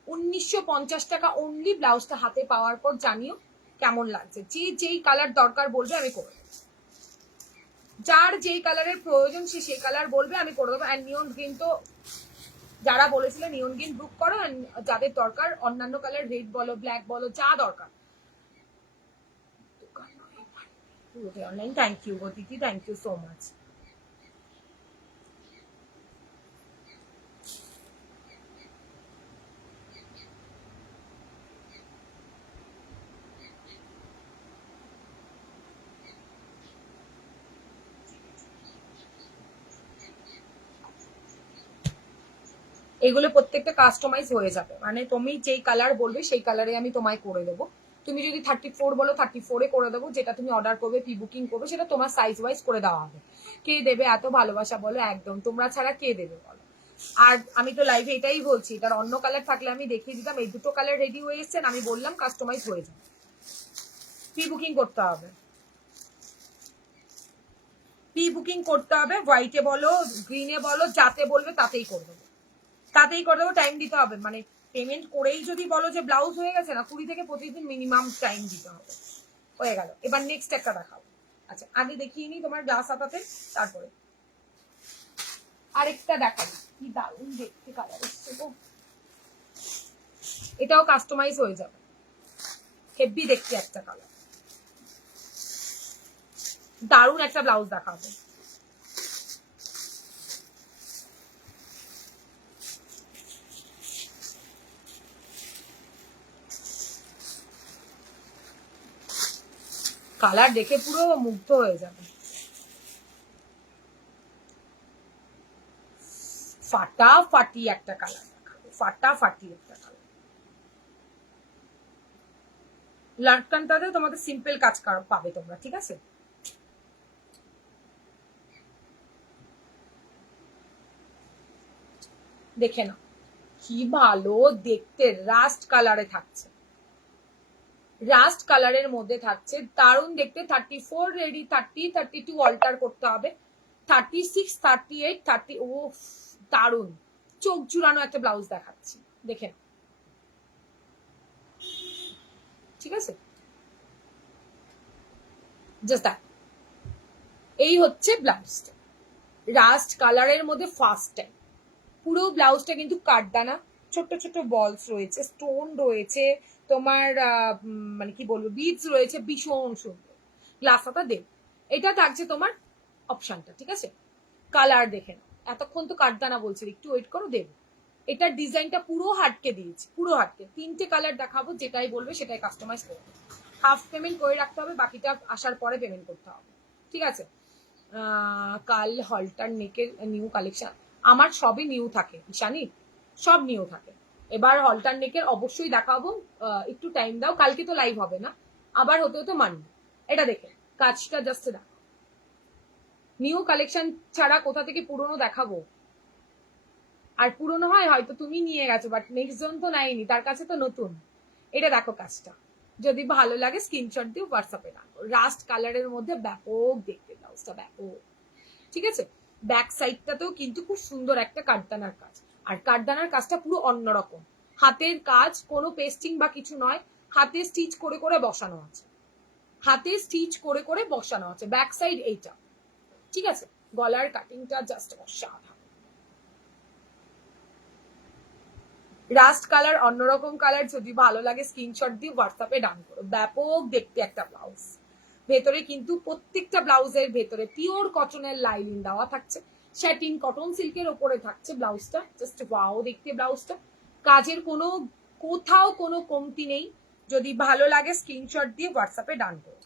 1950 টাকা অনলি। ব্লাউজটা হাতে পাওয়ার পর জানিও কেমন লাগছে, যে যেই কালার দরকার বলবে আমি করে দেবো, যার যেই কালারের প্রয়োজন সে সেই কালার বলবে আমি করে দেবো। অ্যান্ড নিয়ন গ্রিন তো যারা বলেছিল নিয়ন গ্রিন বুক করো, যাদের দরকার অন্যান্য কালার রেড বলো ব্ল্যাক বলো যা দরকার অনলাইন। থ্যাংক ইউ গো দিদি, থ্যাংক ইউ সো মাচ। এগুলো প্রত্যেকটা কাস্টমাইজ হয়ে যাবে, মানে তুমি যেই কালার বলবে সেই কালারে আমি তোমায় করে দেবো। তুমি যদি 34 বলো 34-এ করে দেবো, যেটা তুমি অর্ডার করবে প্রি বুকিং করবে সেটা তোমার সাইজ ওয়াইজ করে দেওয়া হবে। কে দেবে এত ভালোবাসা বলো, একদম তোমরা ছাড়া কে দেবে বলো। আর আমি তো লাইভে এটাই বলছি, এটার অন্য কালার থাকলে আমি দেখিয়ে দিতাম। এই দুটো কালার রেডি হয়ে এসছেন, আমি বললাম কাস্টমাইজ হয়ে যাবে, প্রি বুকিং করতে হবে। প্রি বুকিং করতে হবে, হোয়াইটে বলো গ্রিনে বলো যাতে বলবে তাতেই করে দেবো, তাতেই করে দেবো। টাইম দিতে হবে, মানে পেমেন্ট করেই যদি বলো যে ব্লাউজ হয়ে গেছে না, 20 থেকে 25 দিন মিনিমাম টাইম দিতে হবে। হয়ে গেল, এবার নেক্সট একটা দেখাবো। আচ্ছা আগে দেখিয়ে নি তোমার গ্লাস হাতাতে, তারপরে আরেকটা দেখাবো। কি দারুণ দেখতে কালার এসছে গো, এটাও কাস্টমাইজ হয়ে যাবে, হেভি দেখতে একটা কালার। দারুণ একটা ব্লাউজ দেখাবো। কালার দেখে পুরো মুগ্ধ হয়ে যাবে। ফাটাফাটি একটা কালার দেখাবো, ফাটাফাটি একটা কালার। লাটকানটাতে তোমাদের সিম্পল কাজ পাবে তোমরা, ঠিক আছে। দেখে নাও কি ভালো দেখতে, রাস্ট কালারে থাকছে, রাস্ট কালারের মধ্যে থাকছে, দারুণ দেখতে। 34 রেডি, 30 32 অল্টার করতে হবে, 36 38 30। ও দারুণ চোখ জুড়ানো একটা ব্লাউজ দেখাচ্ছি, দেখে ঠিক আছে। জাস্ট দ্যাট, এই হচ্ছে ব্লাউজটা রাস্ট কালারের মধ্যে ফার্স্ট টাইম। পুরো ব্লাউজটা কিন্তু কাঠদানা, ছোট্ট ছোট্ট বলস রয়েছে, স্টোন রয়েছে, তোমার মানে কি বলবো বিডস রয়েছে, ভীষণ সুন্দর। গ্লাস হাতা দেব, এটা থাকছে তোমার অপশনটা, ঠিক আছে। কালার দেখে নাও, এতক্ষণ তো কাঠদানা বলছি, একটু ওয়েট করো দেব। এটার ডিজাইনটা পুরো হাটকে দিয়েছি, পুরো হাটকে। 3টে কালার দেখাবো, যেটাই বলবে সেটাই কাস্টমাইজ করবে। হাফ পেমেন্ট করে রাখতে হবে, বাকিটা আসার পরে পেমেন্ট করতে হবে, ঠিক আছে। কাল হলটার নেকের নিউ কালেকশন, আমার সবই নিউ থাকে জানি, সব নিউ থাকে। এবার হলটার নেকের অবশ্যই দেখাবো, একটু টাইম দাও, কালকে তো লাইভ হবে না, আবার হতে হতে মানবে। এটা দেখে কাজটা জাস্ট দেখো, নিউ কালেকশন ছাড়া কোথা থেকে পুরনো দেখাবো। আর পুরনো হয় হয়তো তুমি নিয়ে গেছো, বাট নেক্সট জন তো নেয়নি, তার কাছে তো নতুন। এটা দেখো কাজটা, যদি ভালো লাগে স্ক্রিনশট দিয়ে হোয়াটসঅ্যাপে রাখো। রাস্ট কালারের মধ্যে ব্যাপক দেখতে ব্লাউজটা, ব্যাপক, ঠিক আছে। ব্যাক সাইডটাতেও কিন্তু খুব সুন্দর একটা কাঠদানার কাজ, আর কাঠদানার কাজটা পুরো অন্যরকম। হাতের কাজ, কোনো পেস্টিং বা কিছু নয়, হাতে স্টিচ করে করে বসানো আছে, হাতে স্টিচ করে করে বসানো আছে। ব্যাক সাইড এইটা, ঠিক আছে। গলার কাটিংটা জাস্ট অসাধারণ। রাস্ট কালার, অন্যরকম কালার, যদি ভালো লাগে স্ক্রিনশট দিয়ে হোয়াটসঅ্যাপে ডান করো। ব্যাপক দেখতে একটা ব্লাউজ, ভেতরে কিন্তু প্রত্যেকটা ব্লাউজের ভেতরে পিওর কটনের লাইনিং দেওয়া থাকছে, স্যাটিন কটন সিল্কের ওপরে থাকছে ব্লাউজটা। জাস্ট ওয়াও দেখতে ব্লাউজটা, কাজের কোনো কোথাও কোনো কমতি নেই, যদি ভালো লাগে স্ক্রিনশট দিয়ে হোয়াটসঅ্যাপে ডান করো।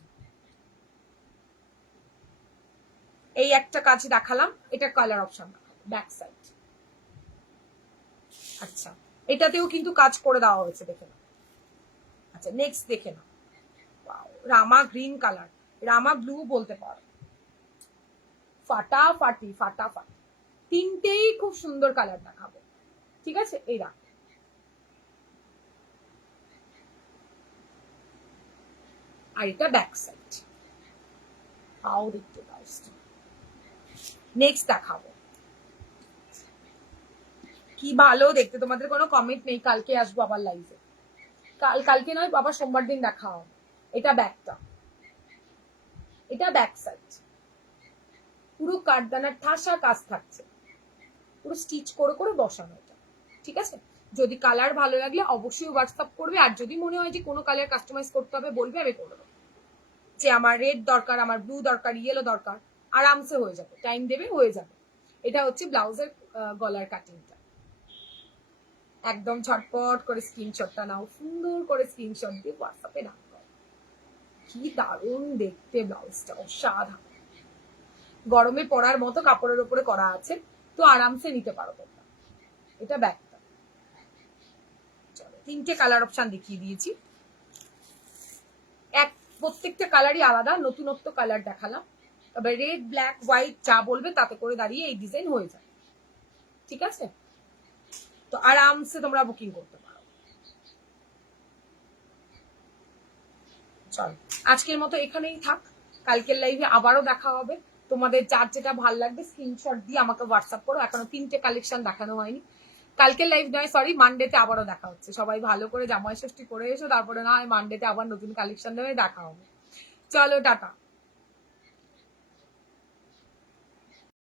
এই একটা কাজ দেখালাম, এটা কালার অপশন ব্যাক সাইড। আচ্ছা, এটাতেও কিন্তু কাজ করে দেওয়া হয়েছে, দেখে নাও। আচ্ছা, নেক্সট দেখে নাও। রামা গ্রিন কালার, রামা ব্লু বলতে পারো, ফাটাফাটি ফাটাফাটি। তিনটেই খুব সুন্দর কালার দেখাবো, ঠিক আছে? এই রাখ। আর এটা ব্যাক সাইড, হাও দেখতে পাও। নেক্সট দেখাবো, কি ভালো দেখতে। তোমাদের কোনো কমেন্ট নেই, কালকে আসবো আবার লাইভে। কালকে নয়, আবার সোমবার দিন দেখা হবে। এটা ব্যাকটা, এটা ব্যাক সাইড, পুরো কাঠদানার ঠাসা কাজ থাকছে, পুরো স্টিচ করে করে বসানো এটা, ঠিক আছে? যদি কালার ভালো লাগলে অবশ্যই হোয়াটসঅ্যাপ করবে, আর যদি মনে হয় যে কোনো কালার কাস্টমাইজ করতে হবে বলবে, আমি করে দেবো। যে আমার রেড দরকার, আমার ব্লু দরকার, ইয়েলো দরকার, আরামসে হয়ে যাবে, টাইম দেবে হয়ে যাবে। এটা হচ্ছে ব্লাউজের গলার কাটিংটা। একদম ঝটপট করে স্ক্রিনশটটা নাও, সুন্দর করে স্ক্রিনশট দিয়ে হোয়াটসঅ্যাপে নাও। কি দারুণ দেখতে ব্লাউজটা, অসাধারণ। গরমে পরার মতো কাপড়ের উপরে করা আছে, তো আরামসে নিতে পারো তোমরা। এটা ব্যাগটা। চলো, তিনটে কালার অপশন দেখিয়ে দিয়েছি, প্রত্যেকটা কালারই আলাদা, নতুনত্ব কালার দেখালাম। তবে রেড, ব্ল্যাক, হোয়াইট যা বলবে তাতে করে দাঁড়িয়ে এই ডিজাইন হয়ে যায়, ঠিক আছে? তো আরামসে তোমরা বুকিং করতে পারো। চল, আজকের মতো এখানেই থাক, কালকের লাইভে আবারও দেখা হবে। তোমাদের যার যেটা ভালো লাগবে স্ক্রিনশট দিয়ে আমাকে হোয়াটসঅ্যাপ করো। এখনো তিনটে কালেকশন দেখানো হয়নি। কালকের লাইভ নয়, সরি, মানডেতে আবারও দেখা হচ্ছে। সবাই ভালো করে জামাই ষষ্ঠী করে এসো, তারপরে না হয় মানডেতে আবার নতুন কালেকশন দেবে, দেখা হবে। চলো, টাটা।